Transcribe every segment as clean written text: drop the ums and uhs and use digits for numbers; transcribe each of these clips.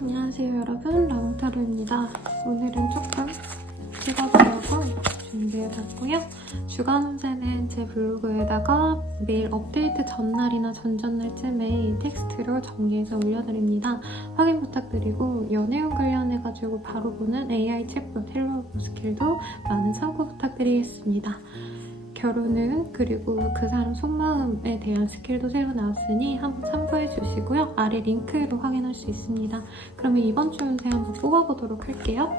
안녕하세요 여러분, 라봉타로입니다. 오늘은 조금 찍어보려고 준비해봤고요. 주간 운세는 제 블로그에다가 매일 업데이트 전날이나 전전날쯤에 텍스트로 정리해서 올려드립니다. 확인 부탁드리고 연애운 관련해가지고 바로 보는 AI 챗봇 헬로우 스킬도 많은 참고 부탁드리겠습니다. 결혼은 그리고 그 사람 속마음에 대한 스킬도 새로 나왔으니 한번 참고해주시고요. 아래 링크로 확인할 수 있습니다. 그러면 이번 주 운세 한번 뽑아보도록 할게요.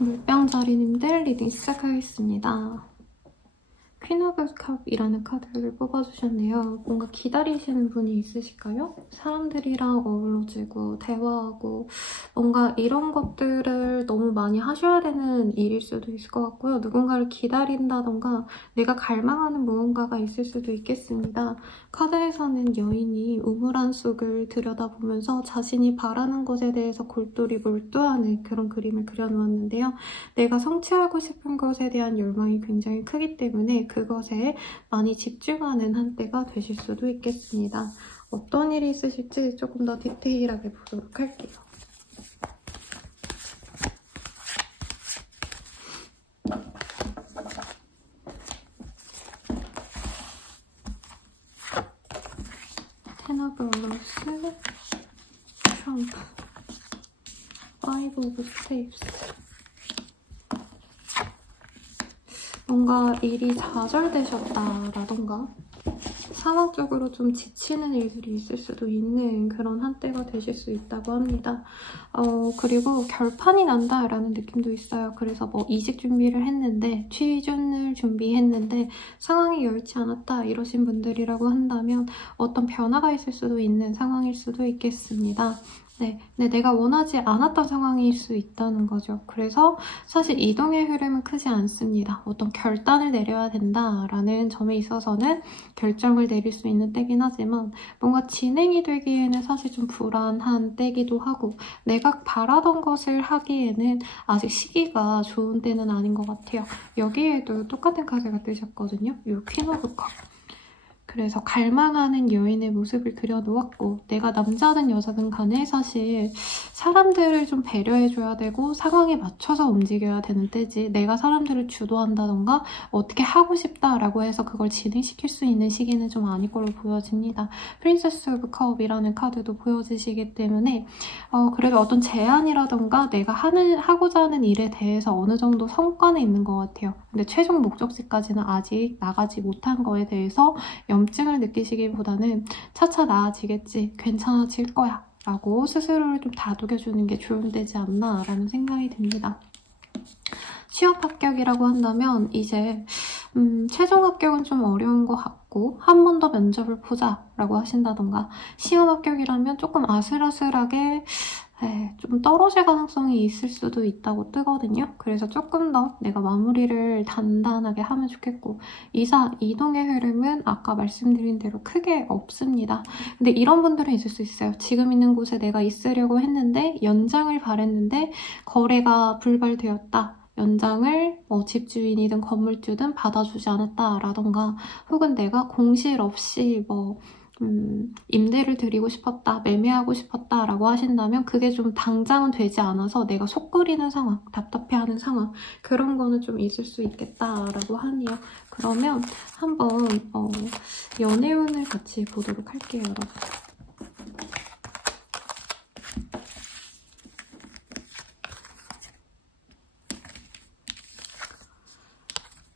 물병자리님들 리딩 시작하겠습니다. 퀸 오브 컵이라는 카드를 뽑아주셨네요. 뭔가 기다리시는 분이 있으실까요? 사람들이랑 어우러지고 대화하고 뭔가 이런 것들을 너무 많이 하셔야 되는 일일 수도 있을 것 같고요. 누군가를 기다린다던가 내가 갈망하는 무언가가 있을 수도 있겠습니다. 카드에서는 여인이 우물안 속을 들여다보면서 자신이 바라는 것에 대해서 골똘히 몰두하는 그런 그림을 그려놓았는데요. 내가 성취하고 싶은 것에 대한 열망이 굉장히 크기 때문에 그것에 많이 집중하는 한때가 되실 수도 있겠습니다. 어떤 일이 있으실지 조금 더 디테일하게 보도록 할게요. 텐 오브 로스, 트럼프, 파이브 오브 스테이프스. 뭔가 일이 좌절되셨다라던가 상황적으로 좀 지치는 일들이 있을 수도 있는 그런 한때가 되실 수 있다고 합니다. 그리고 결판이 난다라는 느낌도 있어요. 그래서 뭐 이직 준비를 했는데 취준을 준비했는데 상황이 여의치 않았다 이러신 분들이라고 한다면 어떤 변화가 있을 수도 있는 상황일 수도 있겠습니다. 네, 근데 내가 원하지 않았던 상황일 수 있다는 거죠. 그래서 사실 이동의 흐름은 크지 않습니다. 어떤 결단을 내려야 된다라는 점에 있어서는 결정을 내릴 수 있는 때긴 하지만 뭔가 진행이 되기에는 사실 좀 불안한 때기도 하고 내가 바라던 것을 하기에는 아직 시기가 좋은 때는 아닌 것 같아요. 여기에도 똑같은 카드가 뜨셨거든요. 이 퀸 오브 컵. 그래서 갈망하는 여인의 모습을 그려놓았고 내가 남자든 여자든 간에 사실 사람들을 좀 배려해줘야 되고 상황에 맞춰서 움직여야 되는 때지 내가 사람들을 주도한다던가 어떻게 하고 싶다라고 해서 그걸 진행시킬 수 있는 시기는 좀 아닐 걸로 보여집니다. 프린세스 오브 컵이라는 카드도 보여지시기 때문에 그래도 어떤 제안이라던가 내가 하고자 하는 일에 대해서 어느 정도 성과는 있는 것 같아요. 근데 최종 목적지까지는 아직 나가지 못한 거에 대해서 염증을 느끼시기보다는 차차 나아지겠지, 괜찮아질 거야 라고 스스로를 좀 다독여주는 게 좋은 때지 않나 라는 생각이 듭니다. 취업 합격이라고 한다면 이제 최종 합격은 좀 어려운 것 같고 한 번 더 면접을 보자 라고 하신다던가 시험 합격이라면 조금 아슬아슬하게 좀 떨어질 가능성이 있을 수도 있다고 뜨거든요. 그래서 조금 더 내가 마무리를 단단하게 하면 좋겠고 이동의 흐름은 아까 말씀드린 대로 크게 없습니다. 근데 이런 분들은 있을 수 있어요. 지금 있는 곳에 내가 있으려고 했는데 연장을 바랬는데 거래가 불발되었다. 연장을 집주인이든 건물주든 받아주지 않았다라던가 혹은 내가 공실 없이 임대를 드리고 싶었다, 매매하고 싶었다라고 하신다면 그게 좀 당장은 되지 않아서 내가 속 끓이는 상황, 답답해하는 상황 그런 거는 좀 있을 수 있겠다라고 하네요. 그러면 한번 연애운을 같이 보도록 할게요, 여러분.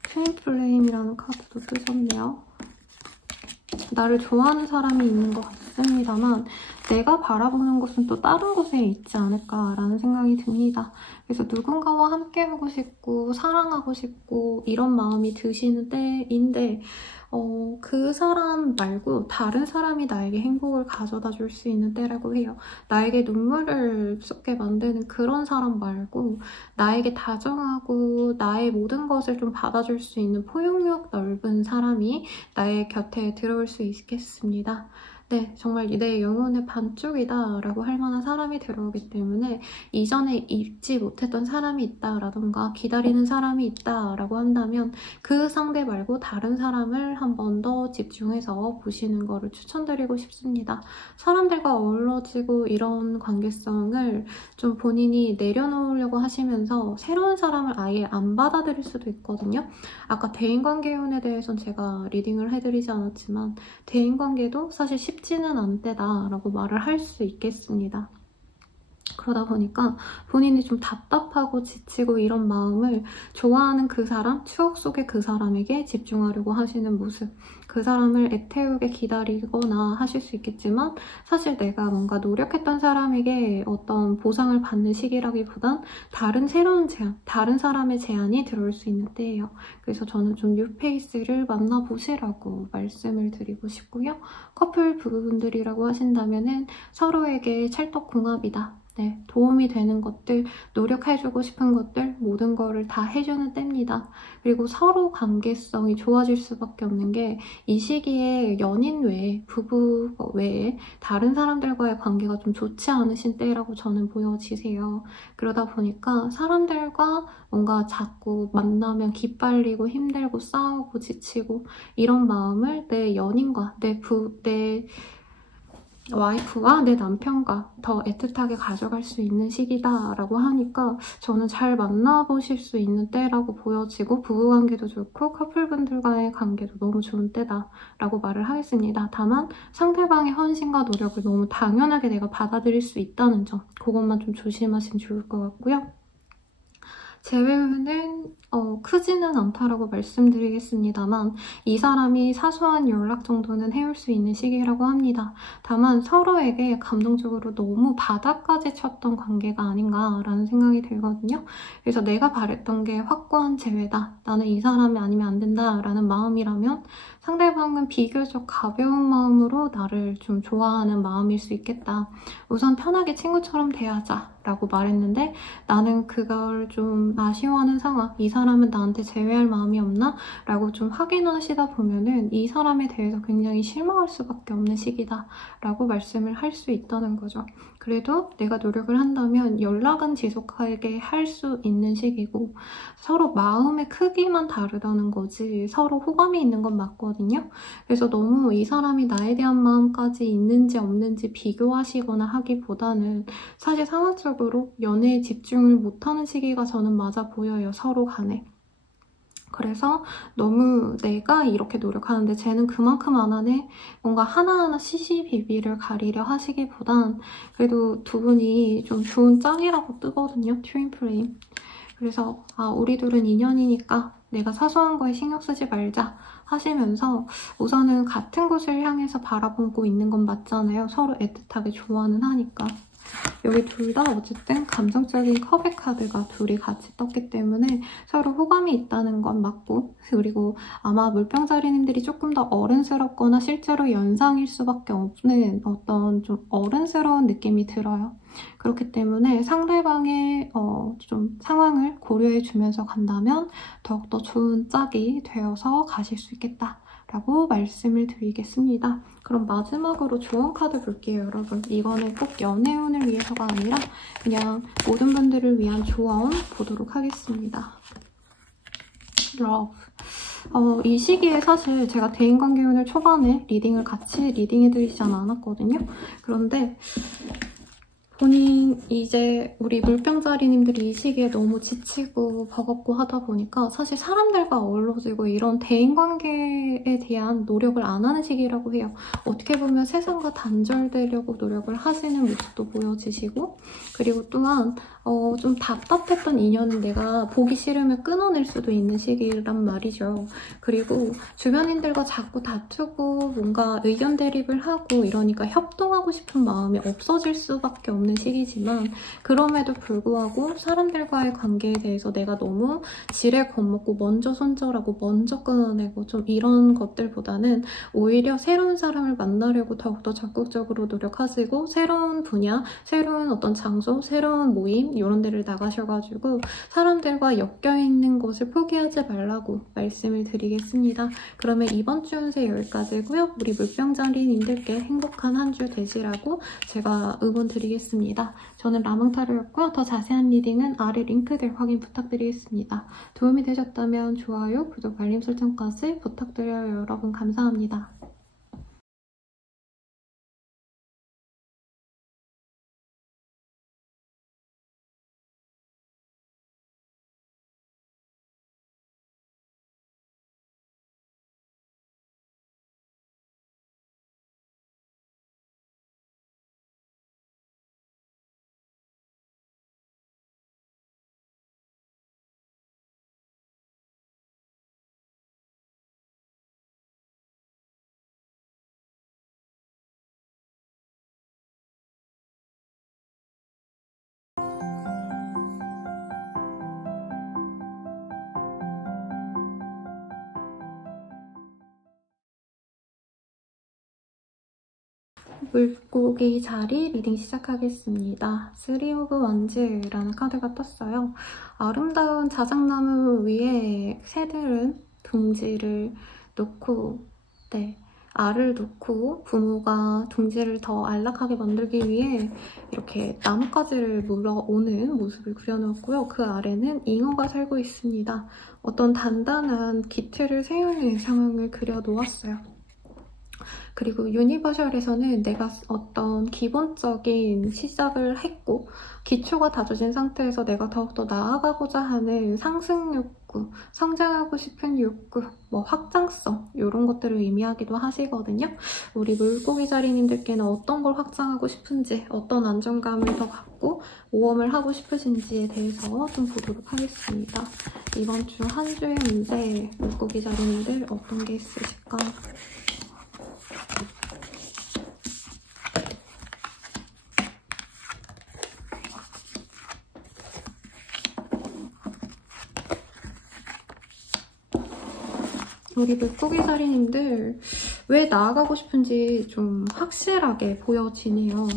트윈 플레임이라는 카드도 뜨셨네요. 나를 좋아하는 사람이 있는 것 같습니다. 있습니다만 내가 바라보는 곳은 또 다른 곳에 있지 않을까라는 생각이 듭니다. 그래서 누군가와 함께하고 싶고 사랑하고 싶고 이런 마음이 드시는 때인데 그 사람 말고 다른 사람이 나에게 행복을 가져다 줄 수 있는 때라고 해요. 나에게 눈물을 쏟게 만드는 그런 사람 말고 나에게 다정하고 나의 모든 것을 좀 받아줄 수 있는 포용력 넓은 사람이 나의 곁에 들어올 수 있겠습니다. 네, 정말 내 영혼의 반쪽이다 라고 할 만한 사람이 들어오기 때문에 이전에 잊지 못했던 사람이 있다라던가 기다리는 사람이 있다라고 한다면 그 상대 말고 다른 사람을 한 번 더 집중해서 보시는 거를 추천드리고 싶습니다. 사람들과 어우러지고 이런 관계성을 좀 본인이 내려놓으려고 하시면서 새로운 사람을 아예 안 받아들일 수도 있거든요. 아까 대인관계운에 대해서는 제가 리딩을 해드리지 않았지만 대인관계도 사실 쉽지는 않대다라고 말을 할 수 있겠습니다. 그러다 보니까 본인이 좀 답답하고 지치고 이런 마음을 좋아하는 그 사람, 추억 속의 그 사람에게 집중하려고 하시는 모습, 그 사람을 애태우게 기다리거나 하실 수 있겠지만 사실 내가 뭔가 노력했던 사람에게 어떤 보상을 받는 시기라기보단 다른 새로운 제안, 다른 사람의 제안이 들어올 수 있는 때예요. 그래서 저는 좀 뉴페이스를 만나보시라고 말씀을 드리고 싶고요. 커플 부부분들이라고 하신다면은 서로에게 찰떡궁합이다. 네, 도움이 되는 것들, 노력해주고 싶은 것들 모든 거를 다 해주는 때입니다. 그리고 서로 관계성이 좋아질 수밖에 없는 게 이 시기에 연인 외에, 부부 외에 다른 사람들과의 관계가 좀 좋지 않으신 때라고 저는 보여지세요. 그러다 보니까 사람들과 뭔가 자꾸 만나면 기빨리고 힘들고 싸우고 지치고 이런 마음을 내 연인과 내 와이프와 내 남편과 더 애틋하게 가져갈 수 있는 시기다라고 하니까 저는 잘 만나보실 수 있는 때라고 보여지고 부부관계도 좋고 커플분들과의 관계도 너무 좋은 때다라고 말을 하겠습니다. 다만 상대방의 헌신과 노력을 너무 당연하게 내가 받아들일 수 있다는 점, 그것만 좀 조심하시면 좋을 것 같고요. 제외는 크지는 않다라고 말씀드리겠습니다만 이 사람이 사소한 연락 정도는 해올 수 있는 시기라고 합니다. 다만 서로에게 감동적으로 너무 바닥까지 쳤던 관계가 아닌가라는 생각이 들거든요. 그래서 내가 바랬던 게 확고한 제외다. 나는 이 사람이 아니면 안 된다라는 마음이라면 상대방은 비교적 가벼운 마음으로 나를 좀 좋아하는 마음일 수 있겠다. 우선 편하게 친구처럼 대하자라고 말했는데 나는 그걸 좀 아쉬워하는 상황, 이 사람은 나한테 제외할 마음이 없나? 라고 좀 확인하시다 보면은 이 사람에 대해서 굉장히 실망할 수밖에 없는 시기다 라고 말씀을 할 수 있다는 거죠. 그래도 내가 노력을 한다면 연락은 지속하게 할 수 있는 시기고 서로 마음의 크기만 다르다는 거지 서로 호감이 있는 건 맞거든요. 그래서 너무 이 사람이 나에 대한 마음까지 있는지 없는지 비교하시거나 하기보다는 사실 상황적으로 연애에 집중을 못하는 시기가 저는 맞아 보여요. 서로 간에. 그래서 너무 내가 이렇게 노력하는데 쟤는 그만큼 안 하네? 뭔가 하나하나 시시비비를 가리려 하시기보단 그래도 두 분이 좀 좋은 짝이라고 뜨거든요. 트윈플레임. 그래서 우리 둘은 인연이니까 내가 사소한 거에 신경 쓰지 말자 하시면서 우선은 같은 곳을 향해서 바라보고 있는 건 맞잖아요. 서로 애틋하게 좋아는 하니까. 여기 둘 다 어쨌든 감정적인 컵의 카드가 둘이 같이 떴기 때문에 서로 호감이 있다는 건 맞고 그리고 아마 물병자리님들이 조금 더 어른스럽거나 실제로 연상일 수밖에 없는 어떤 좀 어른스러운 느낌이 들어요. 그렇기 때문에 상대방의 좀 상황을 고려해주면서 간다면 더욱더 좋은 짝이 되어서 가실 수 있겠다. 라고 말씀을 드리겠습니다. 그럼 마지막으로 조언 카드 볼게요, 여러분. 이거는 꼭 연애운을 위해서가 아니라 그냥 모든 분들을 위한 조언 보도록 하겠습니다. Love. 이 시기에 사실 제가 대인관계운을 초반에 리딩을 같이 리딩해드리지 않았거든요. 그런데 이제 우리 물병자리님들이 이 시기에 너무 지치고 버겁고 하다 보니까 사실 사람들과 어우러지고 이런 대인관계에 대한 노력을 안 하는 시기라고 해요. 어떻게 보면 세상과 단절되려고 노력을 하시는 모습도 보여지시고, 그리고 또한 좀 답답했던 인연은 내가 보기 싫으면 끊어낼 수도 있는 시기란 말이죠. 그리고 주변인들과 자꾸 다투고 뭔가 의견 대립을 하고 이러니까 협동하고 싶은 마음이 없어질 수밖에 없는 시기지만, 그럼에도 불구하고 사람들과의 관계에 대해서 내가 너무 지레 겁먹고 먼저 손절하고 먼저 끊어내고 좀 이런 것들보다는 오히려 새로운 사람을 만나려고 더욱더 적극적으로 노력하시고, 새로운 분야, 새로운 어떤 장소, 새로운 모임 이런 데를 나가셔가지고 사람들과 엮여있는 것을 포기하지 말라고 말씀을 드리겠습니다. 그러면 이번 주 운세 여기까지고요. 우리 물병자리님들께 행복한 한 주 되시라고 제가 응원 드리겠습니다. 저는 라몽타로였고요. 더 자세한 리딩은 아래 링크들 확인 부탁드리겠습니다. 도움이 되셨다면 좋아요, 구독, 알림 설정까지 부탁드려요. 여러분 감사합니다. 물고기 자리 리딩 시작하겠습니다. 3 오브 원즈라는 카드가 떴어요. 아름다운 자작나무 위에 새들은 둥지를 놓고, 알을 놓고 부모가 둥지를 더 안락하게 만들기 위해 이렇게 나뭇가지를 물어오는 모습을 그려놓았고요. 그 아래는 잉어가 살고 있습니다. 어떤 단단한 기틀을 세우는 상황을 그려놓았어요. 그리고 유니버셜에서는 내가 어떤 기본적인 시작을 했고 기초가 다져진 상태에서 내가 더욱더 나아가고자 하는 상승 욕구, 성장하고 싶은 욕구, 확장성 이런 것들을 의미하기도 하시거든요. 우리 물고기 자리님들께는 어떤 걸 확장하고 싶은지, 어떤 안정감을 더 갖고 모험을 하고 싶으신지에 대해서 좀 보도록 하겠습니다. 이번 주 한 주의 운세 물고기 자리님들 어떤 게 있으실까? 우리 물고기 자리님들 왜 나아가고 싶은지 좀 확실하게 보여지네요.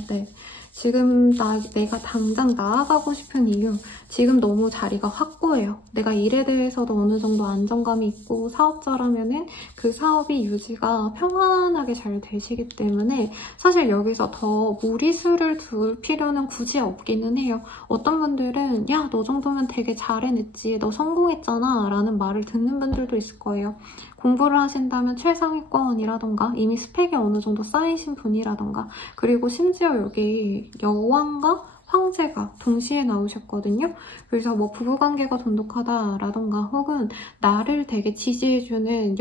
지금 내가 당장 나아가고 싶은 이유, 지금 너무 자리가 확고해요. 내가 일에 대해서도 어느 정도 안정감이 있고 사업자라면은 그 사업이 유지가 평안하게 잘 되시기 때문에 사실 여기서 더 무리수를 둘 필요는 굳이 없기는 해요. 어떤 분들은 야, 너 정도면 되게 잘해냈지, 너 성공했잖아 라는 말을 듣는 분들도 있을 거예요. 공부를 하신다면 최상위권이라던가 이미 스펙이 어느 정도 쌓이신 분이라던가, 그리고 심지어 여기 여왕과 황제가 동시에 나오셨거든요. 그래서 부부관계가 돈독하다라던가 혹은 나를 되게 지지해주는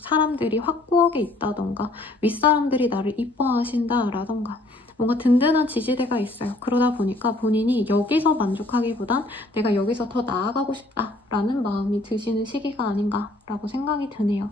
사람들이 확고하게 있다던가 윗사람들이 나를 이뻐하신다라던가 뭔가 든든한 지지대가 있어요. 그러다 보니까 본인이 여기서 만족하기보단 내가 여기서 더 나아가고 싶다라는 마음이 드시는 시기가 아닌가라고 생각이 드네요.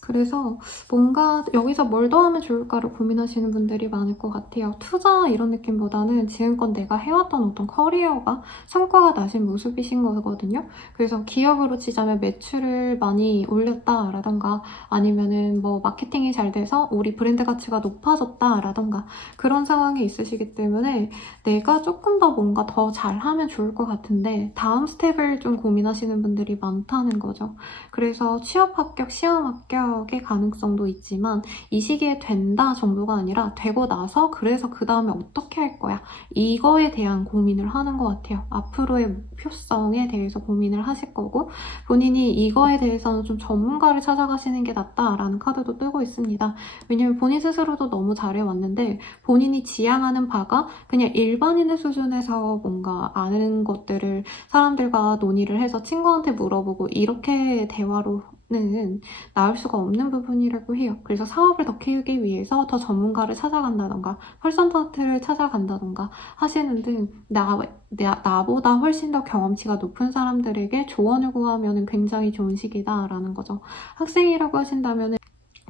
그래서 뭔가 여기서 뭘 더 하면 좋을까를 고민하시는 분들이 많을 것 같아요. 투자 이런 느낌보다는 지금껏 내가 해왔던 어떤 커리어가 성과가 나신 모습이신 거거든요. 그래서 기업으로 치자면 매출을 많이 올렸다라던가 아니면은 마케팅이 잘 돼서 우리 브랜드 가치가 높아졌다라던가 그런 상황에 있으시기 때문에 내가 조금 더 뭔가 더 잘하면 좋을 것 같은데 다음 스텝을 좀 고민하시는 분들이 많다는 거죠. 그래서 취업 합격, 시험 합격 노력의 가능성도 있지만 이 시기에 된다 정도가 아니라 되고 나서 그래서 그 다음에 어떻게 할 거야 이거에 대한 고민을 하는 것 같아요. 앞으로의 목표성에 대해서 고민을 하실 거고 본인이 이거에 대해서는 좀 전문가를 찾아가시는 게 낫다라는 카드도 뜨고 있습니다. 왜냐면 본인 스스로도 너무 잘해왔는데 본인이 지향하는 바가 그냥 일반인의 수준에서 뭔가 아는 것들을 사람들과 논의를 해서 친구한테 물어보고 이렇게 대화로는 나올 수가 없는 부분이라고 해요. 그래서 사업을 더 키우기 위해서 더 전문가를 찾아간다던가 컨설턴트를 찾아간다던가 하시는 등 나보다 훨씬 더 경험치가 높은 사람들에게 조언을 구하면 굉장히 좋은 시기다라는 거죠. 학생이라고 하신다면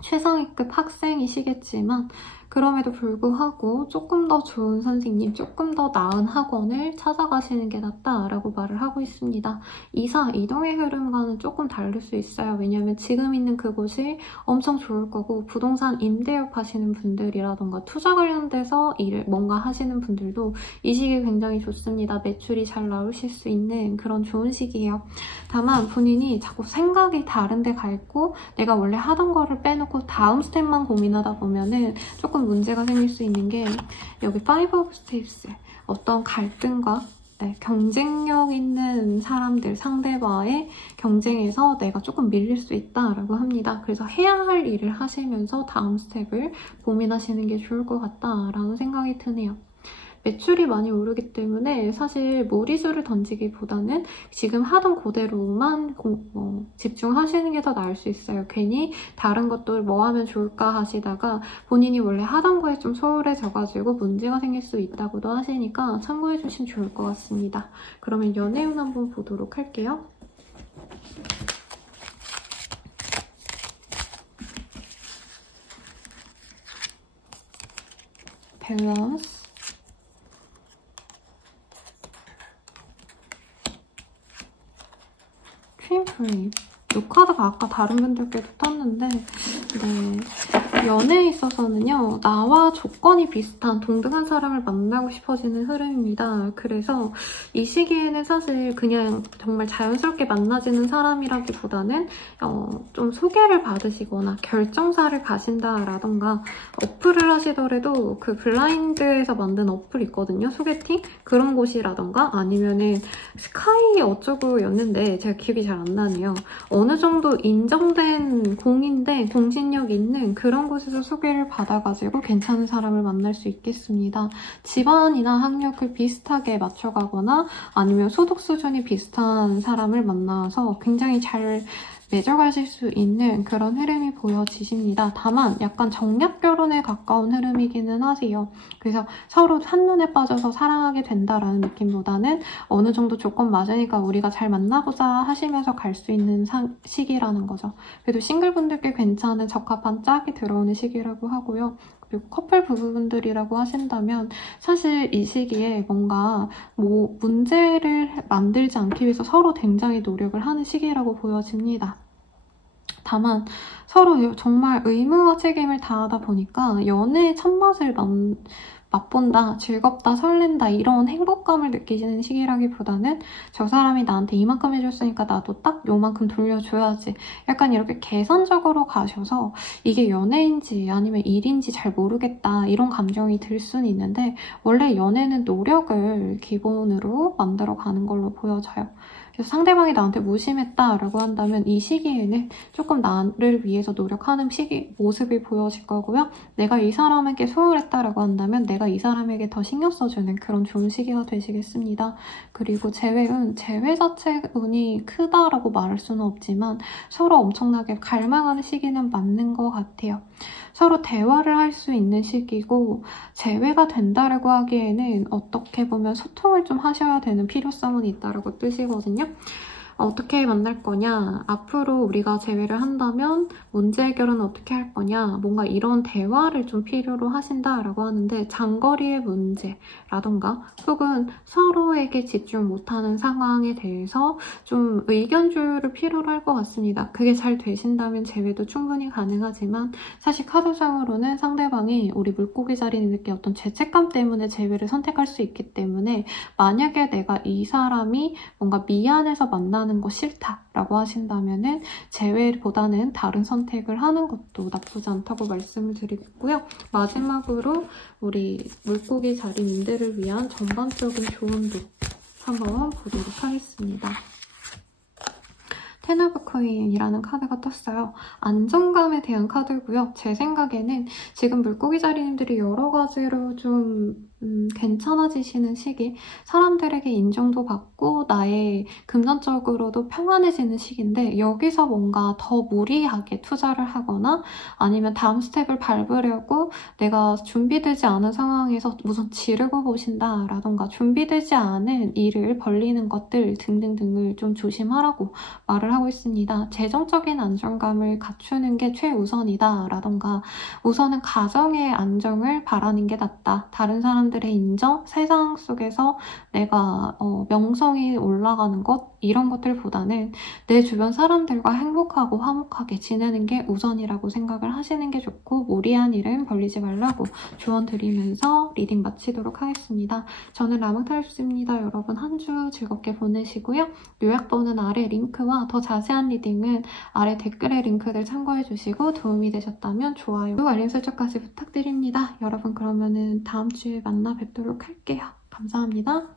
최상위급 학생이시겠지만 그럼에도 불구하고 조금 더 좋은 선생님, 조금 더 나은 학원을 찾아가시는 게 낫다라고 말을 하고 있습니다. 이사, 이동의 흐름과는 조금 다를 수 있어요. 왜냐하면 지금 있는 그곳이 엄청 좋을 거고 부동산 임대업 하시는 분들이라던가 투자 관련돼서 일을 뭔가 하시는 분들도 이 시기 굉장히 좋습니다. 매출이 잘 나오실 수 있는 그런 좋은 시기예요. 다만 본인이 자꾸 생각이 다른 데 가 있고 내가 원래 하던 거를 빼놓고 다음 스텝만 고민하다 보면은 조금 문제가 생길 수 있는 게 여기 5 of Staves 어떤 갈등과 경쟁력 있는 사람들 상대와의 경쟁에서 내가 조금 밀릴 수 있다라고 합니다. 그래서 해야 할 일을 하시면서 다음 스텝을 고민하시는 게 좋을 것 같다라는 생각이 드네요. 매출이 많이 오르기 때문에 사실 무리수를 던지기보다는 지금 하던 그대로만 집중하시는 게 더 나을 수 있어요. 괜히 다른 것도 뭐 하면 좋을까 하시다가 본인이 원래 하던 거에 좀 소홀해져가지고 문제가 생길 수 있다고도 하시니까 참고해 주시면 좋을 것 같습니다. 그러면 연애운 한번 보도록 할게요. 밸런스 퀸플립 이 카드가 아까 다른 분들께도 떴는데 연애에 있어서는요. 나와 조건이 비슷한 동등한 사람을 만나고 싶어지는 흐름입니다. 그래서 이 시기에는 사실 그냥 정말 자연스럽게 만나지는 사람이라기보다는 좀 소개를 받으시거나 결정사를 가신다라던가 어플을 하시더라도 그 블라인드에서 만든 어플 있거든요. 소개팅? 그런 곳이라던가 아니면은 스카이 어쩌고였는데 제가 기억이 잘 안 나네요. 어느 정도 인정된 공인데 공신력 있는 그런 곳에서 소개를 받아가지고 괜찮은 사람을 만날 수 있겠습니다. 집안이나 학력을 비슷하게 맞춰가거나 아니면 소득 수준이 비슷한 사람을 만나서 굉장히 잘 맺어가실 수 있는 그런 흐름이 보여지십니다. 다만 약간 정략 결혼에 가까운 흐름이기는 하세요. 그래서 서로 한눈에 빠져서 사랑하게 된다라는 느낌보다는 어느 정도 조건 맞으니까 우리가 잘 만나보자 하시면서 갈 수 있는 시기라는 거죠. 그래도 싱글분들께 괜찮은 적합한 짝이 들어오는 시기라고 하고요. 그리고 커플 부부분들이라고 하신다면 사실 이 시기에 뭔가 문제를 만들지 않기 위해서 서로 굉장히 노력을 하는 시기라고 보여집니다. 다만 서로 정말 의무와 책임을 다하다 보니까 연애의 첫맛을 맛본다, 즐겁다, 설렌다 이런 행복감을 느끼시는 시기라기보다는 저 사람이 나한테 이만큼 해줬으니까 나도 딱 요만큼 돌려줘야지 약간 이렇게 계산적으로 가셔서 이게 연애인지 아니면 일인지 잘 모르겠다 이런 감정이 들 수는 있는데 원래 연애는 노력을 기본으로 만들어가는 걸로 보여져요. 그래서 상대방이 나한테 무심했다라고 한다면 이 시기에는 조금 나를 위해서 노력하는 모습이 보여질 거고요. 내가 이 사람에게 소홀했다라고 한다면 내가 이 사람에게 더 신경 써주는 그런 좋은 시기가 되시겠습니다. 그리고 재회운, 재회 자체 운이 크다라고 말할 수는 없지만 서로 엄청나게 갈망하는 시기는 맞는 것 같아요. 서로 대화를 할 수 있는 시기고 재회가 된다라고 하기에는 어떻게 보면 소통을 좀 하셔야 되는 필요성은 있다라고 뜻이거든요. 어떻게 만날 거냐, 앞으로 우리가 재회를 한다면 문제 해결은 어떻게 할 거냐, 뭔가 이런 대화를 좀 필요로 하신다라고 하는데 장거리의 문제라던가 혹은 서로에게 집중 못하는 상황에 대해서 좀 의견 조율을 필요로 할 것 같습니다. 그게 잘 되신다면 재회도 충분히 가능하지만 사실 카드상으로는 상대방이 우리 물고기 자리에 느끼 어떤 죄책감 때문에 재회를 선택할 수 있기 때문에 만약에 내가 이 사람이 뭔가 미안해서 만나는 일하는 거 싫다라고 하신다면은 재회보다는 다른 선택을 하는 것도 나쁘지 않다고 말씀을 드리겠고요. 마지막으로 우리 물고기 자리님들을 위한 전반적인 조언도 한번 보도록 하겠습니다. 텐 오브 코인이라는 카드가 떴어요. 안정감에 대한 카드고요. 제 생각에는 지금 물고기 자리님들이 여러 가지로 좀 괜찮아지시는 시기, 사람들에게 인정도 받고 나의 금전적으로도 평안해지는 시기인데 여기서 뭔가 더 무리하게 투자를 하거나 아니면 다음 스텝을 밟으려고 내가 준비되지 않은 상황에서 우선 지르고 보신다라던가 준비되지 않은 일을 벌리는 것들 등등등을 좀 조심하라고 말을 하고 있습니다. 재정적인 안정감을 갖추는 게 최우선이다라던가 우선은 가정의 안정을 바라는 게 낫다. 다른 사람들의 인정, 세상 속에서 내가 명성이 올라가는 것 이런 것들보다는 내 주변 사람들과 행복하고 화목하게 지내는 게 우선이라고 생각을 하시는 게 좋고 무리한 일은 벌리지 말라고 조언 드리면서 리딩 마치도록 하겠습니다. 저는 라망탈수입니다. 여러분 한 주 즐겁게 보내시고요. 요약본은 아래 링크와 더 자세한 리딩은 아래 댓글에 링크들 참고해주시고 도움이 되셨다면 좋아요, 알림 설정까지 부탁드립니다. 여러분 그러면은 다음 주에 만나 뵙도록 할게요. 감사합니다.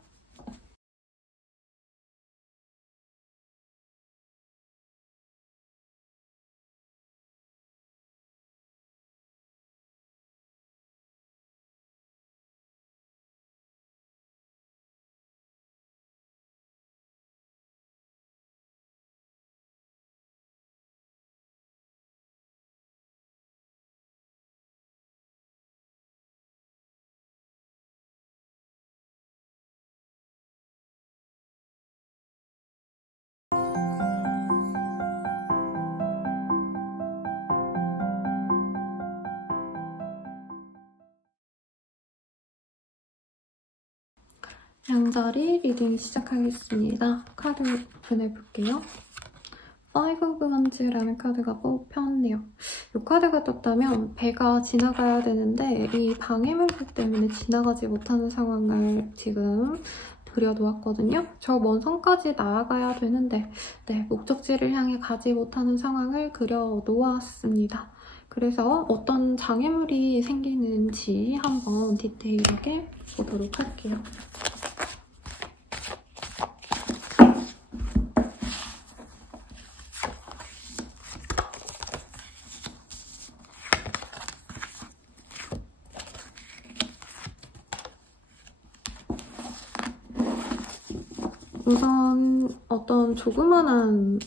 양자리 리딩 시작하겠습니다. 카드 오픈해볼게요. 파이브 오브 원즈라는 카드가 뽑혔네요. 이 카드가 떴다면 배가 지나가야 되는데 이 방해물질 때문에 지나가지 못하는 상황을 지금 그려놓았거든요. 저 먼 선까지 나아가야 되는데 목적지를 향해 가지 못하는 상황을 그려놓았습니다. 그래서 어떤 장애물이 생기는지 한번 디테일하게 보도록 할게요. 우선 어떤 조그만한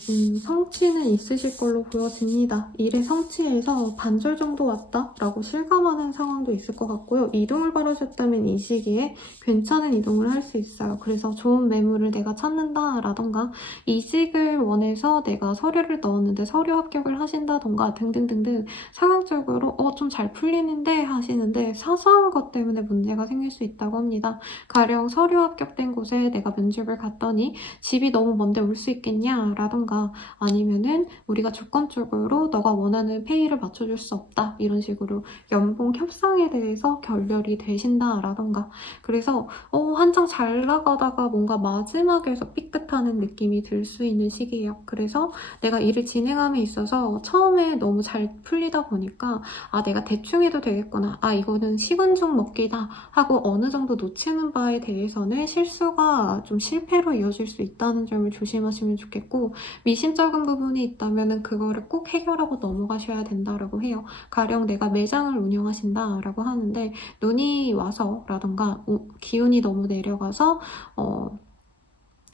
성취는 있으실 걸로 보여집니다. 일의 성취에서 반절 정도 왔다라고 실감하는 상황도 있을 것 같고요. 이동을 바라셨다면 이 시기에 괜찮은 이동을 할 수 있어요. 그래서 좋은 매물을 내가 찾는다라던가 이직을 원해서 내가 서류를 넣었는데 서류 합격을 하신다던가 등등등등 상황적으로 좀 잘 풀리는데 하시는데 사소한 것 때문에 문제가 생길 수 있다고 합니다. 가령 서류 합격된 곳에 내가 면접을 갔더니 집이 너무 먼데 올 수 있겠냐 라던가 아니면은 우리가 조건적으로 너가 원하는 페이를 맞춰줄 수 없다 이런 식으로 연봉 협상에 대해서 결렬이 되신다 라던가 그래서 한창 잘 나가다가 뭔가 마지막에서 삐끗하는 느낌이 들 수 있는 시기예요. 그래서 내가 일을 진행함에 있어서 처음에 너무 잘 풀리다 보니까 내가 대충 해도 되겠구나, 이거는 식은 죽 먹기다 하고 어느 정도 놓치는 바에 대해서는 실수가 좀 실패로 이어질 수 있다는 점을 조심하시면 좋겠고 미심쩍은 부분이 있다면 그거를 꼭 해결하고 넘어가셔야 된다고 해요. 가령 내가 매장을 운영하신다라고 하는데 눈이 와서 라던가 기운이 너무 내려가서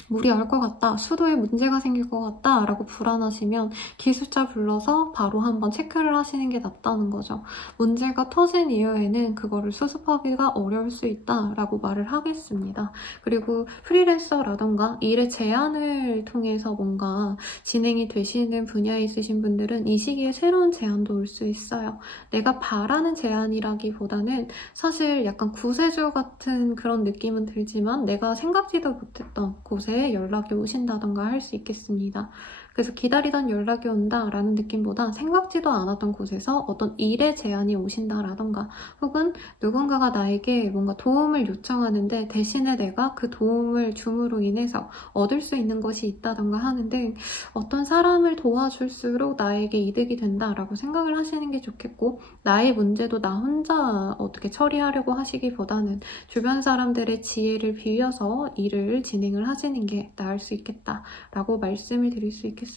물이 얼 것 같다, 수도에 문제가 생길 것 같다 라고 불안하시면 기술자 불러서 바로 한번 체크를 하시는 게 낫다는 거죠. 문제가 터진 이후에는 그거를 수습하기가 어려울 수 있다 라고 말을 하겠습니다. 그리고 프리랜서라던가 일의 제안을 통해서 뭔가 진행이 되시는 분야에 있으신 분들은 이 시기에 새로운 제안도 올 수 있어요. 내가 바라는 제안이라기보다는 사실 약간 구세주 같은 그런 느낌은 들지만 내가 생각지도 못했던 곳에 연락이 오신다던가 할 수 있겠습니다. 그래서 기다리던 연락이 온다라는 느낌보다 생각지도 않았던 곳에서 어떤 일의 제안이 오신다라던가 혹은 누군가가 나에게 뭔가 도움을 요청하는데 대신에 내가 그 도움을 줌으로 인해서 얻을 수 있는 것이 있다던가 하는데 어떤 사람을 도와줄수록 나에게 이득이 된다라고 생각을 하시는 게 좋겠고 나의 문제도 나 혼자 어떻게 처리하려고 하시기보다는 주변 사람들의 지혜를 빌려서 일을 진행을 하시는 게 나을 수 있겠다라고 말씀을 드릴 수 있겠습니다.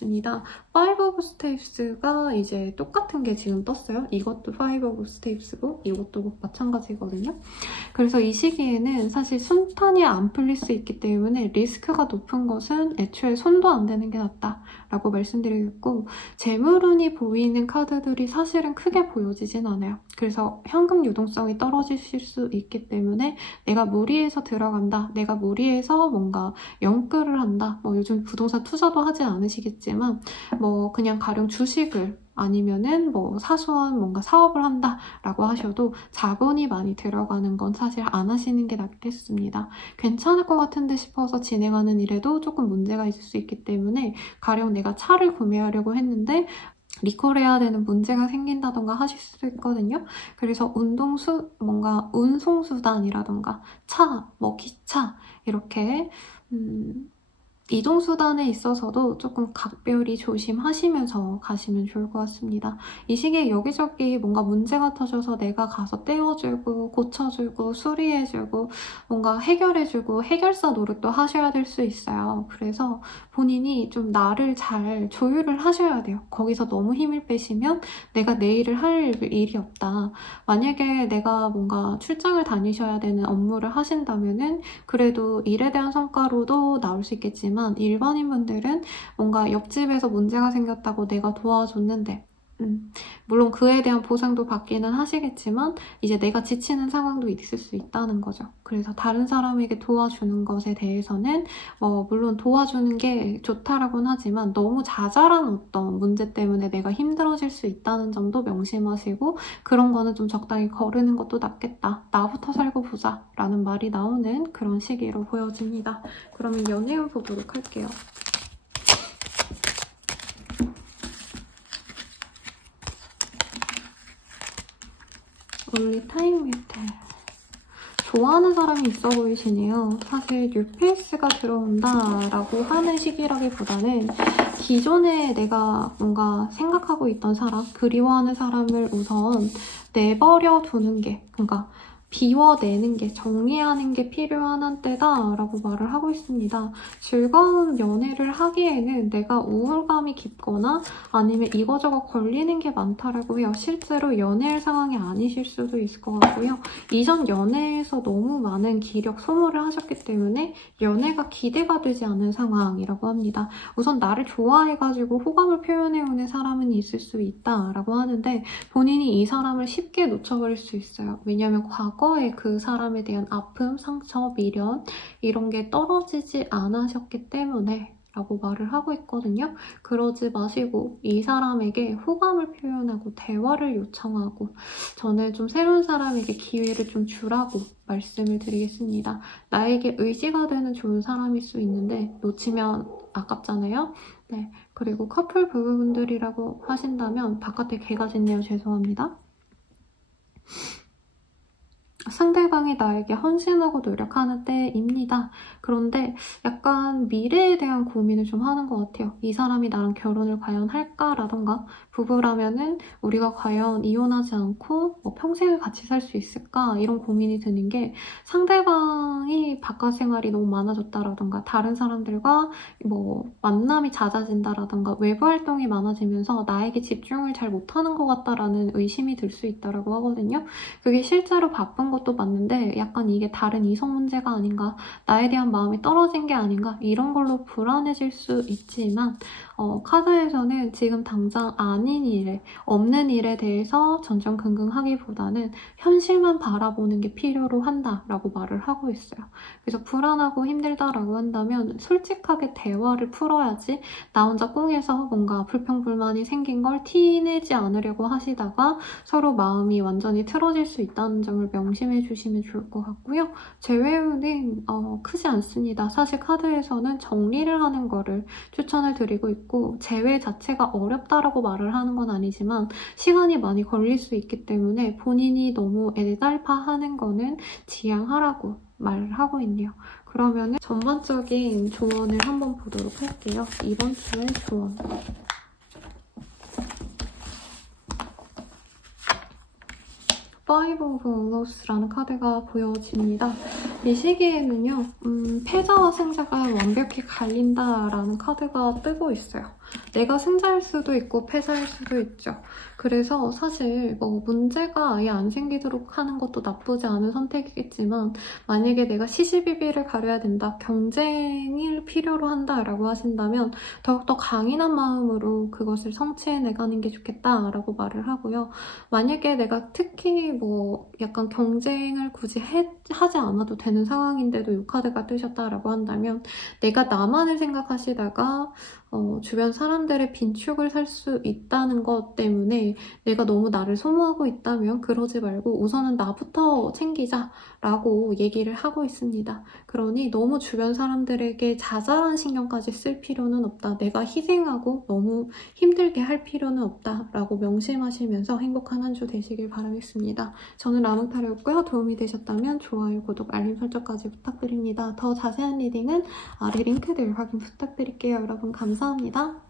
Five of Staps가 이제 똑같은 게 지금 떴어요. 이것도 Five of Staps고 이것도 마찬가지거든요. 그래서 이 시기에는 사실 순탄이 안 풀릴 수 있기 때문에 리스크가 높은 것은 애초에 손도 안 대는 게 낫다라고 말씀드리겠고 재물운이 보이는 카드들이 사실은 크게 보여지진 않아요. 그래서 현금 유동성이 떨어지실 수 있기 때문에 내가 무리해서 들어간다, 내가 무리해서 뭔가 영끌을 한다, 뭐 요즘 부동산 투자도 하지 않으시겠지만 뭐 그냥 가령 주식을 아니면은 뭐 사소한 뭔가 사업을 한다라고 하셔도 자본이 많이 들어가는 건 사실 안 하시는 게 낫겠습니다. 괜찮을 것 같은데 싶어서 진행하는 일에도 조금 문제가 있을 수 있기 때문에 가령 내가 차를 구매하려고 했는데 리콜해야 되는 문제가 생긴다던가 하실 수도 있거든요. 그래서 뭔가 운송수단이라던가 차, 뭐 기차 이렇게 이동수단에 있어서도 조금 각별히 조심하시면서 가시면 좋을 것 같습니다. 이 시기에 여기저기 뭔가 문제가 터져서 내가 가서 떼어주고 고쳐주고 수리해주고 뭔가 해결해주고 해결사 노릇도 하셔야 될 수 있어요. 그래서 본인이 좀 나를 잘 조율을 하셔야 돼요. 거기서 너무 힘을 빼시면 내가 내일을 할 일이 없다. 만약에 내가 뭔가 출장을 다니셔야 되는 업무를 하신다면은 그래도 일에 대한 성과로도 나올 수 있겠지만 일반인분들은 뭔가 옆집에서 문제가 생겼다고 내가 도와줬는데 물론 그에 대한 보상도 받기는 하시겠지만 이제 내가 지치는 상황도 있을 수 있다는 거죠. 그래서 다른 사람에게 도와주는 것에 대해서는 물론 도와주는 게 좋다라고는 하지만 너무 자잘한 어떤 문제 때문에 내가 힘들어질 수 있다는 점도 명심하시고 그런 거는 좀 적당히 거르는 것도 낫겠다. 나부터 살고 보자 라는 말이 나오는 그런 시기로 보여집니다. 그러면 연애운 보도록 할게요. 원래 타임 메텔 좋아하는 사람이 있어 보이시네요. 사실 뉴페이스가 들어온다라고 하는 시기라기보다는 기존에 내가 뭔가 생각하고 있던 사람, 그리워하는 사람을 우선 내버려 두는 게, 그러니까 비워내는 게, 정리하는 게 필요한 한때다라고 말을 하고 있습니다. 즐거운 연애를 하기에는 내가 우울감이 깊거나 아니면 이거저거 걸리는 게 많다라고 해요. 실제로 연애할 상황이 아니실 수도 있을 것 같고요. 이전 연애에서 너무 많은 기력 소모를 하셨기 때문에 연애가 기대가 되지 않은 상황이라고 합니다. 우선 나를 좋아해가지고 호감을 표현해오는 사람은 있을 수 있다라고 하는데 본인이 이 사람을 쉽게 놓쳐버릴 수 있어요. 왜냐하면 과거에 그 사람에 대한 아픔, 상처, 미련 이런 게 떨어지지 않으셨기 때문에 라고 말을 하고 있거든요. 그러지 마시고 이 사람에게 호감을 표현하고 대화를 요청하고 저는 좀 새로운 사람에게 기회를 좀 주라고 말씀을 드리겠습니다. 나에게 의지가 되는 좋은 사람일 수 있는데 놓치면 아깝잖아요. 네, 그리고 커플 부부분들이라고 하신다면 바깥에 개가 짖네요. 죄송합니다. 상대방이 나에게 헌신하고 노력하는 때입니다. 그런데 약간 미래에 대한 고민을 좀 하는 것 같아요. 이 사람이 나랑 결혼을 과연 할까라던가 부부라면은 우리가 과연 이혼하지 않고 평생을 같이 살 수 있을까 이런 고민이 드는 게 상대방이 바깥 생활이 너무 많아졌다라던가 다른 사람들과 만남이 잦아진다라던가 외부 활동이 많아지면서 나에게 집중을 잘 못하는 것 같다라는 의심이 들 수 있다라고 하거든요. 그게 실제로 바쁜 것도 맞는데 약간 이게 다른 이성 문제가 아닌가, 나에 대한 마음이 떨어진 게 아닌가 이런 걸로 불안해질 수 있지만 카드에서는 지금 당장 아닌 일에, 없는 일에 대해서 전전긍긍하기보다는 현실만 바라보는 게 필요로 한다라고 말을 하고 있어요. 그래서 불안하고 힘들다라고 한다면 솔직하게 대화를 풀어야지 나 혼자 꽁해서 뭔가 불평불만이 생긴 걸 티내지 않으려고 하시다가 서로 마음이 완전히 틀어질 수 있다는 점을 명심하시고 명심해 주시면 좋을 것 같고요. 제외유는 크지 않습니다. 사실 카드에서는 정리를 하는 거를 추천을 드리고 있고 제외 자체가 어렵다라고 말을 하는 건 아니지만 시간이 많이 걸릴 수 있기 때문에 본인이 너무 애달파하는 거는 지양하라고 말을 하고 있네요. 그러면 전반적인 조언을 한번 보도록 할게요. 이번 주의 조언. 파이브 오브 원로스라는 카드가 보여집니다. 이 시기에는요, 패자와 승자가 완벽히 갈린다라는 카드가 뜨고 있어요. 내가 승자일 수도 있고 패자일 수도 있죠. 그래서 사실 뭐 문제가 아예 안 생기도록 하는 것도 나쁘지 않은 선택이겠지만 만약에 내가 시시비비를 가려야 된다, 경쟁을 필요로 한다라고 하신다면 더욱더 강인한 마음으로 그것을 성취해내가는 게 좋겠다라고 말을 하고요. 만약에 내가 특히 뭐 약간 경쟁을 굳이 하지 않아도 되는 상황인데도 이 카드가 뜨셨다라고 한다면 내가 나만을 생각하시다가 주변 사람들의 빈축을 살 수 있다는 것 때문에 내가 너무 나를 소모하고 있다면 그러지 말고 우선은 나부터 챙기자라고 얘기를 하고 있습니다. 그러니 너무 주변 사람들에게 자잘한 신경까지 쓸 필요는 없다. 내가 희생하고 너무 힘들게 할 필요는 없다라고 명심하시면서 행복한 한 주 되시길 바라겠습니다. 저는 라몽타로였고요. 도움이 되셨다면 좋아요, 구독, 알림 설정까지 부탁드립니다. 더 자세한 리딩은 아래 링크들 확인 부탁드릴게요. 여러분 감사합니다.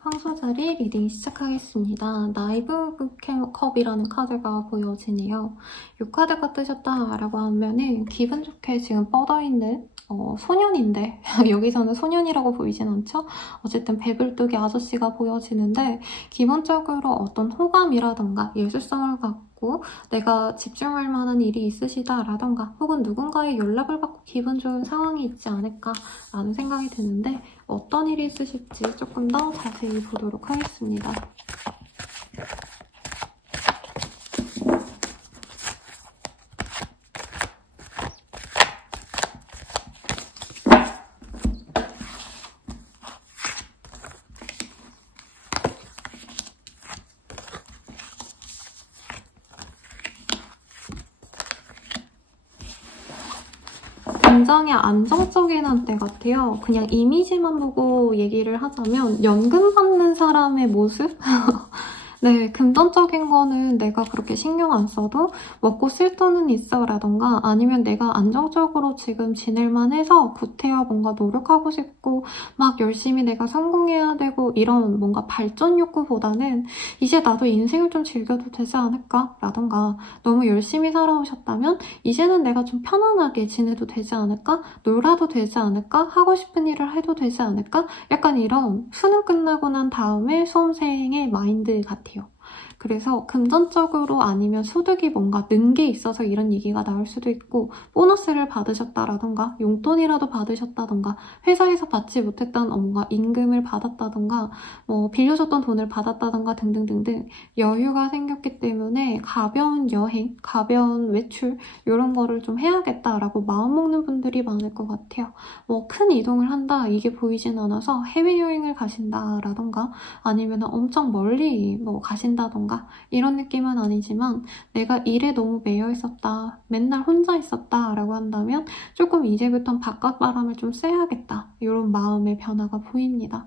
황소자리 리딩 시작하겠습니다. 나이브 오브 컵이라는 카드가 보여지네요. 이 카드가 뜨셨다라고 하면은 기분 좋게 지금 뻗어있는 소년인데 여기서는 소년이라고 보이진 않죠? 어쨌든 배불뚝이 아저씨가 보여지는데 기본적으로 어떤 호감이라던가 예술성을 갖고 내가 집중할 만한 일이 있으시다라던가 혹은 누군가의 연락을 받고 기분 좋은 상황이 있지 않을까라는 생각이 드는데 어떤 일이 있으실지 조금 더 자세히 보도록 하겠습니다. 굉장히 안정적인 한때 같아요. 그냥 이미지만 보고 얘기를 하자면 연금 받는 사람의 모습? 네, 금전적인 거는 내가 그렇게 신경 안 써도 먹고 쓸 돈은 있어 라던가 아니면 내가 안정적으로 지금 지낼만 해서 구태여 뭔가 노력하고 싶고 막 열심히 내가 성공해야 되고 이런 뭔가 발전 욕구보다는 이제 나도 인생을 좀 즐겨도 되지 않을까 라던가 너무 열심히 살아오셨다면 이제는 내가 좀 편안하게 지내도 되지 않을까? 놀아도 되지 않을까? 하고 싶은 일을 해도 되지 않을까? 약간 이런 수능 끝나고 난 다음에 수험생의 마인드 같아요. 그래서 금전적으로 아니면 소득이 뭔가 는 게 있어서 이런 얘기가 나올 수도 있고 보너스를 받으셨다라던가 용돈이라도 받으셨다던가 회사에서 받지 못했던 뭔가 임금을 받았다던가 뭐 빌려줬던 돈을 받았다던가 등등등등 여유가 생겼기 때문에 가벼운 여행, 가벼운 외출 이런 거를 좀 해야겠다라고 마음먹는 분들이 많을 것 같아요. 뭐 큰 이동을 한다 이게 보이진 않아서 해외여행을 가신다라던가 아니면 엄청 멀리 뭐 가신다던가 이런 느낌은 아니지만 내가 일에 너무 매여 있었다, 맨날 혼자 있었다 라고 한다면 조금 이제부턴 바깥 바람을 좀 쐬야겠다 이런 마음의 변화가 보입니다.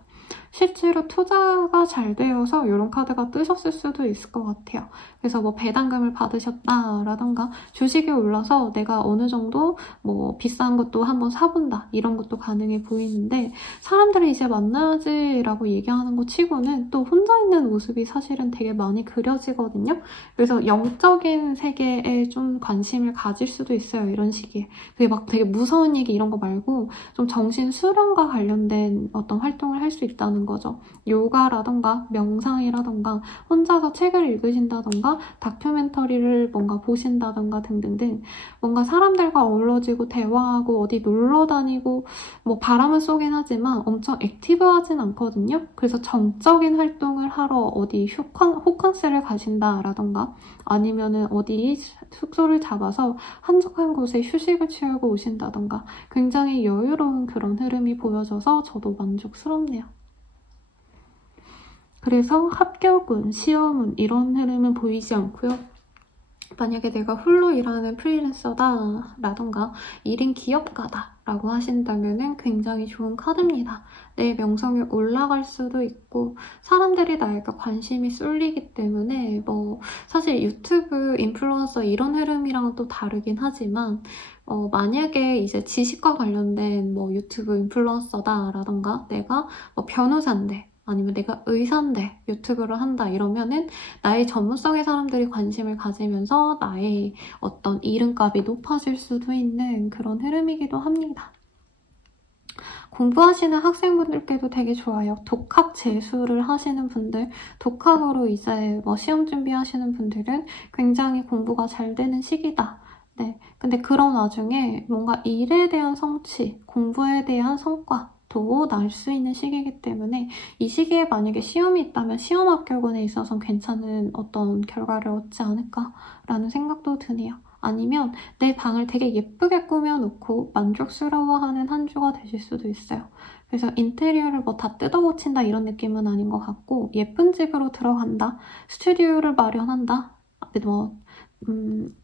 실제로 투자가 잘 되어서 이런 카드가 뜨셨을 수도 있을 것 같아요. 그래서 뭐 배당금을 받으셨다라던가 주식이 올라서 내가 어느 정도 뭐 비싼 것도 한번 사본다 이런 것도 가능해 보이는데 사람들이 이제 만나야지라고 얘기하는 것 치고는 또 혼자 있는 모습이 사실은 되게 많이 그려지거든요. 그래서 영적인 세계에 좀 관심을 가질 수도 있어요. 이런 시기에. 그게 막 되게 무서운 얘기 이런 거 말고 좀 정신 수련과 관련된 어떤 활동을 할 수 있다는 거죠. 요가라던가 명상이라던가 혼자서 책을 읽으신다던가 다큐멘터리를 뭔가 보신다던가 등등등 뭔가 사람들과 어우러지고 대화하고 어디 놀러 다니고 뭐 바람은 쏘긴 하지만 엄청 액티브하진 않거든요. 그래서 정적인 활동을 하러 어디 호캉스를 가신다라던가 아니면은 어디 숙소를 잡아서 한적한 곳에 휴식을 취하고 오신다던가 굉장히 여유로운 그런 흐름이 보여져서 저도 만족스럽네요. 그래서 합격운, 시험운 이런 흐름은 보이지 않고요. 만약에 내가 홀로 일하는 프리랜서다라던가 1인 기업가다라고 하신다면 굉장히 좋은 카드입니다. 내 명성이 올라갈 수도 있고 사람들이 나에게 관심이 쏠리기 때문에 뭐 사실 유튜브 인플루언서 이런 흐름이랑은 또 다르긴 하지만 만약에 이제 지식과 관련된 뭐 유튜브 인플루언서다라던가 내가 뭐 변호사인데 아니면 내가 의사인데 유튜브를 한다 이러면은 나의 전문성에 사람들이 관심을 가지면서 나의 어떤 이름값이 높아질 수도 있는 그런 흐름이기도 합니다. 공부하시는 학생분들께도 되게 좋아요. 독학 재수를 하시는 분들, 독학으로 이제 뭐 시험 준비하시는 분들은 굉장히 공부가 잘 되는 시기다. 네. 근데 그런 와중에 뭔가 일에 대한 성취, 공부에 대한 성과 도 날 수 있는 시기이기 때문에 이 시기에 만약에 시험이 있다면 시험 합격운에 있어서 괜찮은 어떤 결과를 얻지 않을까라는 생각도 드네요. 아니면 내 방을 되게 예쁘게 꾸며놓고 만족스러워하는 한 주가 되실 수도 있어요. 그래서 인테리어를 뭐 다 뜯어고친다 이런 느낌은 아닌 것 같고 예쁜 집으로 들어간다, 스튜디오를 마련한다, 뭐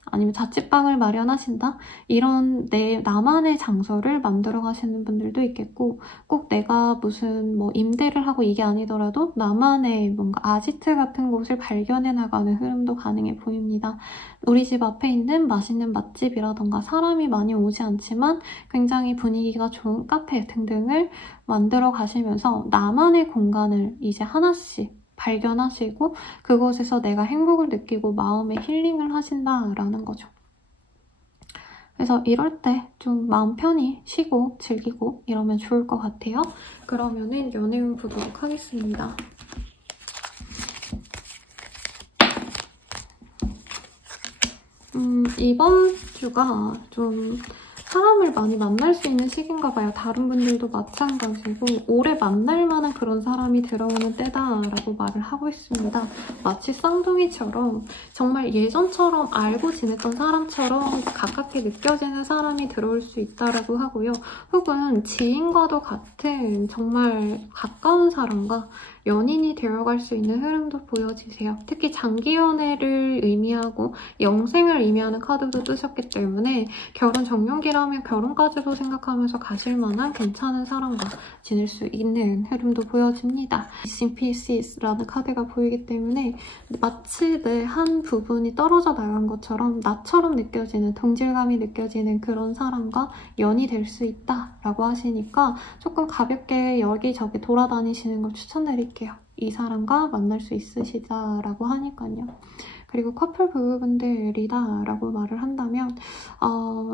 아니면 자취방을 마련하신다? 이런 나만의 장소를 만들어 가시는 분들도 있겠고 꼭 내가 무슨 뭐 임대를 하고 이게 아니더라도 나만의 뭔가 아지트 같은 곳을 발견해 나가는 흐름도 가능해 보입니다. 우리 집 앞에 있는 맛있는 맛집이라던가 사람이 많이 오지 않지만 굉장히 분위기가 좋은 카페 등등을 만들어 가시면서 나만의 공간을 이제 하나씩 발견하시고 그곳에서 내가 행복을 느끼고 마음의 힐링을 하신다라는 거죠. 그래서 이럴 때 좀 마음 편히 쉬고 즐기고 이러면 좋을 것 같아요. 그러면은 연애운 보도록 하겠습니다. 이번 주가 좀 사람을 많이 만날 수 있는 시기인가 봐요. 다른 분들도 마찬가지고 올해 만날 만한 그런 사람이 들어오는 때다라고 말을 하고 있습니다. 마치 쌍둥이처럼 정말 예전처럼 알고 지냈던 사람처럼 가깝게 느껴지는 사람이 들어올 수 있다라고 하고요. 혹은 지인과도 같은 정말 가까운 사람과 연인이 되어갈 수 있는 흐름도 보여지세요. 특히 장기 연애를 의미하고 영생을 의미하는 카드도 뜨셨기 때문에 결혼 정년기라면 결혼까지도 생각하면서 가실 만한 괜찮은 사람과 지낼 수 있는 흐름도 보여집니다. Missing Pieces라는 카드가 보이기 때문에 마치 내 한 부분이 떨어져 나간 것처럼 나처럼 느껴지는 동질감이 느껴지는 그런 사람과 연이 될 수 있다라고 하시니까 조금 가볍게 여기저기 돌아다니시는 걸 추천드릴게요. 이 사람과 만날 수 있으시다라고 하니까요. 그리고 커플 부부분들이다 라고 말을 한다면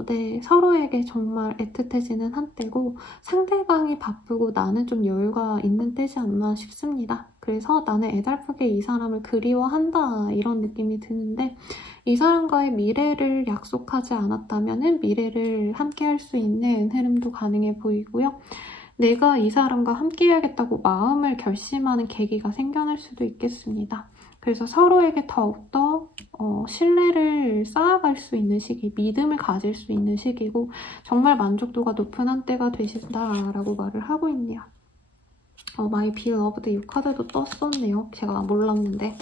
네, 서로에게 정말 애틋해지는 한때고 상대방이 바쁘고 나는 좀 여유가 있는 때지 않나 싶습니다. 그래서 나는 애달프게 이 사람을 그리워한다 이런 느낌이 드는데 이 사람과의 미래를 약속하지 않았다면 미래를 함께 할 수 있는 흐름도 가능해 보이고요. 내가 이 사람과 함께 해야겠다고 마음을 결심하는 계기가 생겨날 수도 있겠습니다. 그래서 서로에게 더욱더 신뢰를 쌓아갈 수 있는 시기, 믿음을 가질 수 있는 시기고 정말 만족도가 높은 한때가 되신다라고 말을 하고 있네요. My Beloved 이 카드도 떴었네요. 제가 몰랐는데.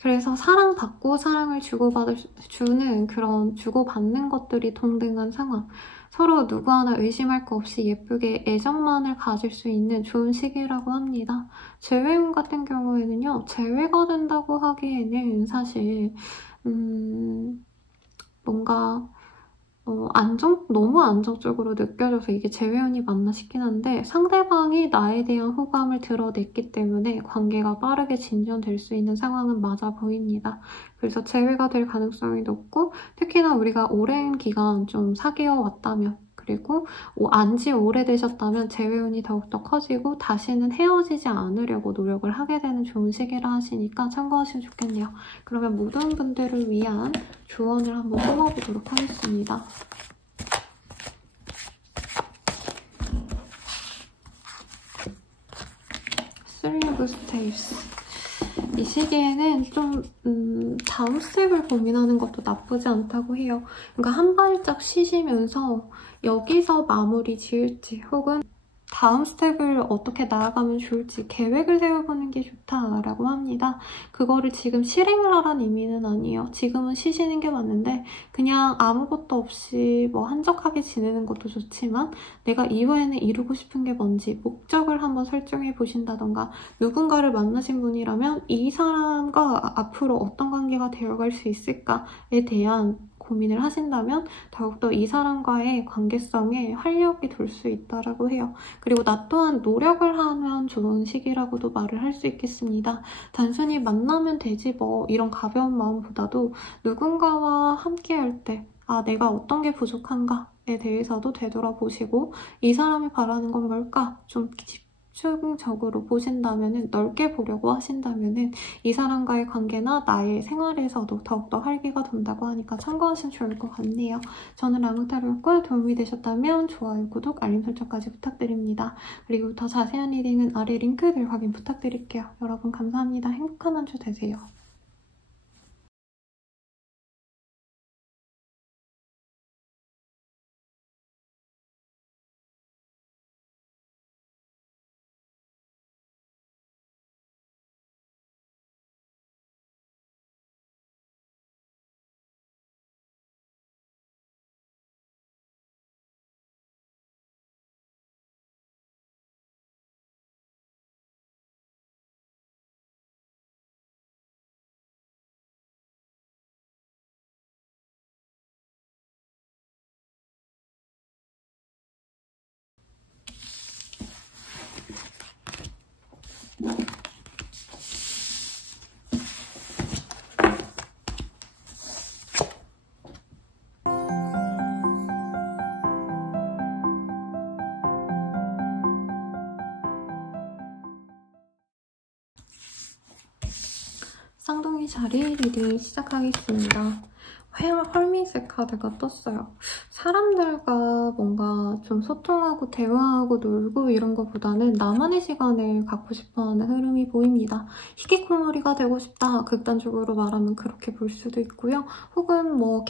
그래서 사랑받고 사랑을 주는 그런 주고받는 것들이 동등한 상황. 서로 누구 하나 의심할 거 없이 예쁘게 애정만을 가질 수 있는 좋은 시기라고 합니다. 재회운 같은 경우에는요, 재회가 된다고 하기에는 사실 뭔가 너무 안정적으로 느껴져서 이게 재회운이 맞나 싶긴 한데, 상대방이 나에 대한 호감을 드러냈기 때문에 관계가 빠르게 진전될 수 있는 상황은 맞아 보입니다. 그래서 재회가 될 가능성이 높고, 특히나 우리가 오랜 기간 좀 사귀어 왔다면, 그리고 안지 오래되셨다면 재회운이 더욱더 커지고 다시는 헤어지지 않으려고 노력을 하게 되는 좋은 시기라 하시니까 참고하시면 좋겠네요. 그러면 모든 분들을 위한 조언을 한번 뽑아보도록 하겠습니다. Three of Staves. 이 시기에는 좀 다음 스텝을 고민하는 것도 나쁘지 않다고 해요. 그러니까 한 발짝 쉬시면서 여기서 마무리 지을지 혹은 다음 스텝을 어떻게 나아가면 좋을지 계획을 세워보는 게 좋다라고 합니다. 그거를 지금 실행을 하라는 의미는 아니에요. 지금은 쉬시는 게 맞는데 그냥 아무것도 없이 뭐 한적하게 지내는 것도 좋지만 내가 이후에는 이루고 싶은 게 뭔지 목적을 한번 설정해 보신다던가, 누군가를 만나신 분이라면 이 사람과 앞으로 어떤 관계가 되어갈 수 있을까에 대한 고민을 하신다면 더욱더 이 사람과의 관계성에 활력이 돌 수 있다라고 해요. 그리고 나 또한 노력을 하면 좋은 시기라고도 말을 할 수 있겠습니다. 단순히 만나면 되지 뭐 이런 가벼운 마음보다도 누군가와 함께 할 때 내가 어떤 게 부족한가에 대해서도 되돌아보시고 이 사람이 바라는 건 뭘까? 좀 집중적으로 보신다면은, 넓게 보려고 하신다면은 이 사람과의 관계나 나의 생활에서도 더욱더 활기가 돈다고 하니까 참고하시면 좋을 것 같네요. 저는 라몽타로였고요. 도움이 되셨다면 좋아요, 구독, 알림 설정까지 부탁드립니다. 그리고 더 자세한 리딩은 아래 링크들 확인 부탁드릴게요. 여러분 감사합니다. 행복한 한 주 되세요. 쌍둥이 자리 리딩 시작하겠습니다. 헐미색 카드가 떴어요. 사람들과 뭔가 좀 소통하고 대화하고 놀고 이런 것보다는 나만의 시간을 갖고 싶어하는 흐름이 보입니다. 희귀콩머리가 되고 싶다, 극단적으로 말하면 그렇게 볼 수도 있고요. 혹은 뭐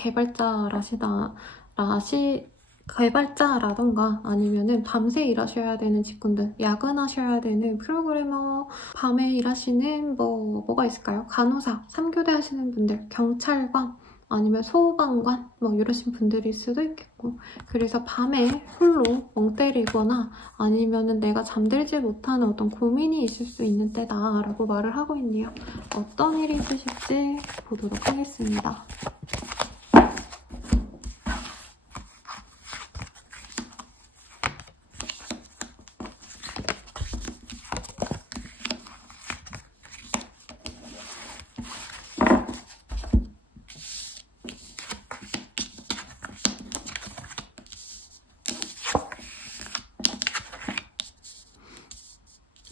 개발자라던가 아니면은 밤새 일하셔야 되는 직군들, 야근하셔야 되는 프로그래머, 밤에 일하시는 뭐가 있을까요? 간호사, 3교대 하시는 분들, 경찰관, 아니면 소방관 이러신 분들일 수도 있겠고, 그래서 밤에 홀로 멍 때리거나 아니면은 내가 잠들지 못하는 어떤 고민이 있을 수 있는 때다라고 말을 하고 있네요. 어떤 일이 있으실지 보도록 하겠습니다.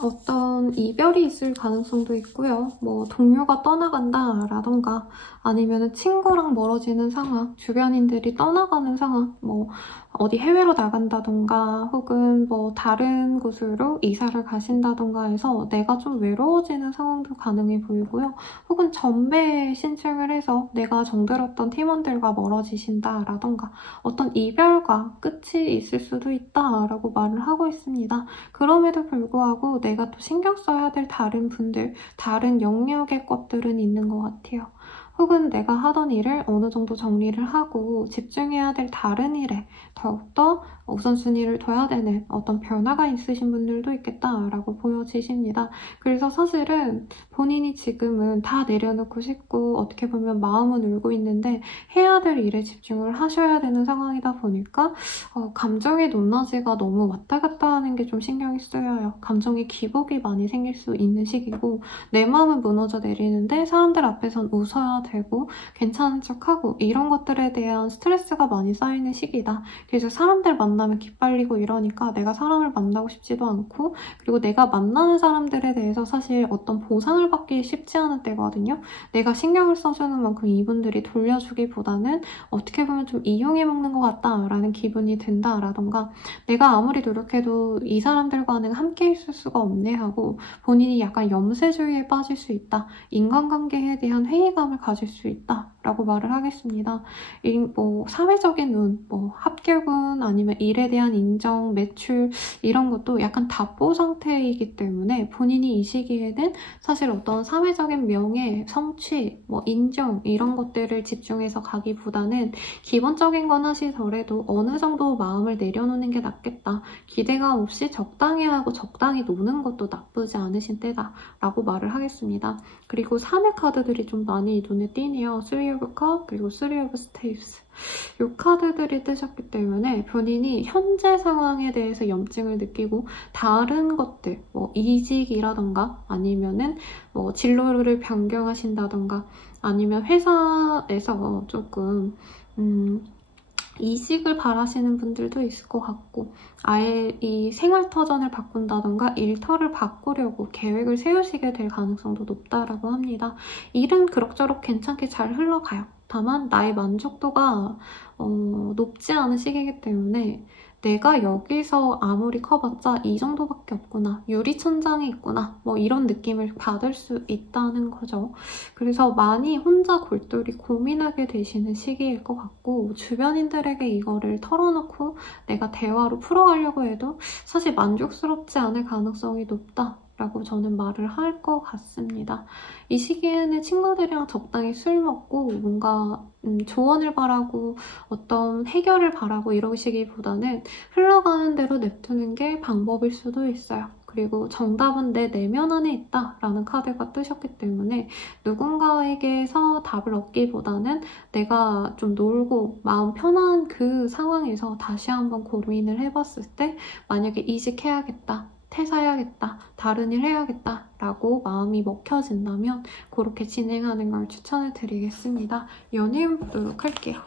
어떤 이별이 있을 가능성도 있고요. 뭐 동료가 떠나간다라던가 아니면 친구랑 멀어지는 상황, 주변인들이 떠나가는 상황, 뭐 어디 해외로 나간다던가 혹은 뭐 다른 곳으로 이사를 가신다던가 해서 내가 좀 외로워지는 상황도 가능해 보이고요. 혹은 전배 신청을 해서 내가 정들었던 팀원들과 멀어지신다라던가 어떤 이별과 끝이 있을 수도 있다라고 말을 하고 있습니다. 그럼에도 불구하고 내가 또 신경 써야 될 다른 분들, 다른 영역의 것들은 있는 것 같아요. 혹은 내가 하던 일을 어느 정도 정리를 하고 집중해야 될 다른 일에 더욱더 우선순위를 둬야 되는 어떤 변화가 있으신 분들도 있겠다라고 보여지십니다. 그래서 사실은 본인이 지금은 다 내려놓고 싶고 어떻게 보면 마음은 울고 있는데 해야 될 일에 집중을 하셔야 되는 상황이다 보니까 감정의 높낮이가 너무 왔다 갔다 하는 게 좀 신경이 쓰여요. 감정의 기복이 많이 생길 수 있는 시기고 내 마음은 무너져 내리는데 사람들 앞에선 웃어야 되고 괜찮은 척하고 이런 것들에 대한 스트레스가 많이 쌓이는 시기다. 그래서 사람들 만나면 기빨리고 이러니까 내가 사람을 만나고 싶지도 않고 그리고 내가 만나는 사람들에 대해서 사실 어떤 보상을 받기 쉽지 않은 때거든요. 내가 신경을 써주는 만큼 이분들이 돌려주기보다는 어떻게 보면 좀 이용해 먹는 것 같다라는 기분이 든다라던가 내가 아무리 노력해도 이 사람들과는 함께 있을 수가 없네 하고 본인이 약간 염세주의에 빠질 수 있다. 인간관계에 대한 회의감을 가질 수 있다. 라고 말을 하겠습니다. 사회적인 운, 합격운, 아니면 일에 대한 인정, 매출 이런 것도 약간 답보 상태이기 때문에 본인이 이 시기에는 사실 어떤 사회적인 명예, 성취, 인정 이런 것들을 집중해서 가기보다는 기본적인 건 하시더라도 어느 정도 마음을 내려놓는 게 낫겠다. 기대감 없이 적당히 하고 적당히 노는 것도 나쁘지 않으신 때다라고 말을 하겠습니다. 그리고 3의 카드들이 좀 많이 눈에 띄네요. 3 of Cup 그리고 3 of Staves. 이 카드들이 뜨셨기 때문에 본인이 현재 상황에 대해서 염증을 느끼고 다른 것들, 이직이라던가 아니면은 진로를 변경하신다던가 아니면 회사에서 조금 이직을 바라시는 분들도 있을 것 같고 아예 이 생활터전을 바꾼다던가 일터를 바꾸려고 계획을 세우시게 될 가능성도 높다라고 합니다. 일은 그럭저럭 괜찮게 잘 흘러가요. 다만 나의 만족도가 높지 않은 시기이기 때문에 내가 여기서 아무리 커봤자 이 정도밖에 없구나. 유리천장이 있구나. 이런 느낌을 받을 수 있다는 거죠. 그래서 많이 혼자 골똘히 고민하게 되시는 시기일 것 같고 주변인들에게 이거를 털어놓고 내가 대화로 풀어가려고 해도 사실 만족스럽지 않을 가능성이 높다. 라고 저는 말을 할 것 같습니다. 이 시기에는 친구들이랑 적당히 술 먹고 뭔가 조언을 바라고 어떤 해결을 바라고 이러시기보다는 흘러가는 대로 냅두는 게 방법일 수도 있어요. 그리고 정답은 내 내면 안에 있다라는 카드가 뜨셨기 때문에 누군가에게서 답을 얻기보다는 내가 좀 놀고 마음 편한 그 상황에서 다시 한번 고민을 해봤을 때 만약에 이직해야겠다. 퇴사해야겠다, 다른 일 해야겠다 라고 마음이 먹혀진다면 그렇게 진행하는 걸 추천을 드리겠습니다. 연예인 보도록 할게요.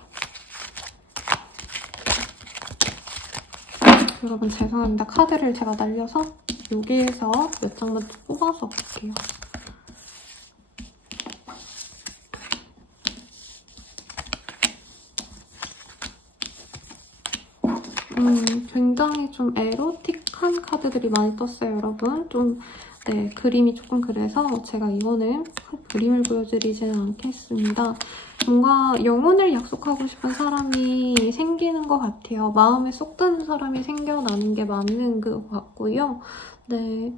여러분 죄송합니다. 카드를 제가 날려서 여기에서 몇 장만 또 뽑아서 볼게요. 굉장히 좀 에로틱한 카드들이 많이 떴어요, 여러분. 그림이 조금 그래서 제가 이거는 그림을 보여드리지는 않겠습니다. 뭔가 영혼을 약속하고 싶은 사람이 생기는 것 같아요. 마음에 쏙 드는 사람이 생겨나는 게 맞는 것 같고요. 네.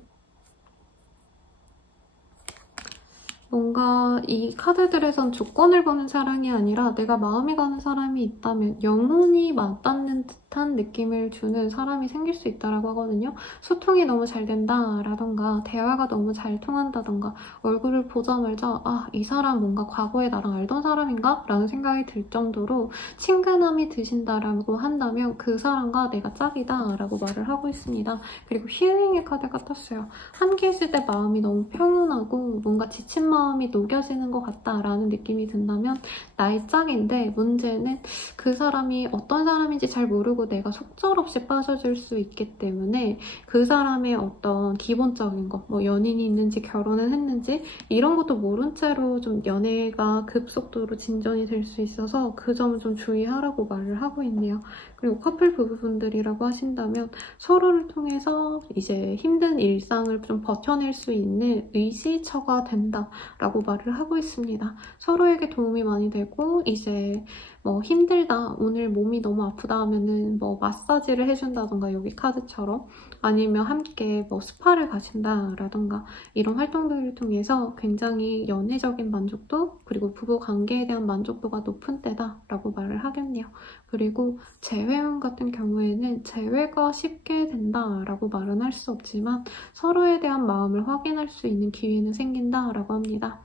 뭔가 이 카드들에선 조건을 보는 사랑이 아니라 내가 마음이 가는 사람이 있다면 영혼이 맞닿는 듯한 느낌을 주는 사람이 생길 수 있다고 하거든요. 소통이 너무 잘 된다라던가 대화가 너무 잘 통한다던가 얼굴을 보자마자 이 사람 뭔가 과거에 나랑 알던 사람인가? 라는 생각이 들 정도로 친근함이 드신다라고 한다면 그 사람과 내가 짝이다 라고 말을 하고 있습니다. 그리고 힐링의 카드가 떴어요. 함께 있을 때 마음이 너무 평온하고 뭔가 지친 마음이 녹여지는 것 같다라는 느낌이 든다면 나의 짝인데 문제는 그 사람이 어떤 사람인지 잘 모르고 내가 속절없이 빠져들 수 있기 때문에 그 사람의 어떤 기본적인 거, 연인이 있는지 결혼을 했는지 이런 것도 모른 채로 좀 연애가 급속도로 진전이 될 수 있어서 그 점은 좀 주의하라고 말을 하고 있네요. 그리고 커플 부부분들이라고 하신다면 서로를 통해서 이제 힘든 일상을 좀 버텨낼 수 있는 의지처가 된다라고 말을 하고 있습니다. 서로에게 도움이 많이 되고 이제 뭐 힘들다, 오늘 몸이 너무 아프다 하면은 뭐 마사지를 해준다던가 여기 카드처럼, 아니면 함께 뭐 스파를 가신다라던가 이런 활동들을 통해서 굉장히 연애적인 만족도 그리고 부부 관계에 대한 만족도가 높은 때다라고 말을 하겠네요. 그리고 재회운 같은 경우에는 재회가 쉽게 된다라고 말은 할 수 없지만 서로에 대한 마음을 확인할 수 있는 기회는 생긴다라고 합니다.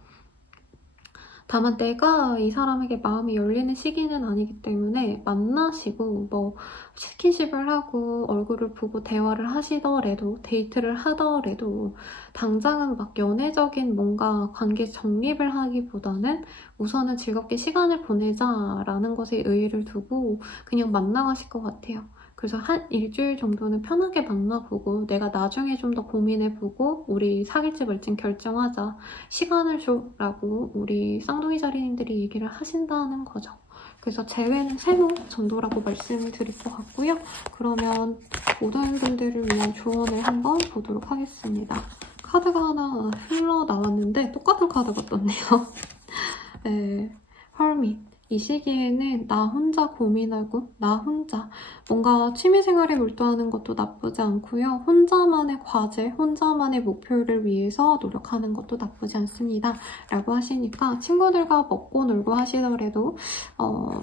다만 내가 이 사람에게 마음이 열리는 시기는 아니기 때문에 만나시고 뭐 스킨십을 하고 얼굴을 보고 대화를 하시더라도 데이트를 하더라도 당장은 막 연애적인 뭔가 관계 정립을 하기보다는 우선은 즐겁게 시간을 보내자라는 것에 의의를 두고 그냥 만나가실 것 같아요. 그래서 한 일주일 정도는 편하게 만나보고 내가 나중에 좀 더 고민해보고 우리 사귈지 말지 결정하자. 시간을 줘라고 우리 쌍둥이 자리님들이 얘기를 하신다는 거죠. 그래서 재회는 세모 정도라고 말씀을 드릴 것 같고요. 그러면 모든 분들을 위한 조언을 한번 보도록 하겠습니다. 카드가 하나 흘러나왔는데 똑같은 카드가 떴네요. 네, 헐밋. 이 시기에는 나 혼자 고민하고 나 혼자 뭔가 취미생활에 몰두하는 것도 나쁘지 않고요. 혼자만의 과제, 혼자만의 목표를 위해서 노력하는 것도 나쁘지 않습니다. 라고 하시니까 친구들과 먹고 놀고 하시더라도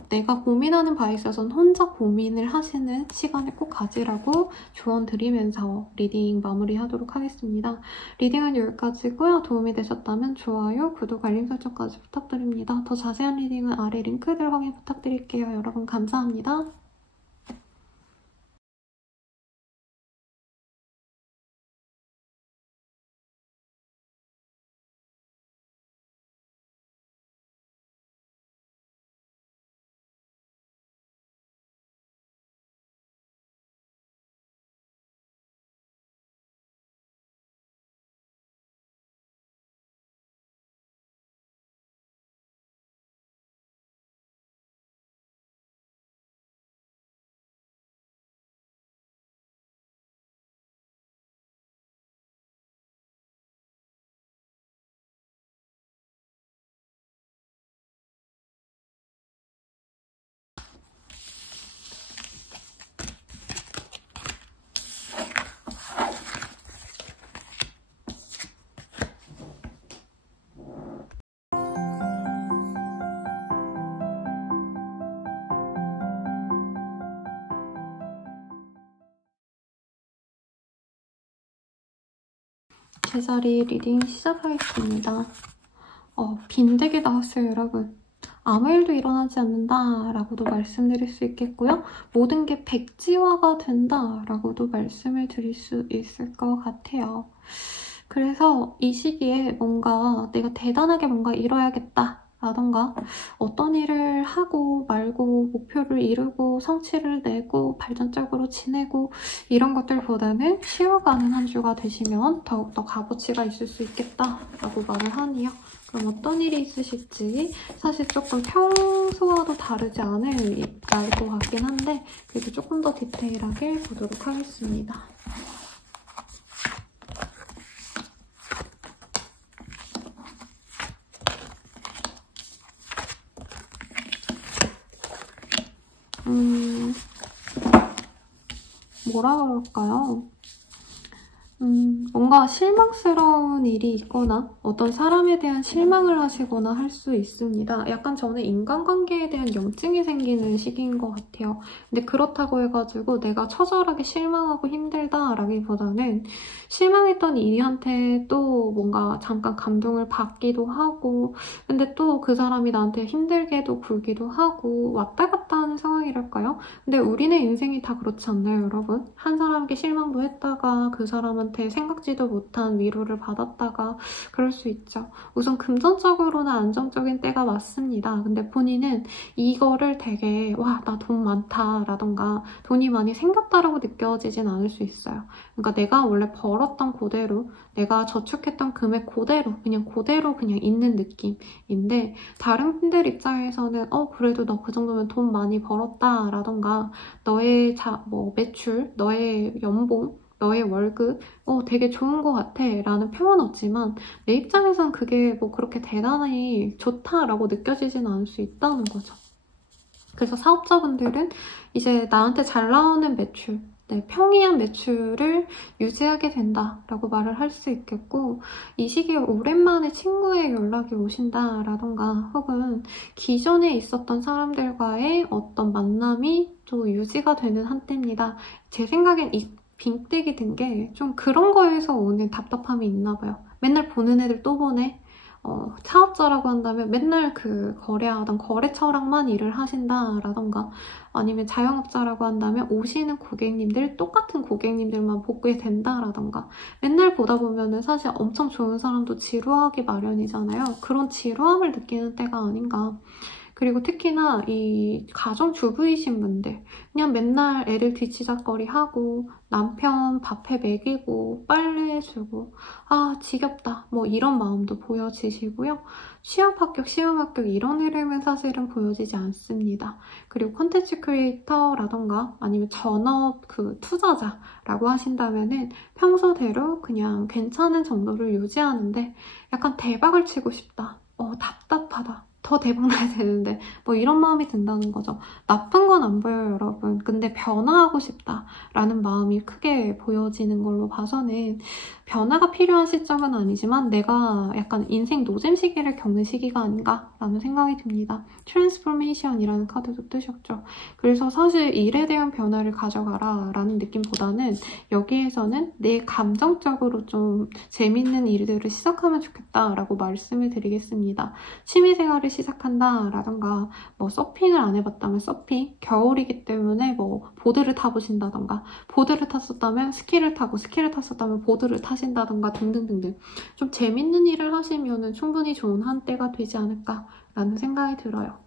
내가 고민하는 바에 있어서는 혼자 고민을 하시는 시간을 꼭 가지라고 조언 드리면서 리딩 마무리하도록 하겠습니다. 리딩은 여기까지고요. 도움이 되셨다면 좋아요, 구독, 알림 설정까지 부탁드립니다. 더 자세한 리딩은 아래 링크들 확인 부탁드릴게요. 여러분 감사합니다. 제자리 리딩 시작하겠습니다. 빈대기 나왔어요, 여러분. 아무 일도 일어나지 않는다라고도 말씀드릴 수 있겠고요. 모든 게 백지화가 된다라고도 말씀을 드릴 수 있을 것 같아요. 그래서 이 시기에 뭔가 내가 대단하게 뭔가 이뤄야겠다 라던가 어떤 일을 하고 말고 목표를 이루고 성취를 내고 발전적으로 지내고 이런 것들보다는 쉬어가는 한 주가 되시면 더욱더 값어치가 있을 수 있겠다라고 말을 하네요. 그럼 어떤 일이 있으실지 사실 조금 평소와도 다르지 않을 것 같긴 한데 그래도 조금 더 디테일하게 보도록 하겠습니다. 뭐라 그럴까요? 뭔가 실망스러운 일이 있거나 어떤 사람에 대한 실망을 하시거나 할 수 있습니다. 약간 저는 인간관계에 대한 염증이 생기는 시기인 것 같아요. 근데 그렇다고 해가지고 내가 처절하게 실망하고 힘들다라기보다는 실망했던 일한테 또 뭔가 잠깐 감동을 받기도 하고 근데 또 그 사람이 나한테 힘들게도 굴기도 하고 왔다 갔다 하는 상황이랄까요? 근데 우리네 인생이 다 그렇지 않나요, 여러분? 한 사람에게 실망도 했다가 그 사람한테 생각지도 못한 위로를 받았다가 그럴 수 있죠. 우선 금전적으로는 안정적인 때가 맞습니다. 근데 본인은 이거를 되게 와, 나 돈 많다라던가 돈이 많이 생겼다라고 느껴지진 않을 수 있어요. 그러니까 내가 원래 벌었던 그대로 내가 저축했던 금액 그대로 그냥 있는 느낌인데 다른 분들 입장에서는 그래도 너 그 정도면 돈 많이 벌었다라던가 너의 매출, 너의 연봉 너의 월급 되게 좋은 것 같아 라는 평은 없지만 내 입장에선 그게 뭐 그렇게 대단히 좋다라고 느껴지진 않을 수 있다는 거죠. 그래서 사업자분들은 이제 나한테 잘 나오는 매출, 평이한 매출을 유지하게 된다라고 말을 할 수 있겠고, 이 시기에 오랜만에 친구의 연락이 오신다라던가 혹은 기존에 있었던 사람들과의 어떤 만남이 또 유지가 되는 한때입니다. 제 생각엔 이 빙땡이 든 게 좀 그런 거에서 오는 답답함이 있나 봐요. 맨날 보는 애들 또 보네. 사업자라고 한다면 맨날 그 거래하던 거래처랑만 일을 하신다라던가, 아니면 자영업자라고 한다면 오시는 고객님들, 똑같은 고객님들만 보게 된다라던가, 맨날 보다 보면은 사실 엄청 좋은 사람도 지루하기 마련이잖아요. 그런 지루함을 느끼는 때가 아닌가. 그리고 특히나 이 가정주부이신 분들, 그냥 맨날 애들 뒤치다꺼리 하고 남편 밥해 먹이고 빨래해주고 아 지겹다 뭐 이런 마음도 보여지시고요. 시험 합격 이런 흐름은 사실은 보여지지 않습니다. 그리고 콘텐츠 크리에이터라던가 아니면 전업 그 투자자라고 하신다면은 평소대로 그냥 괜찮은 정도를 유지하는데 약간 대박을 치고 싶다. 답답하다. 더 대박 나야 되는데 뭐 이런 마음이 든다는 거죠. 나쁜 건 안 보여요, 여러분. 근데 변화하고 싶다라는 마음이 크게 보여지는 걸로 봐서는 변화가 필요한 시점은 아니지만 내가 약간 인생 노잼 시기를 겪는 시기가 아닌가라는 생각이 듭니다. 트랜스포메이션이라는 카드도 뜨셨죠. 그래서 사실 일에 대한 변화를 가져가라 라는 느낌보다는 여기에서는 내 감정적으로 좀 재밌는 일들을 시작하면 좋겠다라고 말씀을 드리겠습니다. 취미생활을 시작한다라던가 뭐 서핑을 안 해봤다면 서핑, 겨울이기 때문에 뭐 보드를 타보신다던가, 보드를 탔었다면 스키를 타고 스키를 탔었다면 보드를 타신다던가 등등등등 좀 재밌는 일을 하시면 충분히 좋은 한때가 되지 않을까라는 생각이 들어요.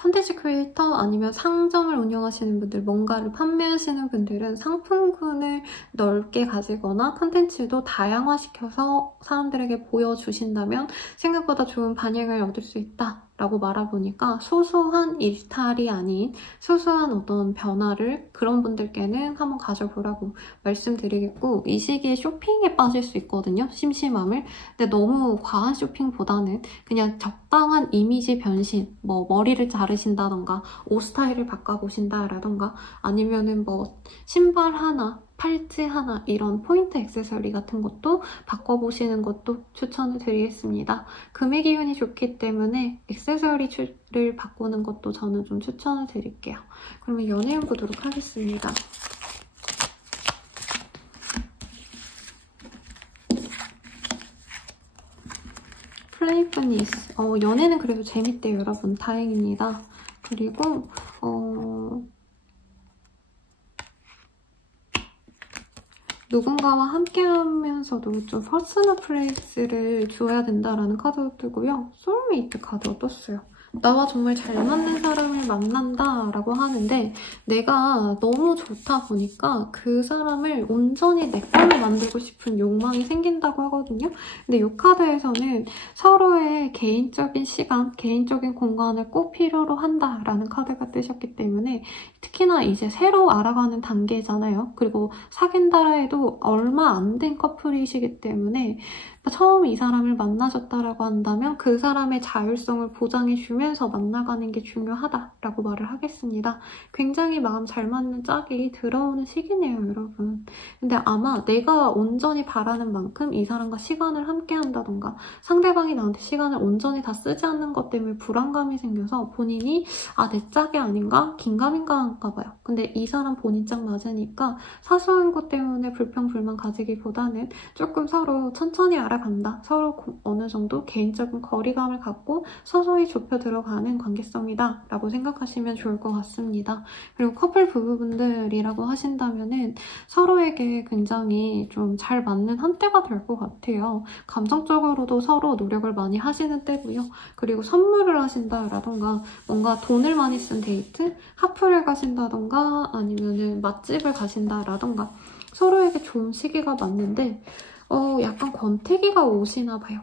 콘텐츠 크리에이터 아니면 상점을 운영하시는 분들, 뭔가를 판매하시는 분들은 상품군을 넓게 가지거나 콘텐츠도 다양화시켜서 사람들에게 보여주신다면 생각보다 좋은 반응을 얻을 수 있다. 라고 말해보니까 소소한 일탈이 아닌 소소한 어떤 변화를 그런 분들께는 한번 가져보라고 말씀드리겠고, 이 시기에 쇼핑에 빠질 수 있거든요, 심심함을. 근데 너무 과한 쇼핑보다는 그냥 적당한 이미지 변신, 뭐 머리를 자르신다던가 옷 스타일을 바꿔보신다라던가 아니면은 뭐 신발 하나, 팔찌 하나 이런 포인트 액세서리 같은 것도 바꿔보시는 것도 추천을 드리겠습니다. 금의 기운이 좋기 때문에 액세서리를 바꾸는 것도 저는 좀 추천을 드릴게요. 그러면 연애운 보도록 하겠습니다. 플레이풀니스. 연애는 그래도 재밌대요, 여러분. 다행입니다. 그리고 누군가와 함께 하면서도 좀 퍼스널 플레이스를 줘야 된다라는 카드도 뜨고요. 소울메이트 카드가 떴어요. 나와 정말 잘 맞는 사람을 만난다라고 하는데 내가 너무 좋다 보니까 그 사람을 온전히 내 걸로 만들고 싶은 욕망이 생긴다고 하거든요. 근데 이 카드에서는 서로의 개인적인 시간, 개인적인 공간을 꼭 필요로 한다라는 카드가 뜨셨기 때문에 특히나 이제 새로 알아가는 단계잖아요. 그리고 사귄다라 해도 얼마 안 된 커플이시기 때문에 처음 이 사람을 만나셨다라고 한다면 그 사람의 자율성을 보장해주면서 만나가는 게 중요하다라고 말을 하겠습니다. 굉장히 마음 잘 맞는 짝이 들어오는 시기네요, 여러분. 근데 아마 내가 온전히 바라는 만큼 이 사람과 시간을 함께 한다던가 상대방이 나한테 시간을 온전히 다 쓰지 않는 것 때문에 불안감이 생겨서 본인이 내 짝이 아닌가? 긴가민가 한가 봐요. 근데 이 사람 본인 짝 맞으니까 사소한 것 때문에 불평불만 가지기보다는 조금 서로 천천히 알아간다. 서로 어느 정도 개인적인 거리감을 갖고 서서히 좁혀 들어가는 관계성이다 라고 생각하시면 좋을 것 같습니다. 그리고 커플 부부분들이라고 하신다면은 서로에게 굉장히 좀 잘 맞는 한때가 될 것 같아요. 감정적으로도 서로 노력을 많이 하시는 때고요. 그리고 선물을 하신다라던가 뭔가 돈을 많이 쓴 데이트, 하프를 가신다던가 아니면은 맛집을 가신다라던가 서로에게 좋은 시기가 맞는데 약간 권태기가 오시나 봐요.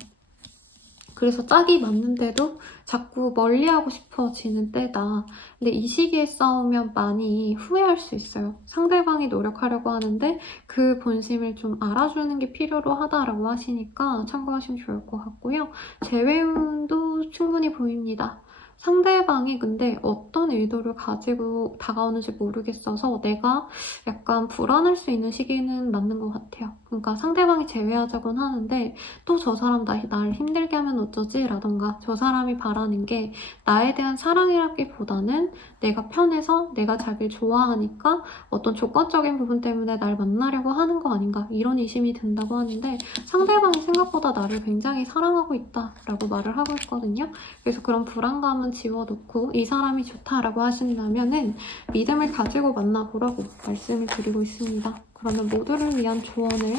그래서 짝이 맞는데도 자꾸 멀리하고 싶어지는 때다. 근데 이 시기에 싸우면 많이 후회할 수 있어요. 상대방이 노력하려고 하는데 그 본심을 좀 알아주는 게 필요로 하다라고 하시니까 참고하시면 좋을 것 같고요. 재회운도 충분히 보입니다. 상대방이 근데 어떤 의도를 가지고 다가오는지 모르겠어서 내가 약간 불안할 수 있는 시기는 맞는 것 같아요. 그러니까 상대방이 제외하자곤 하는데 또 저 사람 날 힘들게 하면 어쩌지? 라던가 저 사람이 바라는 게 나에 대한 사랑이라기보다는 내가 편해서 내가 자기를 좋아하니까 어떤 조건적인 부분 때문에 날 만나려고 하는 거 아닌가 이런 의심이 든다고 하는데 상대방이 생각보다 나를 굉장히 사랑하고 있다라고 말을 하고 있거든요. 그래서 그런 불안감은 지워놓고 이 사람이 좋다라고 하신다면은 믿음을 가지고 만나보라고 말씀을 드리고 있습니다. 그러면 모두를 위한 조언을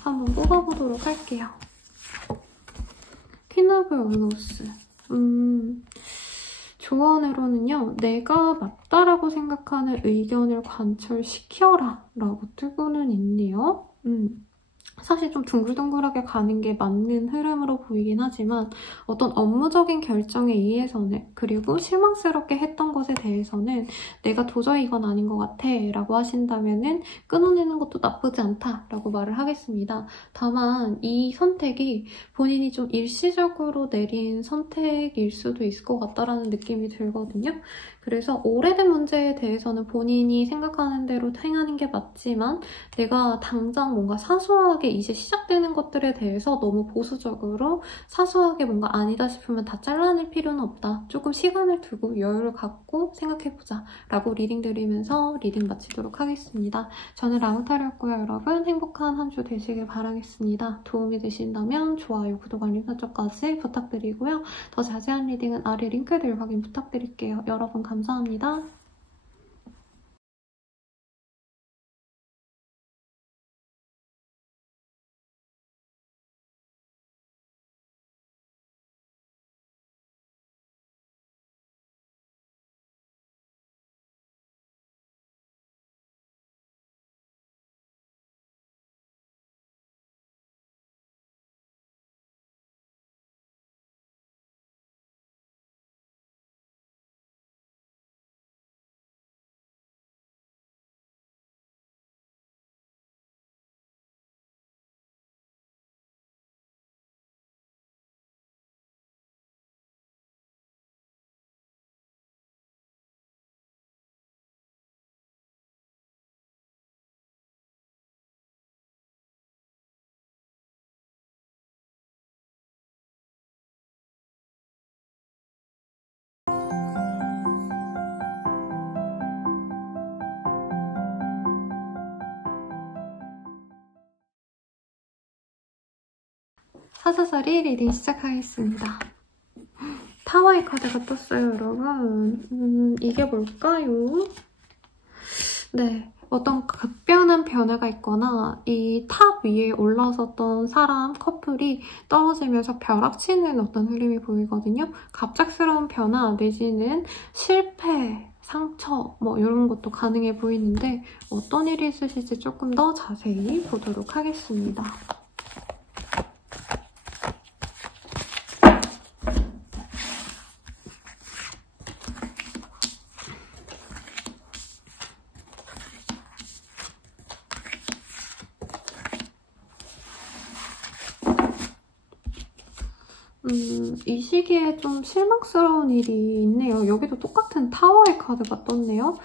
한번 뽑아보도록 할게요. 퀸 오브 원로스. 조언으로는요. 내가 맞다라고 생각하는 의견을 관철시켜라 라고 뜨고는 있네요. 사실 좀 둥글둥글하게 가는 게 맞는 흐름으로 보이긴 하지만 어떤 업무적인 결정에 의해서는 그리고 실망스럽게 했던 것에 대해서는 내가 도저히 이건 아닌 것 같아 라고 하신다면은 끊어내는 것도 나쁘지 않다 라고 말을 하겠습니다. 다만 이 선택이 본인이 좀 일시적으로 내린 선택일 수도 있을 것 같다라는 느낌이 들거든요. 그래서 오래된 문제에 대해서는 본인이 생각하는 대로 행하는 게 맞지만 내가 당장 뭔가 사소하게 이제 시작되는 것들에 대해서 너무 보수적으로 사소하게 뭔가 아니다 싶으면 다 잘라낼 필요는 없다. 조금 시간을 두고 여유를 갖고 생각해보자 라고 리딩 드리면서 리딩 마치도록 하겠습니다. 저는 라우타르였고요. 여러분 행복한 한 주 되시길 바라겠습니다. 도움이 되신다면 좋아요, 구독, 알림 설정까지 부탁드리고요. 더 자세한 리딩은 아래 링크들 확인 부탁드릴게요. 여러분 감사합니다. 사사사리 리딩 시작하겠습니다. 타워의 카드가 떴어요, 여러분. 이게 뭘까요? 네, 어떤 급변한 변화가 있거나 이 탑 위에 올라섰던 사람, 커플이 떨어지면서 벼락치는 어떤 흐름이 보이거든요. 갑작스러운 변화 내지는 실패, 상처 뭐 이런 것도 가능해 보이는데 어떤 일이 있으실지 조금 더 자세히 보도록 하겠습니다. 이 시기에 좀 실망스러운 일이 있네요. 여기도 똑같은 타워의 카드가 떴네요.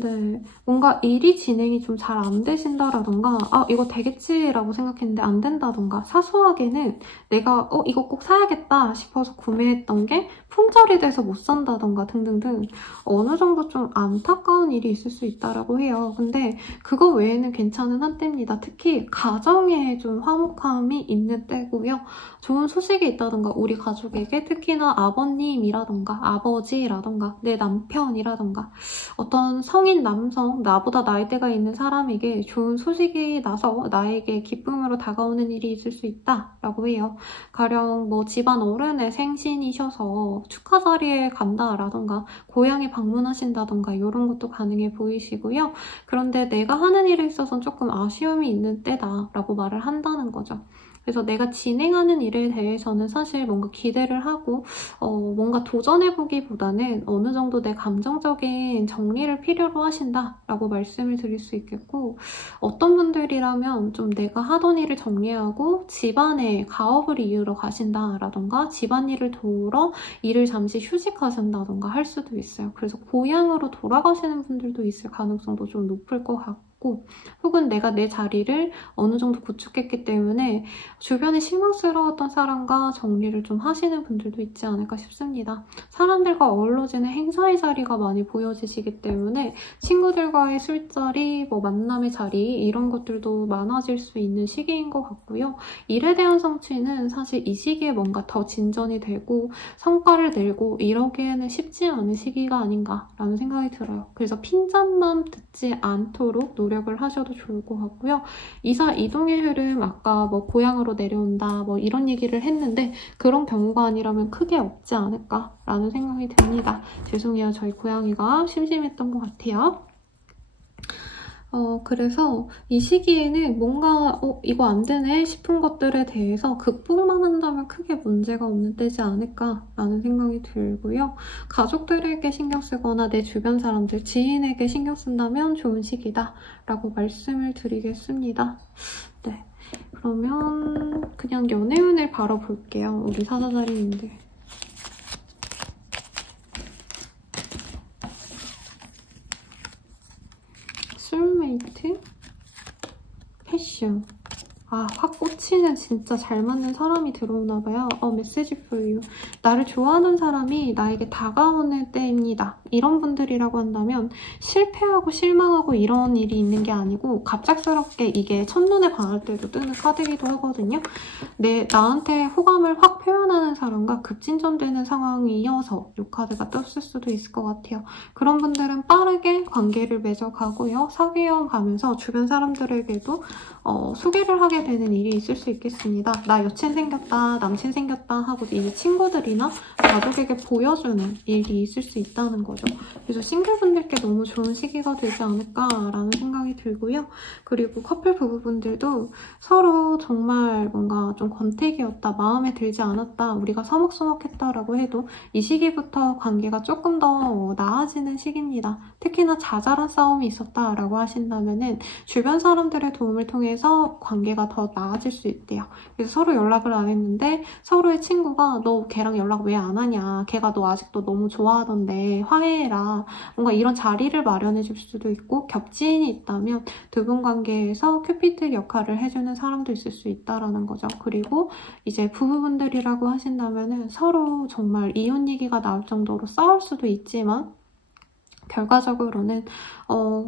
네, 뭔가 일이 진행이 좀 잘 안 되신다라던가 아 이거 되겠지라고 생각했는데 안 된다던가 사소하게는 내가 이거 꼭 사야겠다 싶어서 구매했던 게 품절이 돼서 못 산다던가 등등등 어느 정도 좀 안타까운 일이 있을 수 있다라고 해요. 근데 그거 외에는 괜찮은 한때입니다. 특히 가정에 좀 화목함이 있는 때고요. 좋은 소식이 있다던가 우리 가족에게 특히나 아버님이라던가 아버지라던가 내 남편이라던가 어떤 성인 남성, 나보다 나이대가 있는 사람에게 좋은 소식이 나서 나에게 기쁨으로 다가오는 일이 있을 수 있다라고 해요. 가령 뭐 집안 어른의 생신이셔서 축하 자리에 간다라던가 고향에 방문하신다던가 이런 것도 가능해 보이시고요. 그런데 내가 하는 일에 있어서는 조금 아쉬움이 있는 때다라고 말을 한다는 거죠. 그래서 내가 진행하는 일에 대해서는 사실 뭔가 기대를 하고 뭔가 도전해보기보다는 어느 정도 내 감정적인 정리를 필요로 하신다라고 말씀을 드릴 수 있겠고, 어떤 분들이라면 좀 내가 하던 일을 정리하고 집안에 가업을 이으러 가신다라던가 집안일을 도우러 일을 잠시 휴직하신다던가 할 수도 있어요. 그래서 고향으로 돌아가시는 분들도 있을 가능성도 좀 높을 것 같고, 혹은 내가 내 자리를 어느 정도 구축했기 때문에 주변에 실망스러웠던 사람과 정리를 좀 하시는 분들도 있지 않을까 싶습니다. 사람들과 어우러지는 행사의 자리가 많이 보여지시기 때문에 친구들과의 술자리, 뭐 만남의 자리 이런 것들도 많아질 수 있는 시기인 것 같고요. 일에 대한 성취는 사실 이 시기에 뭔가 더 진전이 되고 성과를 내고 이러기에는 쉽지 않은 시기가 아닌가라는 생각이 들어요. 그래서 핀잔만 듣지 않도록 노력을 하셔도 좋을 것 같고요. 이사 이동의 흐름, 아까 뭐 고향으로 내려온다 뭐 이런 얘기를 했는데 그런 경우가 아니라면 크게 없지 않을까라는 생각이 듭니다. 죄송해요. 저희 고양이가 심심했던 것 같아요. 그래서 이 시기에는 뭔가 이거 안 되네 싶은 것들에 대해서 극복만 한다면 크게 문제가 없는 때지 않을까라는 생각이 들고요. 가족들에게 신경 쓰거나 내 주변 사람들, 지인에게 신경 쓴다면 좋은 시기다라고 말씀을 드리겠습니다. 네, 그러면 그냥 연애운을 바로 볼게요. 우리 사자자리님들. 소울메이트? 패션. 확 꽂히는 진짜 잘 맞는 사람이 들어오나 봐요. 메시지 for you. 나를 좋아하는 사람이 나에게 다가오는 때입니다. 이런 분들이라고 한다면 실패하고 실망하고 이런 일이 있는 게 아니고 갑작스럽게 이게 첫눈에 반할 때도 뜨는 카드이기도 하거든요. 나한테 호감을 확 표현하는 사람과 급진전되는 상황이어서 이 카드가 떴을 수도 있을 것 같아요. 그런 분들은 빠르게 관계를 맺어가고요. 사귀어 가면서 주변 사람들에게도 소개를 하게 되는 일이 있을 수 있겠습니다. 나 여친 생겼다, 남친 생겼다 하고 이제 친구들이나 가족에게 보여주는 일이 있을 수 있다는 거죠. 그래서 싱글분들께 너무 좋은 시기가 되지 않을까라는 생각이 들고요. 그리고 커플 부부분들도 서로 정말 뭔가 좀 권태기였다, 마음에 들지 않았다, 우리가 서먹서먹했다라고 해도 이 시기부터 관계가 조금 더 나아지는 시기입니다. 특히나 자잘한 싸움이 있었다라고 하신다면은 주변 사람들의 도움을 통해서 관계가 더 나아질 수 있대요. 그래서 서로 연락을 안 했는데 서로의 친구가 너 걔랑 연락 왜 안 하냐, 걔가 너 아직도 너무 좋아하던데 화해해라, 뭔가 이런 자리를 마련해 줄 수도 있고, 겹지인이 있다면 두 분 관계에서 큐피드 역할을 해주는 사람도 있을 수 있다라는 거죠. 그리고 이제 부부분들이라고 하신다면은 서로 정말 이혼 얘기가 나올 정도로 싸울 수도 있지만 결과적으로는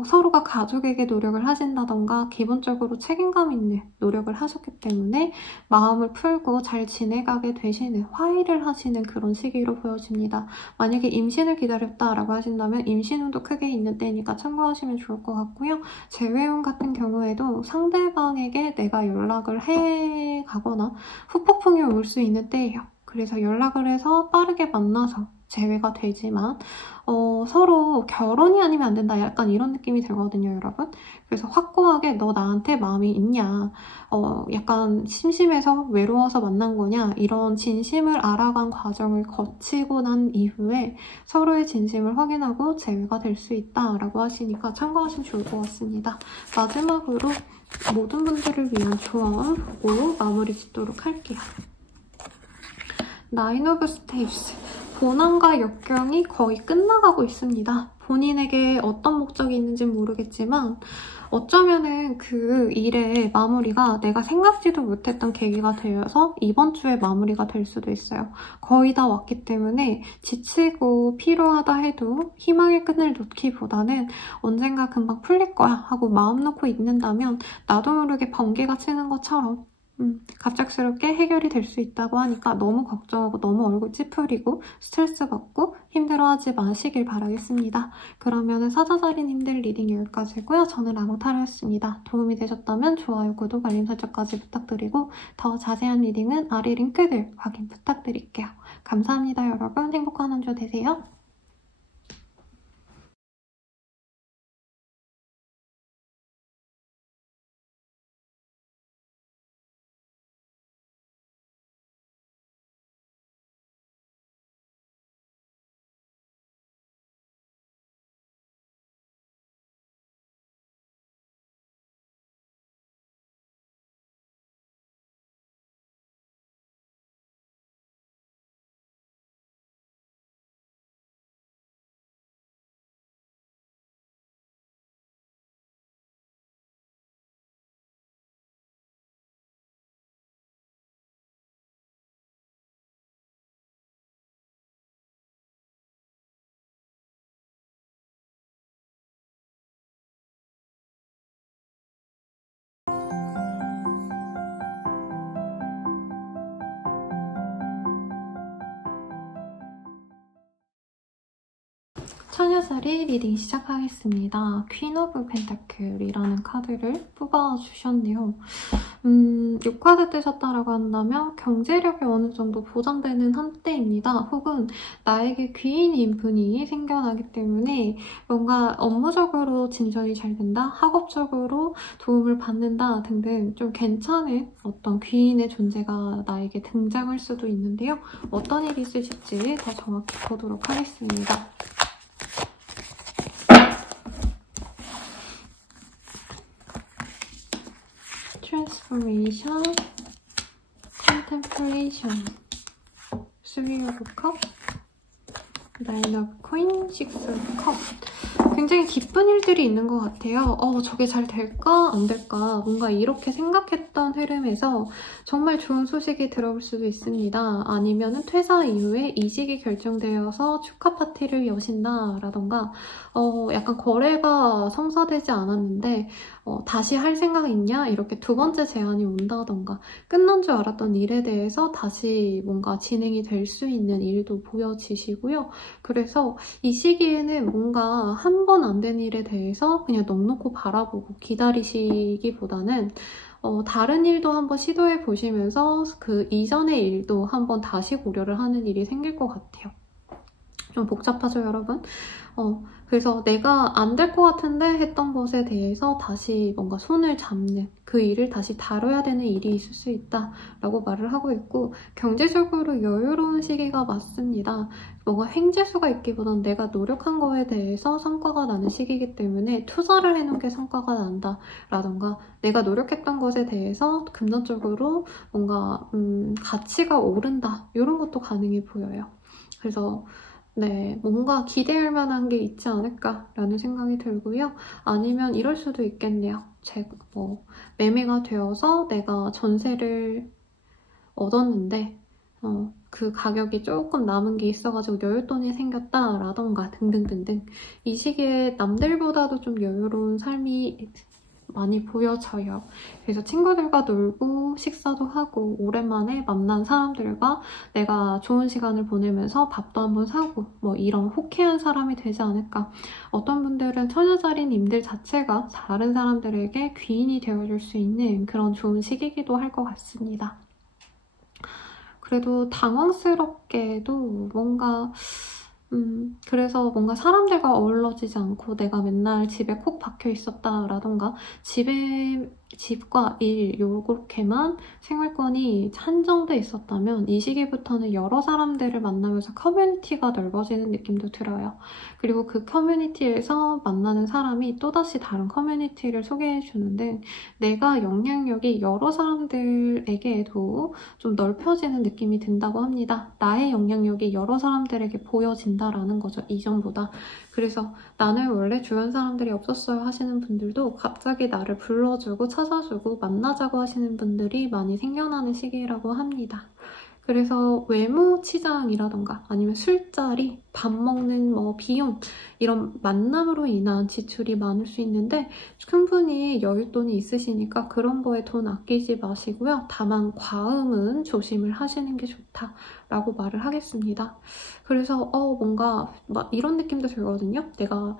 서로가 가족에게 노력을 하신다던가 기본적으로 책임감 있는 노력을 하셨기 때문에 마음을 풀고 잘 지내가게 되시는, 화해를 하시는 그런 시기로 보여집니다. 만약에 임신을 기다렸다라고 하신다면 임신운도 크게 있는 때니까 참고하시면 좋을 것 같고요. 재회운 같은 경우에도 상대방에게 내가 연락을 해 가거나 후폭풍이 올 수 있는 때예요. 그래서 연락을 해서 빠르게 만나서 재회가 되지만 서로 결혼이 아니면 안 된다, 약간 이런 느낌이 들거든요, 여러분. 그래서 확고하게 너 나한테 마음이 있냐, 약간 심심해서 외로워서 만난 거냐, 이런 진심을 알아간 과정을 거치고 난 이후에 서로의 진심을 확인하고 재회가 될 수 있다라고 하시니까 참고하시면 좋을 것 같습니다. 마지막으로 모든 분들을 위한 조언 보고 마무리 짓도록 할게요. 나인 오브 스테이프스. 고난과 역경이 거의 끝나가고 있습니다. 본인에게 어떤 목적이 있는지는 모르겠지만 어쩌면은 그 일의 마무리가 내가 생각지도 못했던 계기가 되어서 이번 주에 마무리가 될 수도 있어요. 거의 다 왔기 때문에 지치고 피로하다 해도 희망의 끈을 놓기보다는 언젠가 금방 풀릴 거야 하고 마음 놓고 있는다면 나도 모르게 번개가 치는 것처럼 갑작스럽게 해결이 될 수 있다고 하니까 너무 걱정하고 너무 얼굴 찌푸리고 스트레스 받고 힘들어하지 마시길 바라겠습니다. 그러면 사자자리님들 리딩 여기까지고요. 저는 라몽타로였습니다. 도움이 되셨다면 좋아요, 구독, 알림 설정까지 부탁드리고 더 자세한 리딩은 아래 링크들 확인 부탁드릴게요. 감사합니다, 여러분. 행복한 한 주 되세요. 처녀자리 리딩 시작하겠습니다. 퀸 오브 펜타클이라는 카드를 뽑아주셨네요. 6카드 뜨셨다라고 한다면 경제력이 어느 정도 보장되는 한때입니다. 혹은 나에게 귀인인 분이 생겨나기 때문에 뭔가 업무적으로 진전이 잘 된다, 학업적으로 도움을 받는다 등등 좀 괜찮은 어떤 귀인의 존재가 나에게 등장할 수도 있는데요. 어떤 일이 있으실지 더 정확히 보도록 하겠습니다. Transformation, Contemplation, Three of Cups, Nine of Coins, Six of Cups. 굉장히 기쁜 일들이 있는 것 같아요. 저게 잘 될까? 안 될까? 뭔가 이렇게 생각했던 흐름에서 정말 좋은 소식이 들어올 수도 있습니다. 아니면 퇴사 이후에 이직이 결정되어서 축하 파티를 여신다라던가 약간 거래가 성사되지 않았는데 다시 할 생각 있냐? 이렇게 두 번째 제안이 온다던가 끝난 줄 알았던 일에 대해서 다시 뭔가 진행이 될 수 있는 일도 보여지시고요. 그래서 이 시기에는 뭔가 한 번 안 된 일에 대해서 그냥 넋놓고 바라보고 기다리시기보다는 다른 일도 한번 시도해 보시면서 그 이전의 일도 한번 다시 고려를 하는 일이 생길 것 같아요. 좀 복잡하죠, 여러분? 그래서 내가 안 될 것 같은데 했던 것에 대해서 다시 뭔가 손을 잡는 그 일을 다시 다뤄야 되는 일이 있을 수 있다라고 말을 하고 있고 경제적으로 여유로운 시기가 맞습니다. 뭔가 횡재수가 있기보다는 내가 노력한 거에 대해서 성과가 나는 시기이기 때문에 투자를 해놓은 게 성과가 난다라던가 내가 노력했던 것에 대해서 금전적으로 뭔가 가치가 오른다 이런 것도 가능해 보여요. 그래서 네, 뭔가 기대할 만한 게 있지 않을까라는 생각이 들고요. 아니면 이럴 수도 있겠네요. 매매가 되어서 내가 전세를 얻었는데 그 가격이 조금 남은 게 있어가지고 여윳돈이 생겼다라던가 등등등등 이 시기에 남들보다도 좀 여유로운 삶이 많이 보여져요. 그래서 친구들과 놀고 식사도 하고 오랜만에 만난 사람들과 내가 좋은 시간을 보내면서 밥도 한번 사고 이런 호쾌한 사람이 되지 않을까. 어떤 분들은 처녀자리님들 자체가 다른 사람들에게 귀인이 되어줄 수 있는 그런 좋은 시기이기도 할 것 같습니다. 그래도 당황스럽게도 뭔가 그래서 뭔가 사람들과 어우러지지 않고 내가 맨날 집에 콕 박혀 있었다라던가 집과 일 요렇게만 생활권이 한정돼 있었다면 이 시기부터는 여러 사람들을 만나면서 커뮤니티가 넓어지는 느낌도 들어요. 그리고 그 커뮤니티에서 만나는 사람이 또다시 다른 커뮤니티를 소개해주는 등 내가 영향력이 여러 사람들에게도 좀 넓혀지는 느낌이 든다고 합니다. 나의 영향력이 여러 사람들에게 보여진다라는 거죠, 이전보다. 그래서 나는 원래 주변 사람들이 없었어요 하시는 분들도 갑자기 나를 불러주고 찾아주고 만나자고 하시는 분들이 많이 생겨나는 시기라고 합니다. 그래서 외모 치장이라던가 아니면 술자리, 밥 먹는 비용 이런 만남으로 인한 지출이 많을 수 있는데 충분히 여윳돈이 있으시니까 그런 거에 돈 아끼지 마시고요. 다만 과음은 조심을 하시는 게 좋다라고 말을 하겠습니다. 그래서 뭔가 이런 느낌도 들거든요. 내가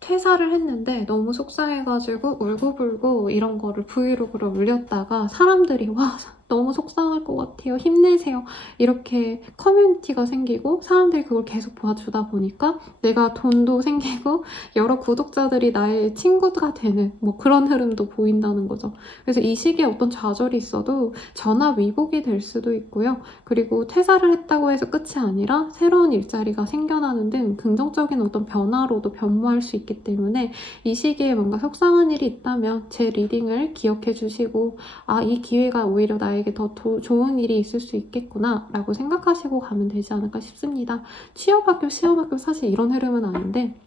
퇴사를 했는데 너무 속상해가지고 울고불고 이런 거를 브이로그로 올렸다가 사람들이 와 너무 속상할 것 같아요. 힘내세요. 이렇게 커뮤니티가 생기고 사람들이 그걸 계속 봐주다 보니까 내가 돈도 생기고 여러 구독자들이 나의 친구가 되는 그런 흐름도 보인다는 거죠. 그래서 이 시기에 어떤 좌절이 있어도 전화 위복이 될 수도 있고요. 그리고 퇴사를 했다고 해서 끝이 아니라 새로운 일자리가 생겨나는 등 긍정적인 어떤 변화로도 변모할 수 있기 때문에 이 시기에 뭔가 속상한 일이 있다면 제 리딩을 기억해 주시고 이 기회가 오히려 나에게 더 좋은 일이 있을 수 있겠구나 라고 생각하시고 가면 되지 않을까 싶습니다. 취업학교, 시험학교 사실 이런 흐름은 아닌데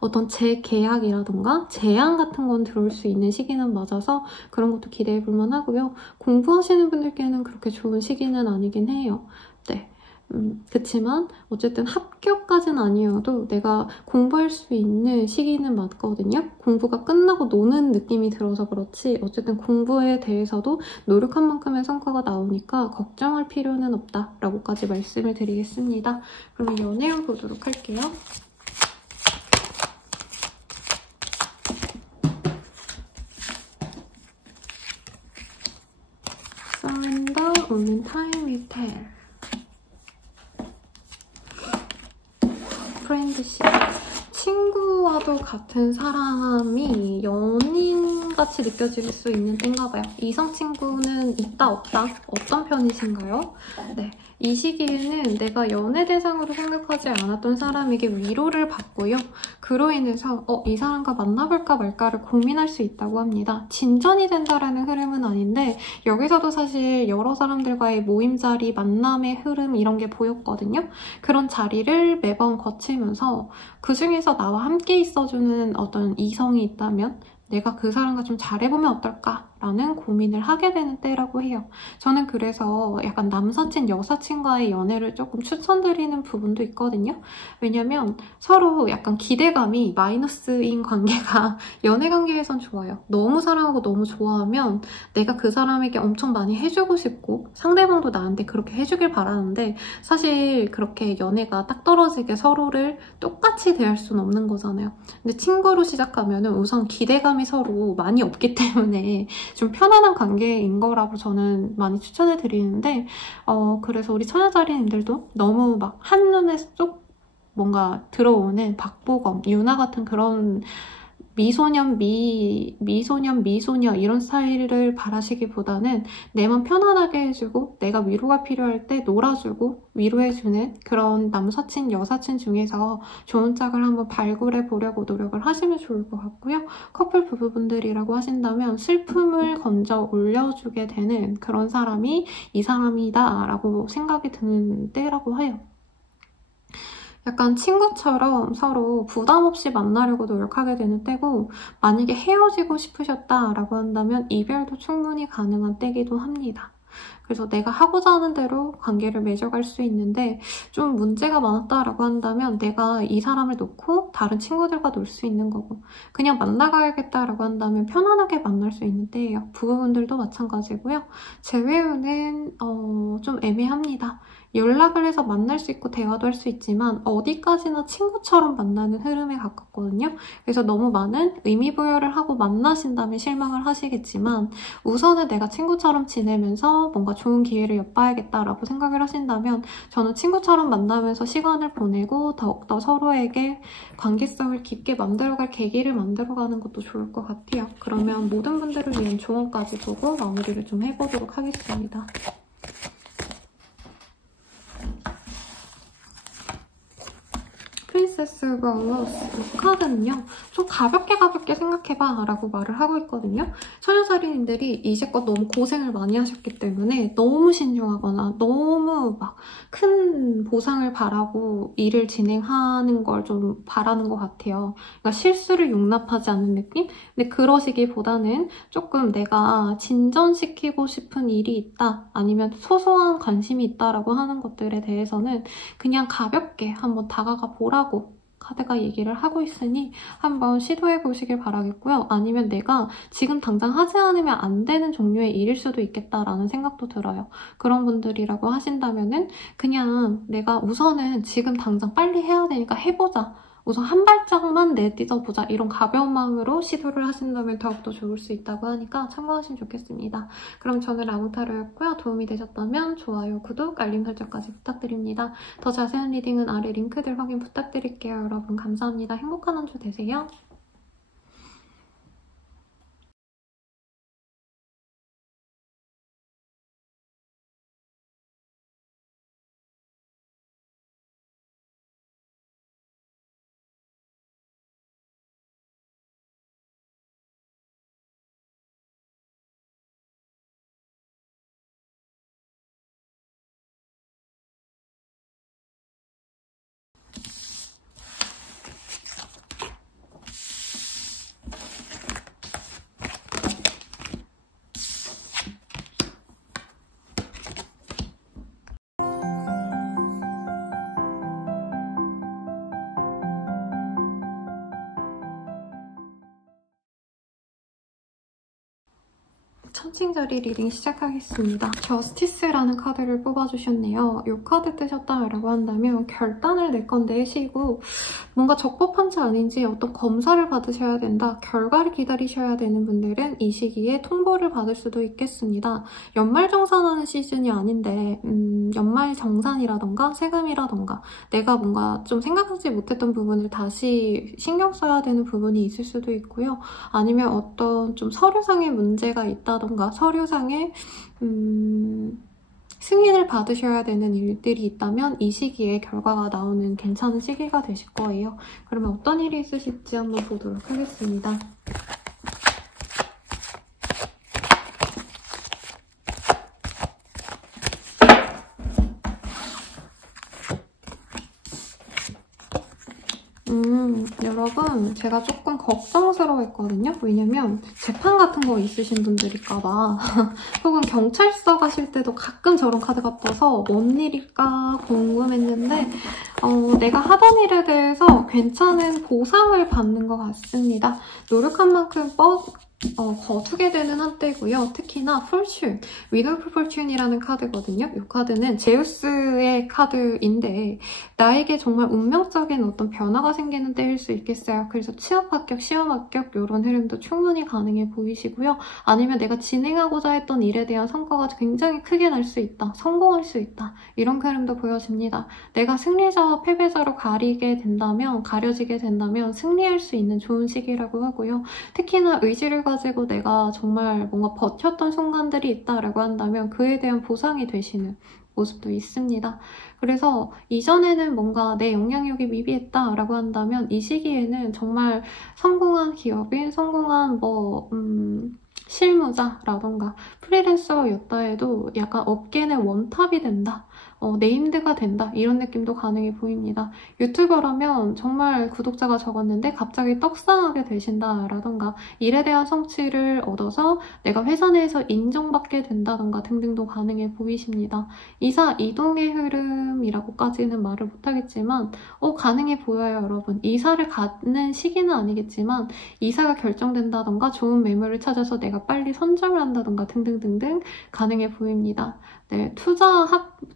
어떤 재계약이라던가 제안 같은 건 들어올 수 있는 시기는 맞아서 그런 것도 기대해 볼만 하고요. 공부하시는 분들께는 그렇게 좋은 시기는 아니긴 해요. 네. 그치만 어쨌든 합격까지는 아니어도 내가 공부할 수 있는 시기는 맞거든요. 공부가 끝나고 노는 느낌이 들어서 그렇지 어쨌든 공부에 대해서도 노력한 만큼의 성과가 나오니까 걱정할 필요는 없다라고까지 말씀을 드리겠습니다. 그러면 연애운 보도록 할게요. Surrender, only time will tell. 프렌드십. 친구와도 같은 사람이 연인같이 느껴질 수 있는 때인가 봐요. 이성 친구는 있다 없다? 어떤 편이신가요? 네, 이 시기에는 내가 연애 대상으로 생각하지 않았던 사람에게 위로를 받고요. 그로 인해서 이 사람과 만나볼까 말까를 고민할 수 있다고 합니다. 진전이 된다라는 흐름은 아닌데 여기서도 사실 여러 사람들과의 모임 자리, 만남의 흐름 이런 게 보였거든요. 그런 자리를 매번 거치면서 그 중에서 나와 함께 있어주는 어떤 이성이 있다면 내가 그 사람과 좀 잘해보면 어떨까라는 고민을 하게 되는 때라고 해요. 저는 그래서 약간 남사친, 여사친과의 연애를 조금 추천드리는 부분도 있거든요. 왜냐면 서로 약간 기대감이 마이너스인 관계가 연애 관계에선 좋아요. 너무 사랑하고 너무 좋아하면 내가 그 사람에게 엄청 많이 해주고 싶고 상대방도 나한테 그렇게 해주길 바라는데 사실 그렇게 연애가 딱 떨어지게 서로를 똑같이 대할 수는 없는 거잖아요. 근데 친구로 시작하면 우선 기대감이 서로 많이 없기 때문에 좀 편안한 관계인 거라고 저는 많이 추천해 드리는데 그래서 우리 처녀자리님들도 너무 막 한눈에 쏙 뭔가 들어오는 박보검, 유나 같은 그런 미소년, 미소녀 이런 스타일을 바라시기보다는 내 맘 편안하게 해주고 내가 위로가 필요할 때 놀아주고 위로해주는 그런 남사친, 여사친 중에서 좋은 짝을 한번 발굴해 보려고 노력을 하시면 좋을 것 같고요. 커플 부부분들이라고 하신다면 슬픔을 건져 올려주게 되는 그런 사람이 이 사람이다 라고 생각이 드는 때라고 해요. 약간 친구처럼 서로 부담 없이 만나려고 노력하게 되는 때고 만약에 헤어지고 싶으셨다라고 한다면 이별도 충분히 가능한 때기도 합니다. 그래서 내가 하고자 하는 대로 관계를 맺어갈 수 있는데 좀 문제가 많았다라고 한다면 내가 이 사람을 놓고 다른 친구들과 놀 수 있는 거고 그냥 만나가야겠다라고 한다면 편안하게 만날 수 있는 때예요. 부부분들도 마찬가지고요. 제 외에는 좀 애매합니다. 연락을 해서 만날 수 있고 대화도 할 수 있지만 어디까지나 친구처럼 만나는 흐름에 가깝거든요. 그래서 너무 많은 의미부여를 하고 만나신다면 실망을 하시겠지만 우선은 내가 친구처럼 지내면서 뭔가 좋은 기회를 엿봐야겠다라고 생각을 하신다면 저는 친구처럼 만나면서 시간을 보내고 더욱더 서로에게 관계성을 깊게 만들어갈 계기를 만들어가는 것도 좋을 것 같아요. 그러면 모든 분들을 위한 조언까지 보고 마무리를 좀 해보도록 하겠습니다. 프린세스 버러스 이 카드는요. 좀 가볍게 생각해봐 라고 말을 하고 있거든요. 처녀자리님들이 이제껏 너무 고생을 많이 하셨기 때문에 너무 신중하거나 너무 막 큰 보상을 바라고 일을 진행하는 걸 좀 바라는 것 같아요. 그러니까 실수를 용납하지 않는 느낌? 근데 그러시기보다는 조금 내가 진전시키고 싶은 일이 있다 아니면 소소한 관심이 있다라고 하는 것들에 대해서는 그냥 가볍게 한번 다가가 보라고 카드가 얘기를 하고 있으니 한번 시도해 보시길 바라겠고요. 아니면 내가 지금 당장 하지 않으면 안 되는 종류의 일일 수도 있겠다라는 생각도 들어요. 그런 분들이라고 하신다면은 그냥 내가 우선은 지금 당장 빨리 해야 되니까 해보자. 우선 한 발짝만 내딛어보자. 이런 가벼운 마음으로 시도를 하신다면 더욱더 좋을 수 있다고 하니까 참고하시면 좋겠습니다. 그럼 저는 라운타로였고요. 도움이 되셨다면 좋아요, 구독, 알림 설정까지 부탁드립니다. 더 자세한 리딩은 아래 링크들 확인 부탁드릴게요. 여러분 감사합니다. 행복한 한 주 되세요. 3층짜리 리딩 시작하겠습니다. 저스티스라는 카드를 뽑아주셨네요. 이 카드 뜨셨다라고 한다면 결단을 낼 건데 시고 뭔가 적법한지 아닌지 어떤 검사를 받으셔야 된다. 결과를 기다리셔야 되는 분들은 이 시기에 통보를 받을 수도 있겠습니다. 연말정산하는 시즌이 아닌데 연말정산이라던가 세금이라던가 내가 뭔가 좀 생각하지 못했던 부분을 다시 신경 써야 되는 부분이 있을 수도 있고요. 아니면 어떤 좀 서류상의 문제가 있다던가 서류상의 승인을 받으셔야 되는 일들이 있다면 이 시기에 결과가 나오는 괜찮은 시기가 되실 거예요. 그러면 어떤 일이 있으실지 한번 보도록 하겠습니다. 여러분 제가 조금 걱정스러워했거든요. 왜냐면 재판 같은 거 있으신 분들일까봐 혹은 경찰서 가실 때도 가끔 저런 카드가 떠서 뭔 일일까 궁금했는데 내가 하던 일에 대해서 괜찮은 보상을 받는 것 같습니다. 노력한 만큼 거두게 되는 한때고요. 특히나 fortune, wonderful fortune이라는 카드거든요. 이 카드는 제우스의 카드인데 나에게 정말 운명적인 어떤 변화가 생기는 때일 수 있겠어요. 그래서 취업 합격, 시험 합격 이런 흐름도 충분히 가능해 보이시고요. 아니면 내가 진행하고자 했던 일에 대한 성과가 굉장히 크게 날 수 있다. 성공할 수 있다. 이런 흐름도 보여집니다. 내가 승리자와 패배자로 가려지게 된다면 승리할 수 있는 좋은 시기라고 하고요. 특히나 의지를 가지고 내가 정말 뭔가 버텼던 순간들이 있다라고 한다면 그에 대한 보상이 되시는 모습도 있습니다. 그래서 이전에는 뭔가 내 영향력이 미비했다라고 한다면 이 시기에는 정말 성공한 기업인, 성공한 실무자라던가 프리랜서였다 해도 약간 업계는 원탑이 된다. 네임드가 된다. 이런 느낌도 가능해 보입니다. 유튜버라면 정말 구독자가 적었는데 갑자기 떡상하게 되신다라던가 일에 대한 성취를 얻어서 내가 회사 내에서 인정받게 된다던가 등등도 가능해 보이십니다. 이사 이동의 흐름이라고까지는 말을 못하겠지만 가능해 보여요, 여러분. 이사를 가는 시기는 아니겠지만 이사가 결정된다던가 좋은 매물을 찾아서 내가 빨리 선점을 한다던가 등등등등 가능해 보입니다. 네,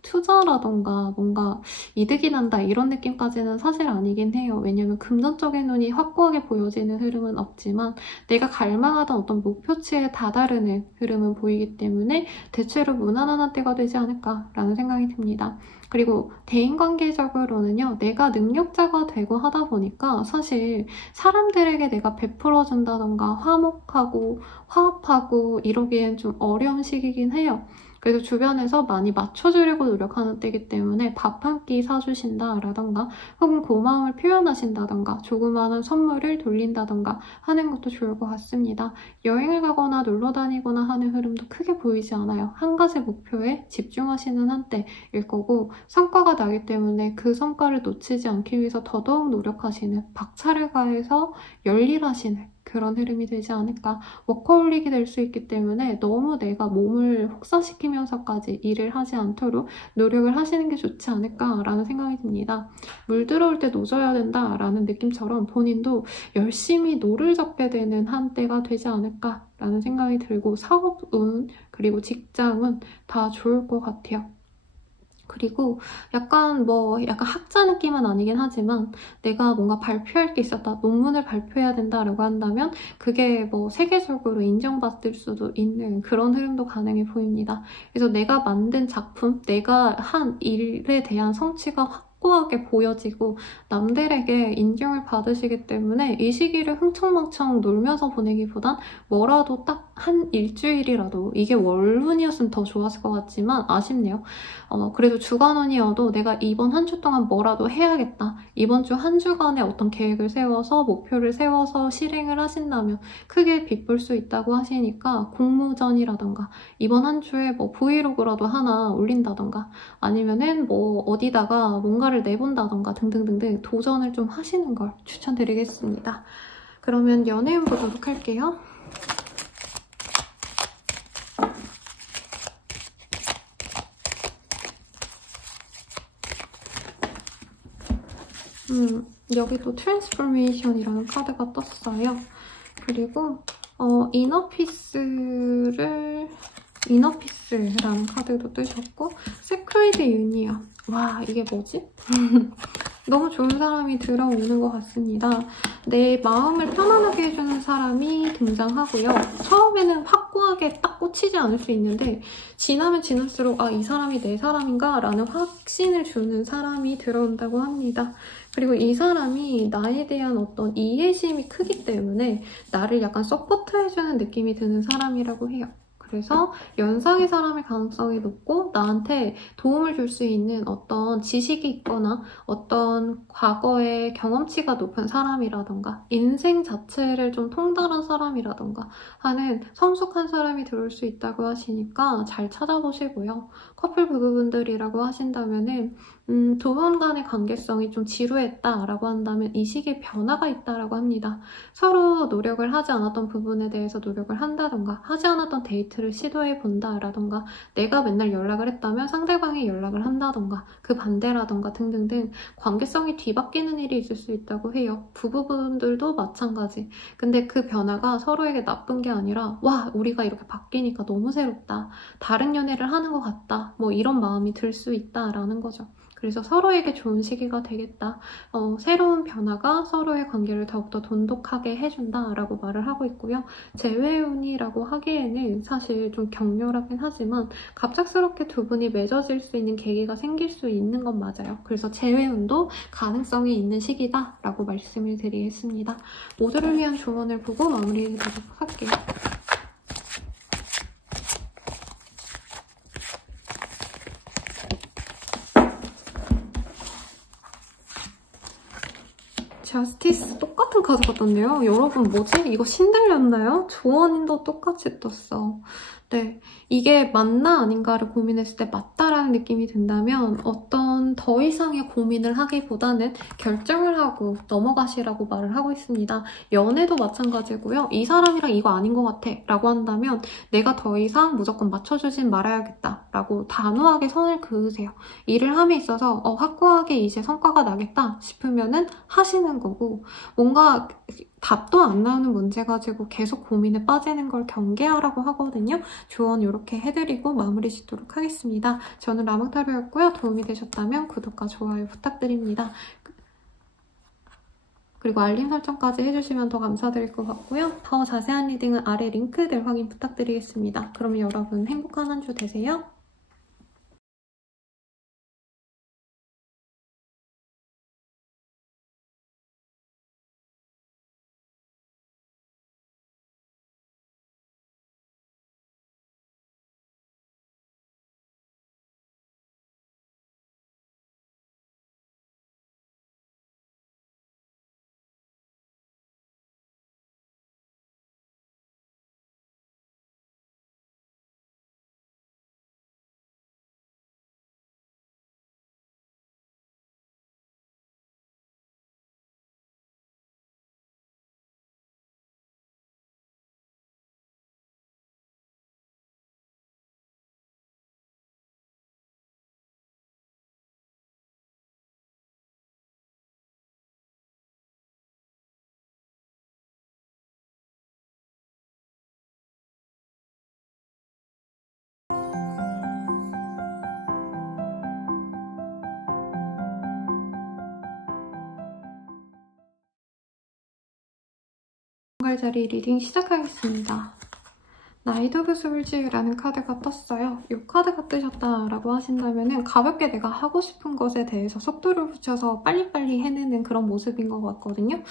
투자라던가 뭔가 이득이 난다 이런 느낌까지는 사실 아니긴 해요. 왜냐면 금전적인 눈이 확고하게 보여지는 흐름은 없지만 내가 갈망하던 어떤 목표치에 다다르는 흐름은 보이기 때문에 대체로 무난한 때가 되지 않을까라는 생각이 듭니다. 그리고 대인관계적으로는요. 내가 능력자가 되고 하다 보니까 사실 사람들에게 내가 베풀어준다던가 화목하고 화합하고 이러기엔 좀 어려운 시기긴 해요. 그래서 주변에서 많이 맞춰주려고 노력하는 때이기 때문에 밥 한 끼 사주신다라던가 혹은 고마움을 표현하신다던가 조그마한 선물을 돌린다던가 하는 것도 좋을 것 같습니다. 여행을 가거나 놀러 다니거나 하는 흐름도 크게 보이지 않아요. 한 가지 목표에 집중하시는 한때일 거고 성과가 나기 때문에 그 성과를 놓치지 않기 위해서 더더욱 노력하시는 박차를 가해서 열일하시는 그런 흐름이 되지 않을까. 워커홀릭이 될 수 있기 때문에 너무 내가 몸을 혹사시키면서까지 일을 하지 않도록 노력을 하시는 게 좋지 않을까라는 생각이 듭니다. 물 들어올 때 노져야 된다라는 느낌처럼 본인도 열심히 노를 젓게 되는 한때가 되지 않을까라는 생각이 들고 사업운 그리고 직장은 다 좋을 것 같아요. 그리고 약간 학자 느낌은 아니긴 하지만 내가 뭔가 발표할 게 있었다, 논문을 발표해야 된다라고 한다면 그게 세계적으로 인정받을 수도 있는 그런 흐름도 가능해 보입니다. 그래서 내가 만든 작품, 내가 한 일에 대한 성취가 확고하게 보여지고 남들에게 인정을 받으시기 때문에 이 시기를 흥청망청 놀면서 보내기보단 뭐라도 딱 한 일주일이라도 이게 월운이었으면 더 좋았을 것 같지만 아쉽네요. 그래도 주간운이어도 내가 이번 한 주 동안 뭐라도 해야겠다. 이번 주 한 주간의 어떤 계획을 세워서 목표를 세워서 실행을 하신다면 크게 빚볼 수 있다고 하시니까 공모전이라던가 이번 한 주에 브이로그라도 하나 올린다던가 아니면은 어디다가 뭔가를 내본다던가 등등등등 도전을 좀 하시는 걸 추천드리겠습니다. 그러면 연애운 보도록 할게요. 여기 또 트랜스포메이션이라는 카드가 떴어요. 그리고 이너피스라는 카드도 뜨셨고, 세크리드 유니언. 와, 이게 뭐지? 너무 좋은 사람이 들어오는 것 같습니다. 내 마음을 편안하게 해주는 사람이 등장하고요. 처음에는 확고하게 딱 꽂히지 않을 수 있는데 지나면 지날수록 아, 이 사람이 내 사람인가? 라는 확신을 주는 사람이 들어온다고 합니다. 그리고 이 사람이 나에 대한 어떤 이해심이 크기 때문에 나를 약간 서포트해주는 느낌이 드는 사람이라고 해요. 그래서 연상의 사람일 가능성이 높고 나한테 도움을 줄 수 있는 어떤 지식이 있거나 어떤 과거의 경험치가 높은 사람이라던가 인생 자체를 좀 통달한 사람이라던가 하는 성숙한 사람이 들어올 수 있다고 하시니까 잘 찾아보시고요. 커플 부부분들이라고 하신다면은 두 분 간의 관계성이 좀 지루했다라고 한다면 이 시기에 변화가 있다라고 합니다. 서로 노력을 하지 않았던 부분에 대해서 노력을 한다던가 하지 않았던 데이트를 시도해본다라던가 내가 맨날 연락을 했다면 상대방이 연락을 한다던가 그 반대라던가 등등등 관계성이 뒤바뀌는 일이 있을 수 있다고 해요. 부부분들도 마찬가지. 근데 그 변화가 서로에게 나쁜 게 아니라 와, 우리가 이렇게 바뀌니까 너무 새롭다. 다른 연애를 하는 것 같다. 뭐 이런 마음이 들 수 있다라는 거죠. 그래서 서로에게 좋은 시기가 되겠다. 새로운 변화가 서로의 관계를 더욱더 돈독하게 해준다라고 말을 하고 있고요. 재회운이라고 하기에는 사실 좀 격렬하긴 하지만 갑작스럽게 두 분이 맺어질 수 있는 계기가 생길 수 있는 건 맞아요. 그래서 재회운도 가능성이 있는 시기다라고 말씀을 드리겠습니다. 모두를 위한 조언을 보고 마무리해드리도록 할게요. 저스티스 똑같은 카드 같던데요? 여러분 뭐지? 이거 신들렸나요? 조언인도 똑같이 떴어. 네, 이게 맞나 아닌가를 고민했을 때 맞다라는 느낌이 든다면 어떤 더 이상의 고민을 하기보다는 결정을 하고 넘어가시라고 말을 하고 있습니다. 연애도 마찬가지고요. 이 사람이랑 이거 아닌 것 같아 라고 한다면 내가 더 이상 무조건 맞춰주진 말아야겠다 라고 단호하게 선을 그으세요. 일을 함에 있어서 확고하게 이제 성과가 나겠다 싶으면은 하시는 거고 뭔가 답도 안 나오는 문제 가지고 계속 고민에 빠지는 걸 경계하라고 하거든요. 조언 이렇게 해드리고 마무리 짓도록 하겠습니다. 저는 라마타로였고요. 도움이 되셨다면 구독과 좋아요 부탁드립니다. 그리고 알림 설정까지 해주시면 더 감사드릴 것 같고요. 더 자세한 리딩은 아래 링크들 확인 부탁드리겠습니다. 그럼 여러분 행복한 한 주 되세요. 자리 리딩 시작하겠습니다. 나이트 오브 솔즈라는 카드가 떴어요. 이 카드가 뜨셨다라고 하신다면 가볍게 내가 하고 싶은 것에 대해서 속도를 붙여서 빨리빨리 해내는 그런 모습인 것 같거든요.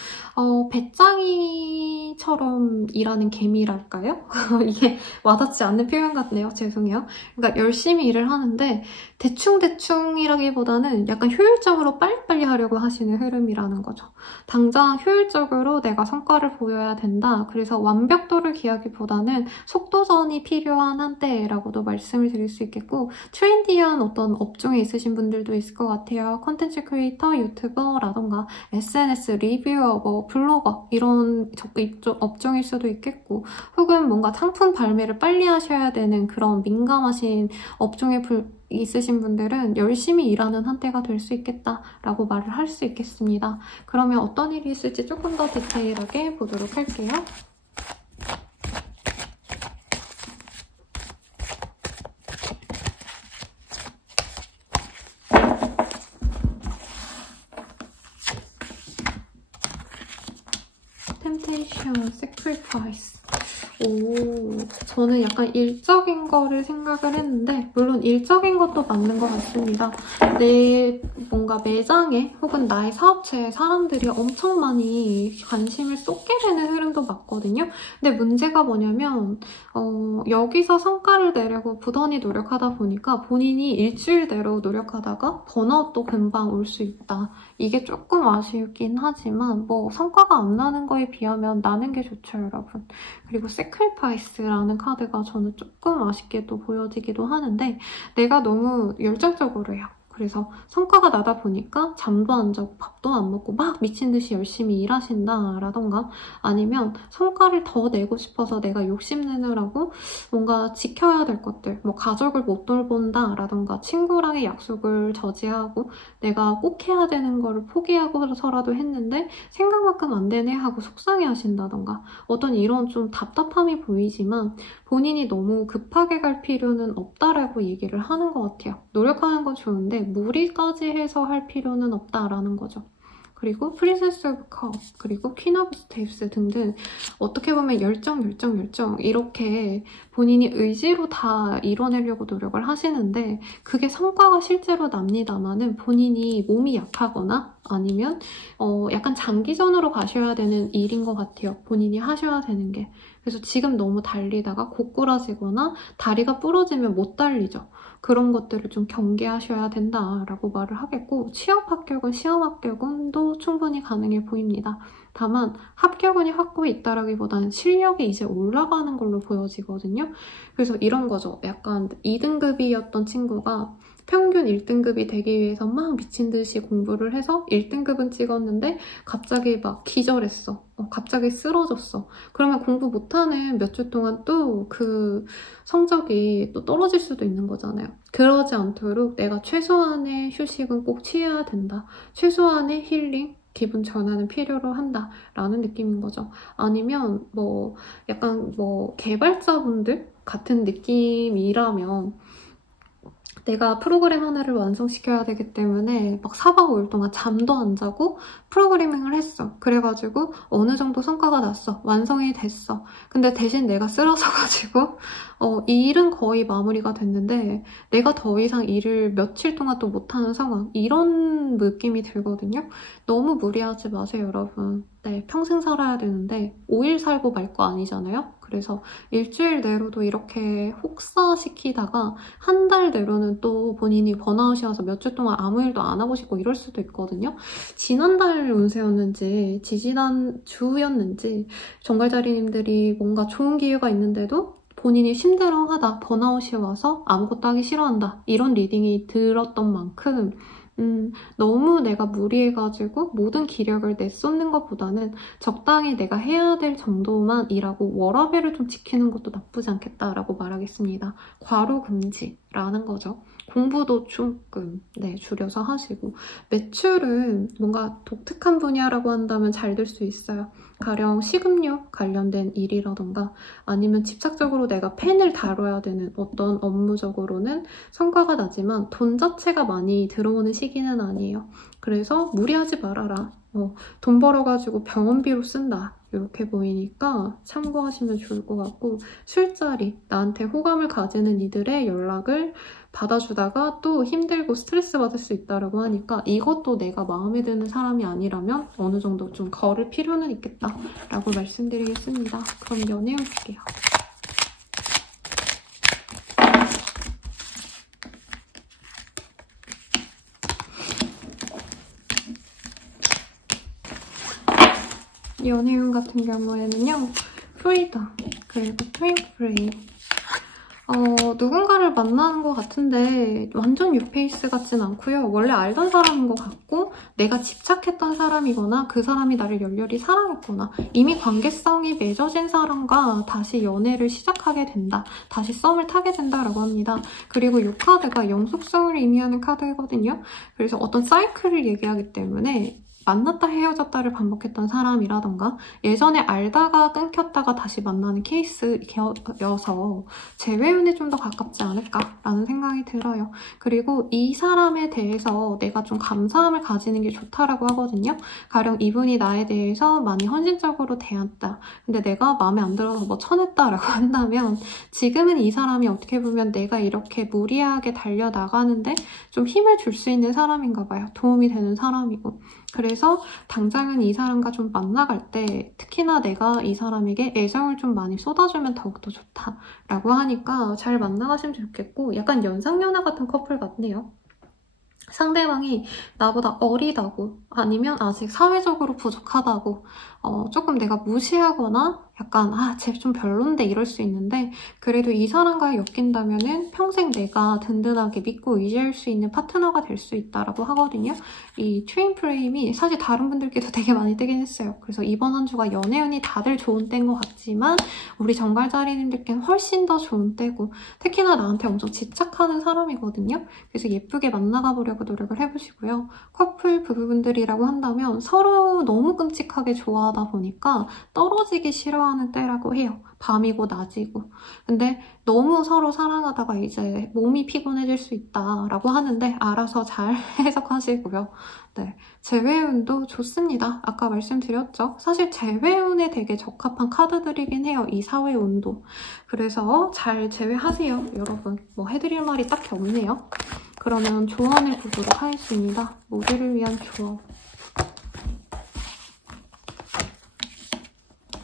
배짱이처럼 일하는 개미랄까요? 이게 와닿지 않는 표현 같네요. 죄송해요. 그러니까 열심히 일을 하는데 대충대충이라기보다는 약간 효율적으로 빨리빨리 하려고 하시는 흐름이라는 거죠. 당장 효율적으로 내가 성과를 보여야 된다. 그래서 완벽도를 기하기보다는 속도전이 필요한 한때라고도 말씀을 드릴 수 있겠고 트렌디한 어떤 업종에 있으신 분들도 있을 것 같아요. 콘텐츠 크리에이터, 유튜버라던가 SNS 리뷰어, 뭐 블로거 이런 업종일 수도 있겠고 혹은 뭔가 상품 발매를 빨리 하셔야 되는 그런 민감하신 업종에 있으신 분들은 열심히 일하는 한때가 될 수 있겠다라고 말을 할 수 있겠습니다. 그러면 어떤 일이 있을지 조금 더 디테일하게 보도록 할게요. 상쾌한 sacrifice. 오, 저는 약간 일적인 거를 생각을 했는데 물론 일적인 것도 맞는 것 같습니다. 내 뭔가 매장에 혹은 나의 사업체에 사람들이 엄청 많이 관심을 쏟게 되는 흐름도 맞거든요. 근데 문제가 뭐냐면 여기서 성과를 내려고 부단히 노력하다 보니까 본인이 일주일 내로 노력하다가 번아웃도 금방 올 수 있다. 이게 조금 아쉽긴 하지만 뭐 성과가 안 나는 거에 비하면 나는 게 좋죠, 여러분. 그리고 sacrifice라는 카드가 저는 조금 아쉽게도 보여지기도 하는데 내가 너무 열정적으로 해요. 그래서 성과가 나다 보니까 잠도 안 자고 밥도 안 먹고 막 미친 듯이 열심히 일하신다라던가 아니면 성과를 더 내고 싶어서 내가 욕심내느라고 뭔가 지켜야 될 것들, 뭐 가족을 못 돌본다라던가 친구랑의 약속을 저지하고 내가 꼭 해야 되는 거를 포기하고서라도 했는데 생각만큼 안 되네 하고 속상해하신다던가 어떤 이런 좀 답답함이 보이지만 본인이 너무 급하게 갈 필요는 없다라고 얘기를 하는 것 같아요. 노력하는 건 좋은데 무리까지 해서 할 필요는 없다라는 거죠. 그리고 프린세스 오브 컵, 그리고 퀸 오브 스테이프스 등등 어떻게 보면 열정 이렇게 본인이 의지로 다 이뤄내려고 노력을 하시는데 그게 성과가 실제로 납니다만은 본인이 몸이 약하거나 아니면 약간 장기전으로 가셔야 되는 일인 것 같아요. 본인이 하셔야 되는 게. 그래서 지금 너무 달리다가 고꾸라지거나 다리가 부러지면 못 달리죠. 그런 것들을 좀 경계하셔야 된다라고 말을 하겠고 취업 합격은 시험 합격은도 충분히 가능해 보입니다. 다만 합격운이 확고히 있다라기보다는 실력이 이제 올라가는 걸로 보여지거든요. 그래서 이런 거죠. 약간 2등급이었던 친구가 평균 1등급이 되기 위해서 막 미친 듯이 공부를 해서 1등급은 찍었는데 갑자기 막 기절했어. 갑자기 쓰러졌어. 그러면 공부 못하는 몇 주 동안 또 그 성적이 또 떨어질 수도 있는 거잖아요. 그러지 않도록 내가 최소한의 휴식은 꼭 취해야 된다. 최소한의 힐링, 기분 전환은 필요로 한다라는 느낌인 거죠. 아니면 뭐 약간 뭐 개발자분들 같은 느낌이라면 내가 프로그램 하나를 완성시켜야 되기 때문에 막 4박 5일 동안 잠도 안 자고 프로그래밍을 했어. 그래가지고 어느 정도 성과가 났어. 완성이 됐어. 근데 대신 내가 쓰러져가지고 이 일은 거의 마무리가 됐는데 내가 더 이상 일을 며칠 동안 또 못하는 상황. 이런 느낌이 들거든요. 너무 무리하지 마세요, 여러분. 네, 평생 살아야 되는데 5일 살고 말 거 아니잖아요? 그래서 일주일 내로도 이렇게 혹사시키다가 한 달 내로는 또 본인이 번아웃이 와서 몇 주 동안 아무 일도 안 하고 싶고 이럴 수도 있거든요. 지난달 운세였는지 지지난 주였는지 정갈자리님들이 뭔가 좋은 기회가 있는데도 본인이 심드렁하다, 번아웃이 와서 아무것도 하기 싫어한다 이런 리딩이 들었던 만큼 너무 내가 무리해가지고 모든 기력을 내쏟는 것보다는 적당히 내가 해야 될 정도만 일하고 워라밸을 좀 지키는 것도 나쁘지 않겠다라고 말하겠습니다. 과로 금지라는 거죠. 공부도 조금 줄여서 하시고 매출은 뭔가 독특한 분야라고 한다면 잘 될 수 있어요. 가령 식음료 관련된 일이라던가 아니면 집착적으로 내가 펜을 다뤄야 되는 어떤 업무적으로는 성과가 나지만 돈 자체가 많이 들어오는 시기는 아니에요. 그래서 무리하지 말아라. 돈 벌어가지고 병원비로 쓴다. 이렇게 보이니까 참고하시면 좋을 것 같고 술자리, 나한테 호감을 가지는 이들의 연락을 받아주다가 또 힘들고 스트레스 받을 수 있다고 하니까 이것도 내가 마음에 드는 사람이 아니라면 어느 정도 좀 걸을 필요는 있겠다라고 말씀드리겠습니다. 그럼 연애운 볼게요. 연애운 같은 경우에는요. 프리덤, 그리고 프리 누군가를 만나는 것 같은데 완전 뉴페이스 같진 않고요. 원래 알던 사람인 것 같고 내가 집착했던 사람이거나 그 사람이 나를 열렬히 사랑했거나 이미 관계성이 맺어진 사람과 다시 연애를 시작하게 된다. 다시 썸을 타게 된다라고 합니다. 그리고 이 카드가 영속성을 의미하는 카드거든요. 그래서 어떤 사이클을 얘기하기 때문에 만났다 헤어졌다를 반복했던 사람이라던가 예전에 알다가 끊겼다가 다시 만나는 케이스여서 재회운에 좀 더 가깝지 않을까라는 생각이 들어요. 그리고 이 사람에 대해서 내가 좀 감사함을 가지는 게 좋다라고 하거든요. 가령 이분이 나에 대해서 많이 헌신적으로 대했다. 근데 내가 마음에 안 들어서 뭐 쳐냈다라고 한다면 지금은 이 사람이 어떻게 보면 내가 이렇게 무리하게 달려나가는데 좀 힘을 줄 수 있는 사람인가 봐요. 도움이 되는 사람이고. 그래서 당장은 이 사람과 좀 만나갈 때 특히나 내가 이 사람에게 애정을 좀 많이 쏟아주면 더욱더 좋다라고 하니까 잘 만나가시면 좋겠고 약간 연상연하 같은 커플 같네요. 상대방이 나보다 어리다고 아니면 아직 사회적으로 부족하다고 조금 내가 무시하거나 약간 쟤 좀 별론데 이럴 수 있는데 그래도 이 사람과 엮인다면은 평생 내가 든든하게 믿고 의지할 수 있는 파트너가 될 수 있다라고 하거든요. 이 트윈 프레임이 사실 다른 분들께도 되게 많이 뜨긴 했어요. 그래서 이번 한 주가 연애운이 다들 좋은 때인 것 같지만 우리 정갈자리님들께는 훨씬 더 좋은 때고 특히나 나한테 엄청 집착하는 사람이거든요. 그래서 예쁘게 만나가 보려고 노력을 해보시고요. 커플 부부분들이라고 한다면 서로 너무 끔찍하게 좋아하다 보니까 떨어지기 싫어하는 때라고 해요. 밤이고 낮이고. 근데 너무 서로 사랑하다가 이제 몸이 피곤해질 수 있다라고 하는데 알아서 잘 해석하시고요. 네, 재회운도 좋습니다. 아까 말씀드렸죠? 사실 재회운에 되게 적합한 카드들이긴 해요. 이 사회운도. 그래서 잘 재회하세요, 여러분. 뭐 해드릴 말이 딱히 없네요. 그러면 조언을 보도록 하겠습니다. 모두를 위한 조언.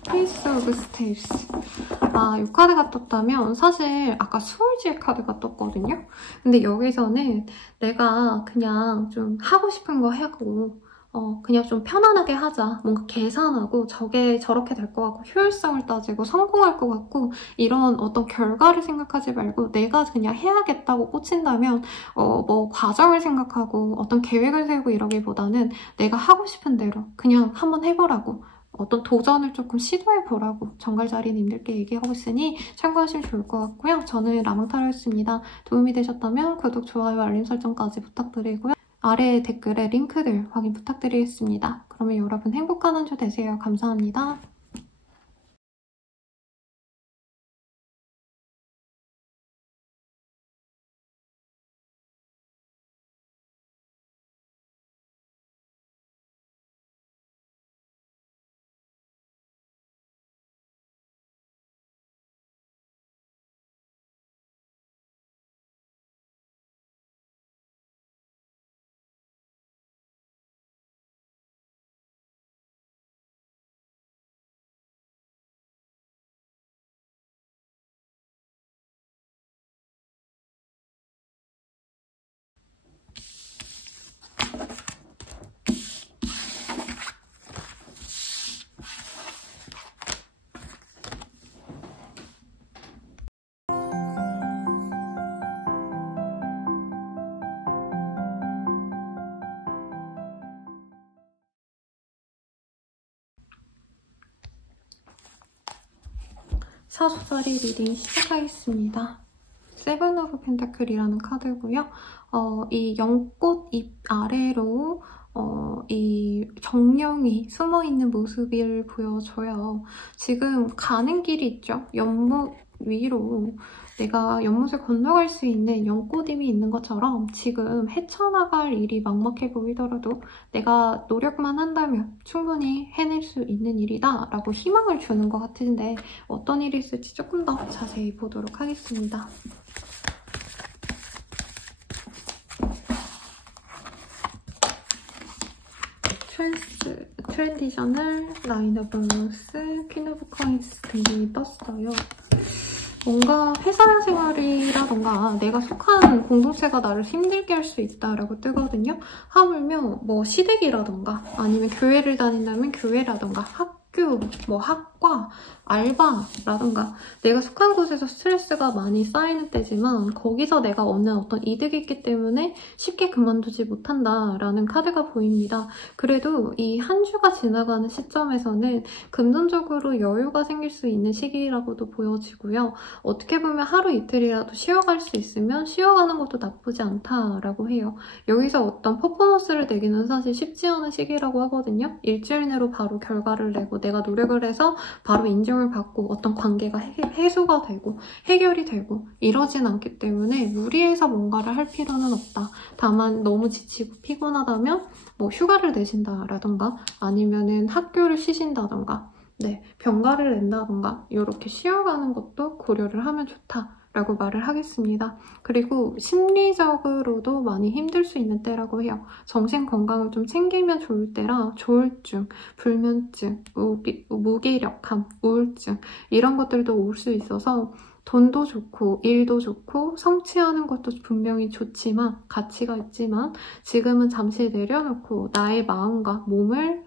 페이스 오브 스테이스. 이 카드가 떴다면 사실 아까 수월지의 카드가 떴거든요. 근데 여기서는 내가 그냥 좀 하고 싶은 거 하고 그냥 좀 편안하게 하자. 뭔가 계산하고 저게 저렇게 될 것 같고 효율성을 따지고 성공할 것 같고 이런 어떤 결과를 생각하지 말고 내가 그냥 해야겠다고 꽂힌다면 뭐 과정을 생각하고 어떤 계획을 세우고 이러기보다는 내가 하고 싶은 대로 그냥 한번 해보라고 어떤 도전을 조금 시도해보라고 정갈자리님들께 얘기하고 있으니 참고하시면 좋을 것 같고요. 저는 라망타로였습니다. 도움이 되셨다면 구독, 좋아요, 알림 설정까지 부탁드리고요. 아래 댓글에 링크들 확인 부탁드리겠습니다. 그러면 여러분 행복한 한 주 되세요. 감사합니다. 사주자리 리딩 시작하겠습니다. 세븐 오브 펜타클이라는 카드고요. 이 연꽃 잎 아래로 이 정령이 숨어있는 모습을 보여줘요. 지금 가는 길이 있죠. 연못 위로 내가 연못을 건너갈 수 있는 연꽃잎이 있는 것처럼 지금 헤쳐나갈 일이 막막해 보이더라도 내가 노력만 한다면 충분히 해낼 수 있는 일이다 라고 희망을 주는 것 같은데 어떤 일이 있을지 조금 더 자세히 보도록 하겠습니다. 트랜디셔널, 나인 오브 로스, 퀸 오브 코인스 등등이 떴어요. 뭔가 회사 생활이라던가 내가 속한 공동체가 나를 힘들게 할 수 있다라고 뜨거든요. 하물며 뭐 시댁이라던가 아니면 교회를 다닌다면 교회라던가 학교, 뭐 학과 학과, 알바라던가 내가 속한 곳에서 스트레스가 많이 쌓이는 때지만 거기서 내가 얻는 어떤 이득이 있기 때문에 쉽게 그만두지 못한다라는 카드가 보입니다. 그래도 이 한 주가 지나가는 시점에서는 금전적으로 여유가 생길 수 있는 시기라고도 보여지고요. 어떻게 보면 하루 이틀이라도 쉬어갈 수 있으면 쉬어가는 것도 나쁘지 않다라고 해요. 여기서 어떤 퍼포먼스를 내기는 사실 쉽지 않은 시기라고 하거든요. 일주일 내로 바로 결과를 내고 내가 노력을 해서 바로 인정을 받고 어떤 관계가 해소가 되고 해결이 되고 이러진 않기 때문에 무리해서 뭔가를 할 필요는 없다. 다만 너무 지치고 피곤하다면 뭐 휴가를 내신다라던가 아니면은 학교를 쉬신다던가 네, 병가를 낸다던가 이렇게 쉬어가는 것도 고려를 하면 좋다라고 말을 하겠습니다. 그리고 심리적으로도 많이 힘들 수 있는 때라고 해요. 정신 건강을 좀 챙기면 좋을 때라 조울증, 불면증, 무기력함, 우울증 이런 것들도 올 수 있어서 돈도 좋고 일도 좋고 성취하는 것도 분명히 좋지만 가치가 있지만 지금은 잠시 내려놓고 나의 마음과 몸을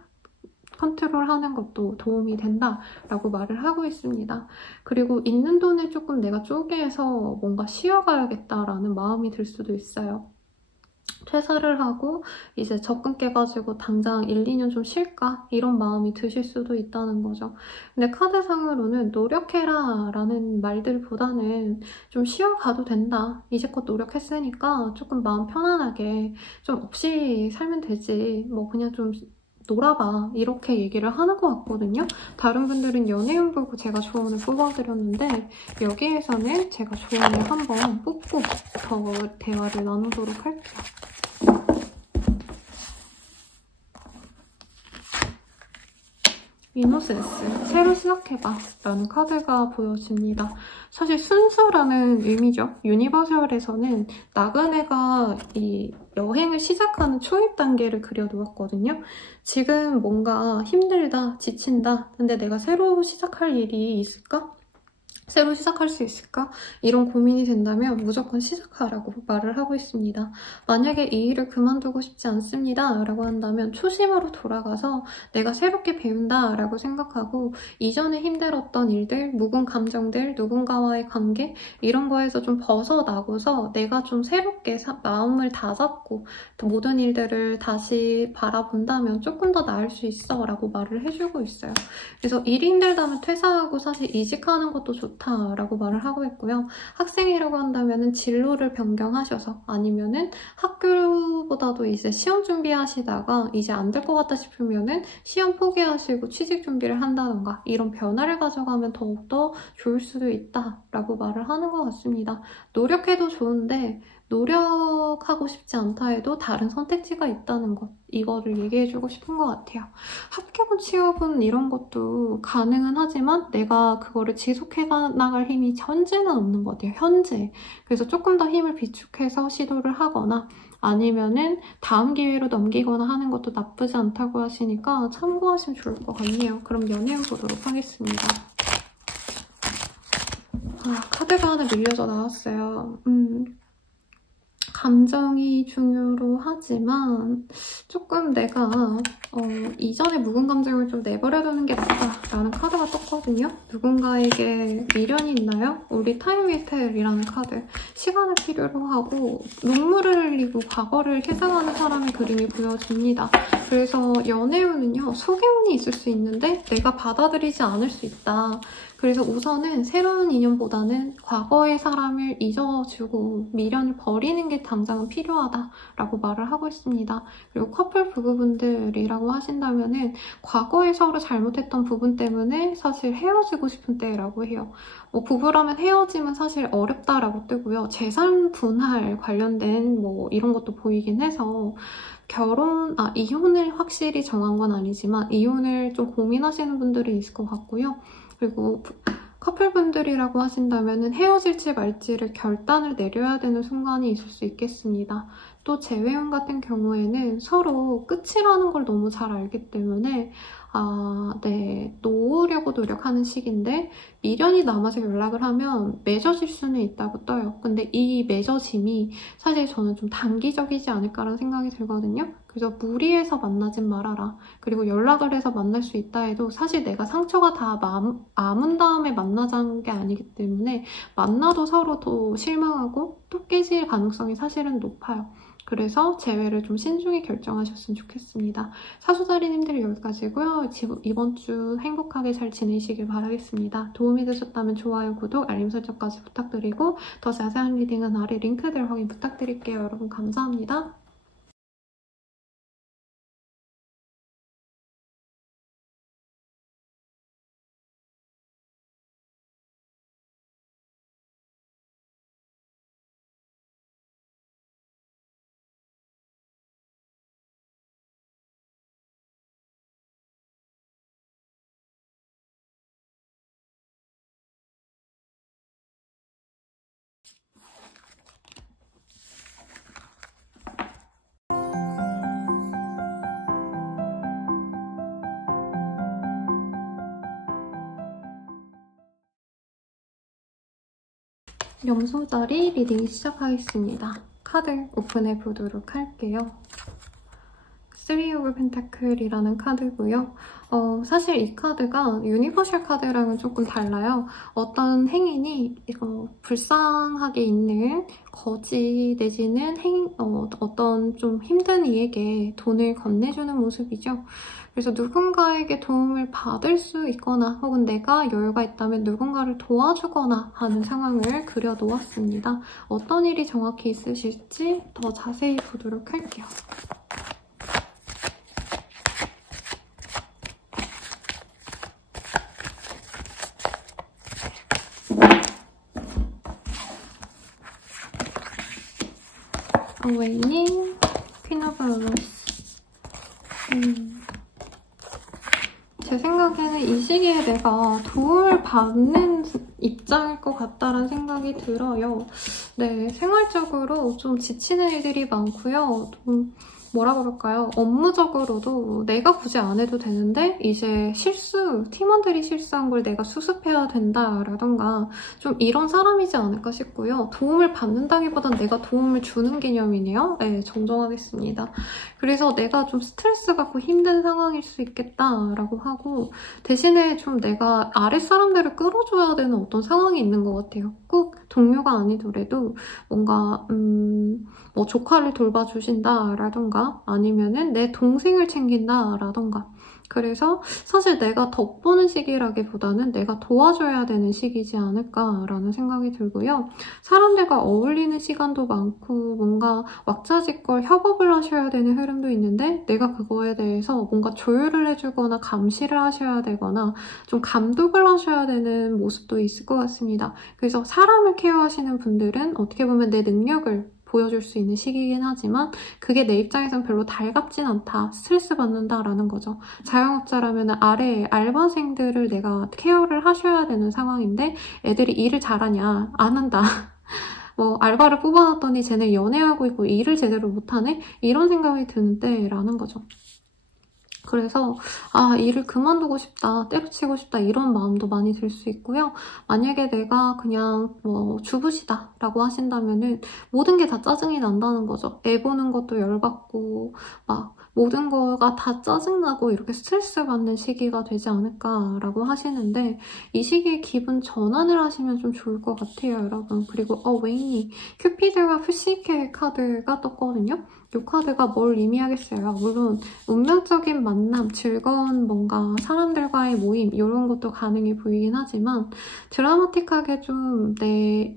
컨트롤하는 것도 도움이 된다라고 말을 하고 있습니다. 그리고 있는 돈을 조금 내가 쪼개서 뭔가 쉬어가야겠다라는 마음이 들 수도 있어요. 퇴사를 하고 이제 적금 깨가지고 당장 1, 2년 좀 쉴까? 이런 마음이 드실 수도 있다는 거죠. 근데 카드상으로는 노력해라 라는 말들보다는 좀 쉬어가도 된다. 이제껏 노력했으니까 조금 마음 편안하게 좀 없이 살면 되지. 뭐 그냥 좀 놀아봐 이렇게 얘기를 하는 것 같거든요. 다른 분들은 연애운 보고 제가 조언을 뽑아드렸는데 여기에서는 제가 조언을 한번 뽑고 더 대화를 나누도록 할게요. 이노센스, 새로 시작해봐 라는 카드가 보여집니다. 사실 순수라는 의미죠. 유니버셜에서는 나그네가 이 여행을 시작하는 초입 단계를 그려놓았거든요. 지금 뭔가 힘들다, 지친다, 근데 내가 새로 시작할 일이 있을까? 새로 시작할 수 있을까? 이런 고민이 된다면 무조건 시작하라고 말을 하고 있습니다. 만약에 이 일을 그만두고 싶지 않습니다 라고 한다면 초심으로 돌아가서 내가 새롭게 배운다 라고 생각하고 이전에 힘들었던 일들, 묵은 감정들, 누군가와의 관계 이런 거에서 좀 벗어나고서 내가 좀 새롭게 마음을 다잡고 모든 일들을 다시 바라본다면 조금 더 나을 수 있어 라고 말을 해주고 있어요. 그래서 일이 힘들다면 퇴사하고 사실 이직하는 것도 좋다라고 말을 하고 있고요. 학생이라고 한다면 진로를 변경하셔서 아니면은 학교보다도 이제 시험 준비하시다가 이제 안 될 것 같다 싶으면은 시험 포기하시고 취직 준비를 한다던가 이런 변화를 가져가면 더욱더 좋을 수도 있다라고 말을 하는 것 같습니다. 노력해도 좋은데 노력하고 싶지 않다 해도 다른 선택지가 있다는 것 이거를 얘기해주고 싶은 것 같아요. 합격은 취업은 이런 것도 가능은 하지만 내가 그거를 지속해 나갈 힘이 현재는 없는 것 같아요. 현재. 그래서 조금 더 힘을 비축해서 시도를 하거나 아니면은 다음 기회로 넘기거나 하는 것도 나쁘지 않다고 하시니까 참고하시면 좋을 것 같네요. 그럼 연애운 보도록 하겠습니다. 카드가 하나 밀려서 나왔어요. 감정이 중요로 하지만 조금 내가 이전에 묵은 감정을 좀 내버려두는 게 낫다라는 카드가 떴거든요. 누군가에게 미련이 있나요? 우리 타임 위스텔이라는 카드. 시간을 필요로 하고 눈물을 흘리고 과거를 회상하는 사람의 그림이 보여집니다. 그래서 연애운은요. 소개운이 있을 수 있는데 내가 받아들이지 않을 수 있다. 그래서 우선은 새로운 인연보다는 과거의 사람을 잊어주고 미련을 버리는 게 당장은 필요하다라고 말을 하고 있습니다. 그리고 커플 부부분들이라고 하신다면은 과거에 서로 잘못했던 부분 때문에 사실 헤어지고 싶은 때라고 해요. 뭐 부부라면 헤어짐은 사실 어렵다라고 뜨고요. 재산 분할 관련된 뭐 이런 것도 보이긴 해서 이혼을 확실히 정한 건 아니지만 이혼을 좀 고민하시는 분들이 있을 것 같고요. 그리고 커플분들이라고 하신다면 헤어질지 말지를 결단을 내려야 되는 순간이 있을 수 있겠습니다. 또 재회운 같은 경우에는 서로 끝이라는 걸 너무 잘 알기 때문에 네, 놓으려고 노력하는 시기인데 미련이 남아서 연락을 하면 맺어질 수는 있다고 떠요. 근데 이 맺어짐이 사실 저는 좀 단기적이지 않을까라는 생각이 들거든요. 그래서 무리해서 만나진 말아라. 그리고 연락을 해서 만날 수 있다 해도 사실 내가 상처가 다 아문 다음에 만나자는 게 아니기 때문에 만나도 서로 더 실망하고 또 깨질 가능성이 사실은 높아요. 그래서 재회를 좀 신중히 결정하셨으면 좋겠습니다. 사수자리님들 여기까지고요. 이번 주 행복하게 잘 지내시길 바라겠습니다. 도움이 되셨다면 좋아요, 구독, 알림 설정까지 부탁드리고 더 자세한 리딩은 아래 링크들 확인 부탁드릴게요. 여러분 감사합니다. 염소자리 리딩 시작하겠습니다. 카드 오픈해 보도록 할게요. 3 오브 펜타클이라는 카드고요. 사실 이 카드가 유니버셜 카드랑은 조금 달라요. 어떤 행인이 불쌍하게 있는 거지 내지는 어떤 좀 힘든 이에게 돈을 건네주는 모습이죠. 그래서 누군가에게 도움을 받을 수 있거나 혹은 내가 여유가 있다면 누군가를 도와주거나 하는 상황을 그려놓았습니다. 어떤 일이 정확히 있으실지 더 자세히 보도록 할게요. 어웨이닝, 퀸 오브 로스. 제 생각에는 이 시기에 내가 도움을 받는 입장일 것 같다라는 생각이 들어요. 네, 생활적으로 좀 지치는 일들이 많고요. 좀 뭐라 그럴까요? 업무적으로도 내가 굳이 안 해도 되는데 이제 팀원들이 실수한 걸 내가 수습해야 된다라던가 좀 이런 사람이지 않을까 싶고요. 도움을 받는다기보단 내가 도움을 주는 개념이네요. 네, 정정하겠습니다. 그래서 내가 좀 스트레스 받고 힘든 상황일 수 있겠다라고 하고 대신에 좀 내가 아랫사람들을 끌어줘야 되는 어떤 상황이 있는 것 같아요. 꼭 동료가 아니더라도 뭔가 뭐 조카를 돌봐주신다라던가 아니면은 내 동생을 챙긴다라던가 그래서 사실 내가 덕보는 시기라기보다는 내가 도와줘야 되는 시기지 않을까라는 생각이 들고요. 사람들과 어울리는 시간도 많고 뭔가 왁자지껄 협업을 하셔야 되는 흐름도 있는데 내가 그거에 대해서 뭔가 조율을 해주거나 감시를 하셔야 되거나 좀 감독을 하셔야 되는 모습도 있을 것 같습니다. 그래서 사람을 케어하시는 분들은 어떻게 보면 내 능력을 보여줄 수 있는 시기이긴 하지만 그게 내 입장에선 별로 달갑진 않다. 스트레스 받는다라는 거죠. 자영업자라면 아래 알바생들을 내가 케어를 하셔야 되는 상황인데 애들이 일을 잘하냐? 안 한다. 뭐 알바를 뽑아놨더니 쟤네 연애하고 있고 일을 제대로 못하네? 이런 생각이 드는 때라는 거죠. 그래서 일을 그만두고 싶다, 때려치고 싶다 이런 마음도 많이 들 수 있고요. 만약에 내가 그냥 뭐 주부시다 라고 하신다면은 모든 게 다 짜증이 난다는 거죠. 애 보는 것도 열받고 막 모든 거가 다 짜증나고 이렇게 스트레스 받는 시기가 되지 않을까라고 하시는데 이 시기에 기분 전환을 하시면 좀 좋을 것 같아요, 여러분. 그리고 웨이니 큐피드와 푸시캣 카드가 떴거든요. 이 카드가 뭘 의미하겠어요? 물론 운명적인 만남, 즐거운 뭔가 사람들과의 모임 이런 것도 가능해 보이긴 하지만 드라마틱하게 좀 내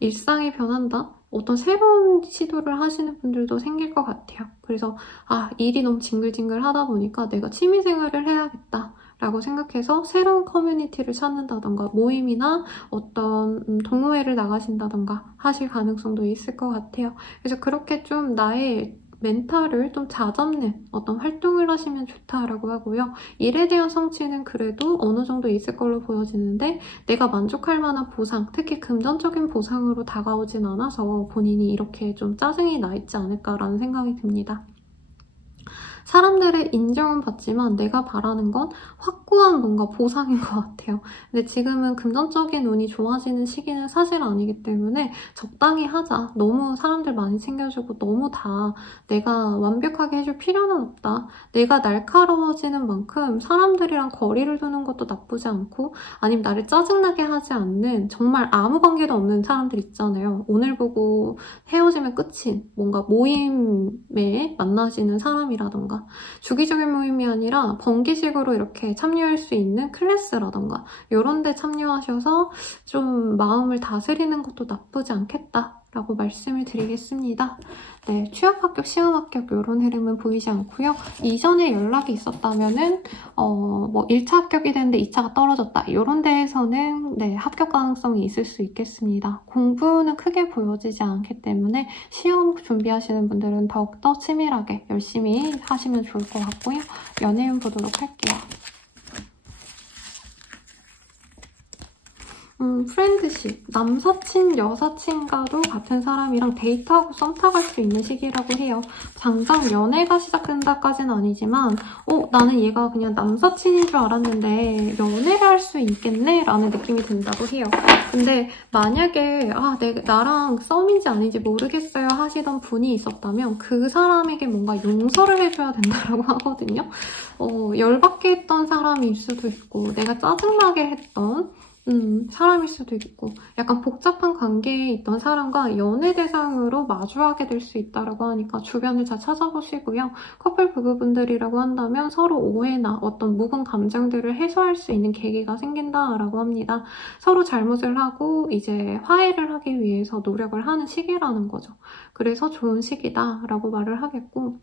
일상이 변한다? 어떤 새로운 시도를 하시는 분들도 생길 것 같아요. 그래서 일이 너무 징글징글 하다 보니까 내가 취미생활을 해야겠다. 라고 생각해서 새로운 커뮤니티를 찾는다던가 모임이나 어떤 동호회를 나가신다던가 하실 가능성도 있을 것 같아요. 그래서 그렇게 좀 나의 멘탈을 좀 다잡는 어떤 활동을 하시면 좋다라고 하고요. 일에 대한 성취는 그래도 어느 정도 있을 걸로 보여지는데 내가 만족할 만한 보상, 특히 금전적인 보상으로 다가오진 않아서 본인이 이렇게 좀 짜증이 나 있지 않을까라는 생각이 듭니다. 사람들의 인정은 받지만 내가 바라는 건 확고한 뭔가 보상인 것 같아요. 근데 지금은 금전적인 운이 좋아지는 시기는 사실 아니기 때문에 적당히 하자. 너무 사람들 많이 챙겨주고 너무 다 내가 완벽하게 해줄 필요는 없다. 내가 날카로워지는 만큼 사람들이랑 거리를 두는 것도 나쁘지 않고, 아니면 나를 짜증나게 하지 않는 정말 아무 관계도 없는 사람들 있잖아요. 오늘 보고 헤어지면 끝인 뭔가 모임에 만나시는 사람이라던가, 주기적인 모임이 아니라 번기식으로 이렇게 참여할 수 있는 클래스라던가 이런 데 참여하셔서 좀 마음을 다스리는 것도 나쁘지 않겠다라고 말씀을 드리겠습니다. 네, 취업 합격, 시험 합격 이런 흐름은 보이지 않고요. 이전에 연락이 있었다면은 뭐 1차 합격이 됐는데 2차가 떨어졌다. 이런 데에서는 네, 합격 가능성이 있을 수 있겠습니다. 공부는 크게 보여지지 않기 때문에 시험 준비하시는 분들은 더욱더 치밀하게 열심히 하시면 좋을 것 같고요. 연애운 보도록 할게요. 프렌드십, 남사친, 여사친과도 같은 사람이랑 데이트하고 썸 타갈 수 있는 시기라고 해요. 당장 연애가 시작된다까지는 아니지만 나는 얘가 그냥 남사친인 줄 알았는데 연애를 할 수 있겠네? 라는 느낌이 든다고 해요. 근데 만약에 나랑 썸인지 아닌지 모르겠어요 하시던 분이 있었다면 그 사람에게 뭔가 용서를 해줘야 된다고 하거든요. 열받게 했던 사람일 수도 있고 내가 짜증나게 했던 사람일 수도 있고, 약간 복잡한 관계에 있던 사람과 연애 대상으로 마주하게 될 수 있다고 하니까 주변을 잘 찾아보시고요. 커플 부부분들이라고 한다면 서로 오해나 어떤 묵은 감정들을 해소할 수 있는 계기가 생긴다라고 합니다. 서로 잘못을 하고 이제 화해를 하기 위해서 노력을 하는 시기라는 거죠. 그래서 좋은 시기다라고 말을 하겠고,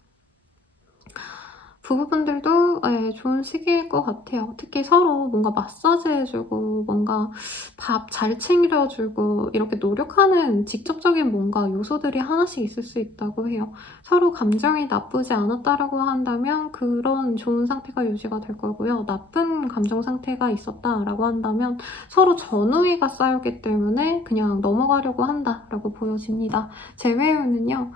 부부분들도 좋은 시기일 것 같아요. 특히 서로 뭔가 마사지 해주고 뭔가 밥 잘 챙겨주고 이렇게 노력하는 직접적인 뭔가 요소들이 하나씩 있을 수 있다고 해요. 서로 감정이 나쁘지 않았다라고 한다면 그런 좋은 상태가 유지가 될 거고요. 나쁜 감정 상태가 있었다라고 한다면 서로 전우애가 쌓였기 때문에 그냥 넘어가려고 한다라고 보여집니다. 재회운은요.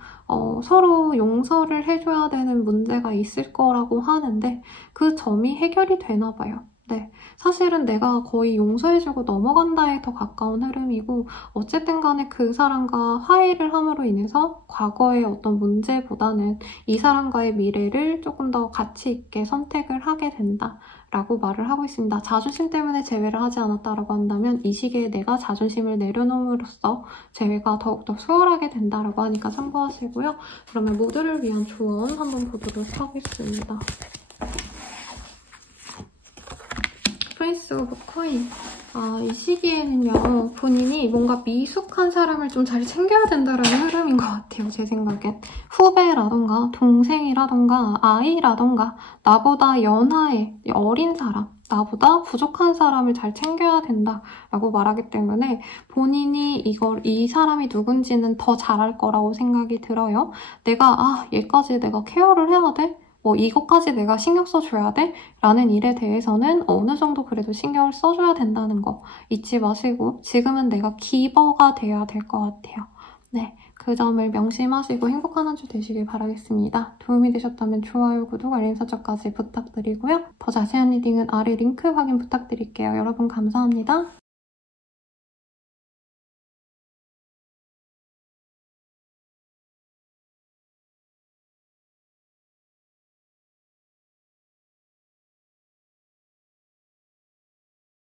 서로 용서를 해줘야 되는 문제가 있을 거라고 하는데 그 점이 해결이 되나 봐요. 네, 사실은 내가 거의 용서해주고 넘어간다에 더 가까운 흐름이고, 어쨌든 간에 그 사람과 화해를 함으로 인해서 과거의 어떤 문제보다는 이 사람과의 미래를 조금 더 가치 있게 선택을 하게 된다라고 말을 하고 있습니다. 자존심 때문에 재회를 하지 않았다라고 한다면 이 시기에 내가 자존심을 내려놓음으로써 재회가 더욱더 수월하게 된다라고 하니까 참고하시고요. 그러면 모두를 위한 조언 한번 보도록 하겠습니다. 프린스 오브 코인. 이 시기에는요, 본인이 뭔가 미숙한 사람을 좀 잘 챙겨야 된다는 흐름인 것 같아요, 제 생각엔. 후배라던가, 동생이라던가, 아이라던가, 나보다 연하의 어린 사람, 나보다 부족한 사람을 잘 챙겨야 된다라고 말하기 때문에 본인이 이 사람이 누군지는 더 잘할 거라고 생각이 들어요. 얘까지 내가 케어를 해야 돼? 이것까지 내가 신경 써줘야 돼? 라는 일에 대해서는 어느 정도 그래도 신경을 써줘야 된다는 거 잊지 마시고 지금은 내가 기버가 돼야 될 것 같아요. 네, 그 점을 명심하시고 행복한 한 주 되시길 바라겠습니다. 도움이 되셨다면 좋아요, 구독, 알림 설정까지 부탁드리고요. 더 자세한 리딩은 아래 링크 확인 부탁드릴게요. 여러분 감사합니다.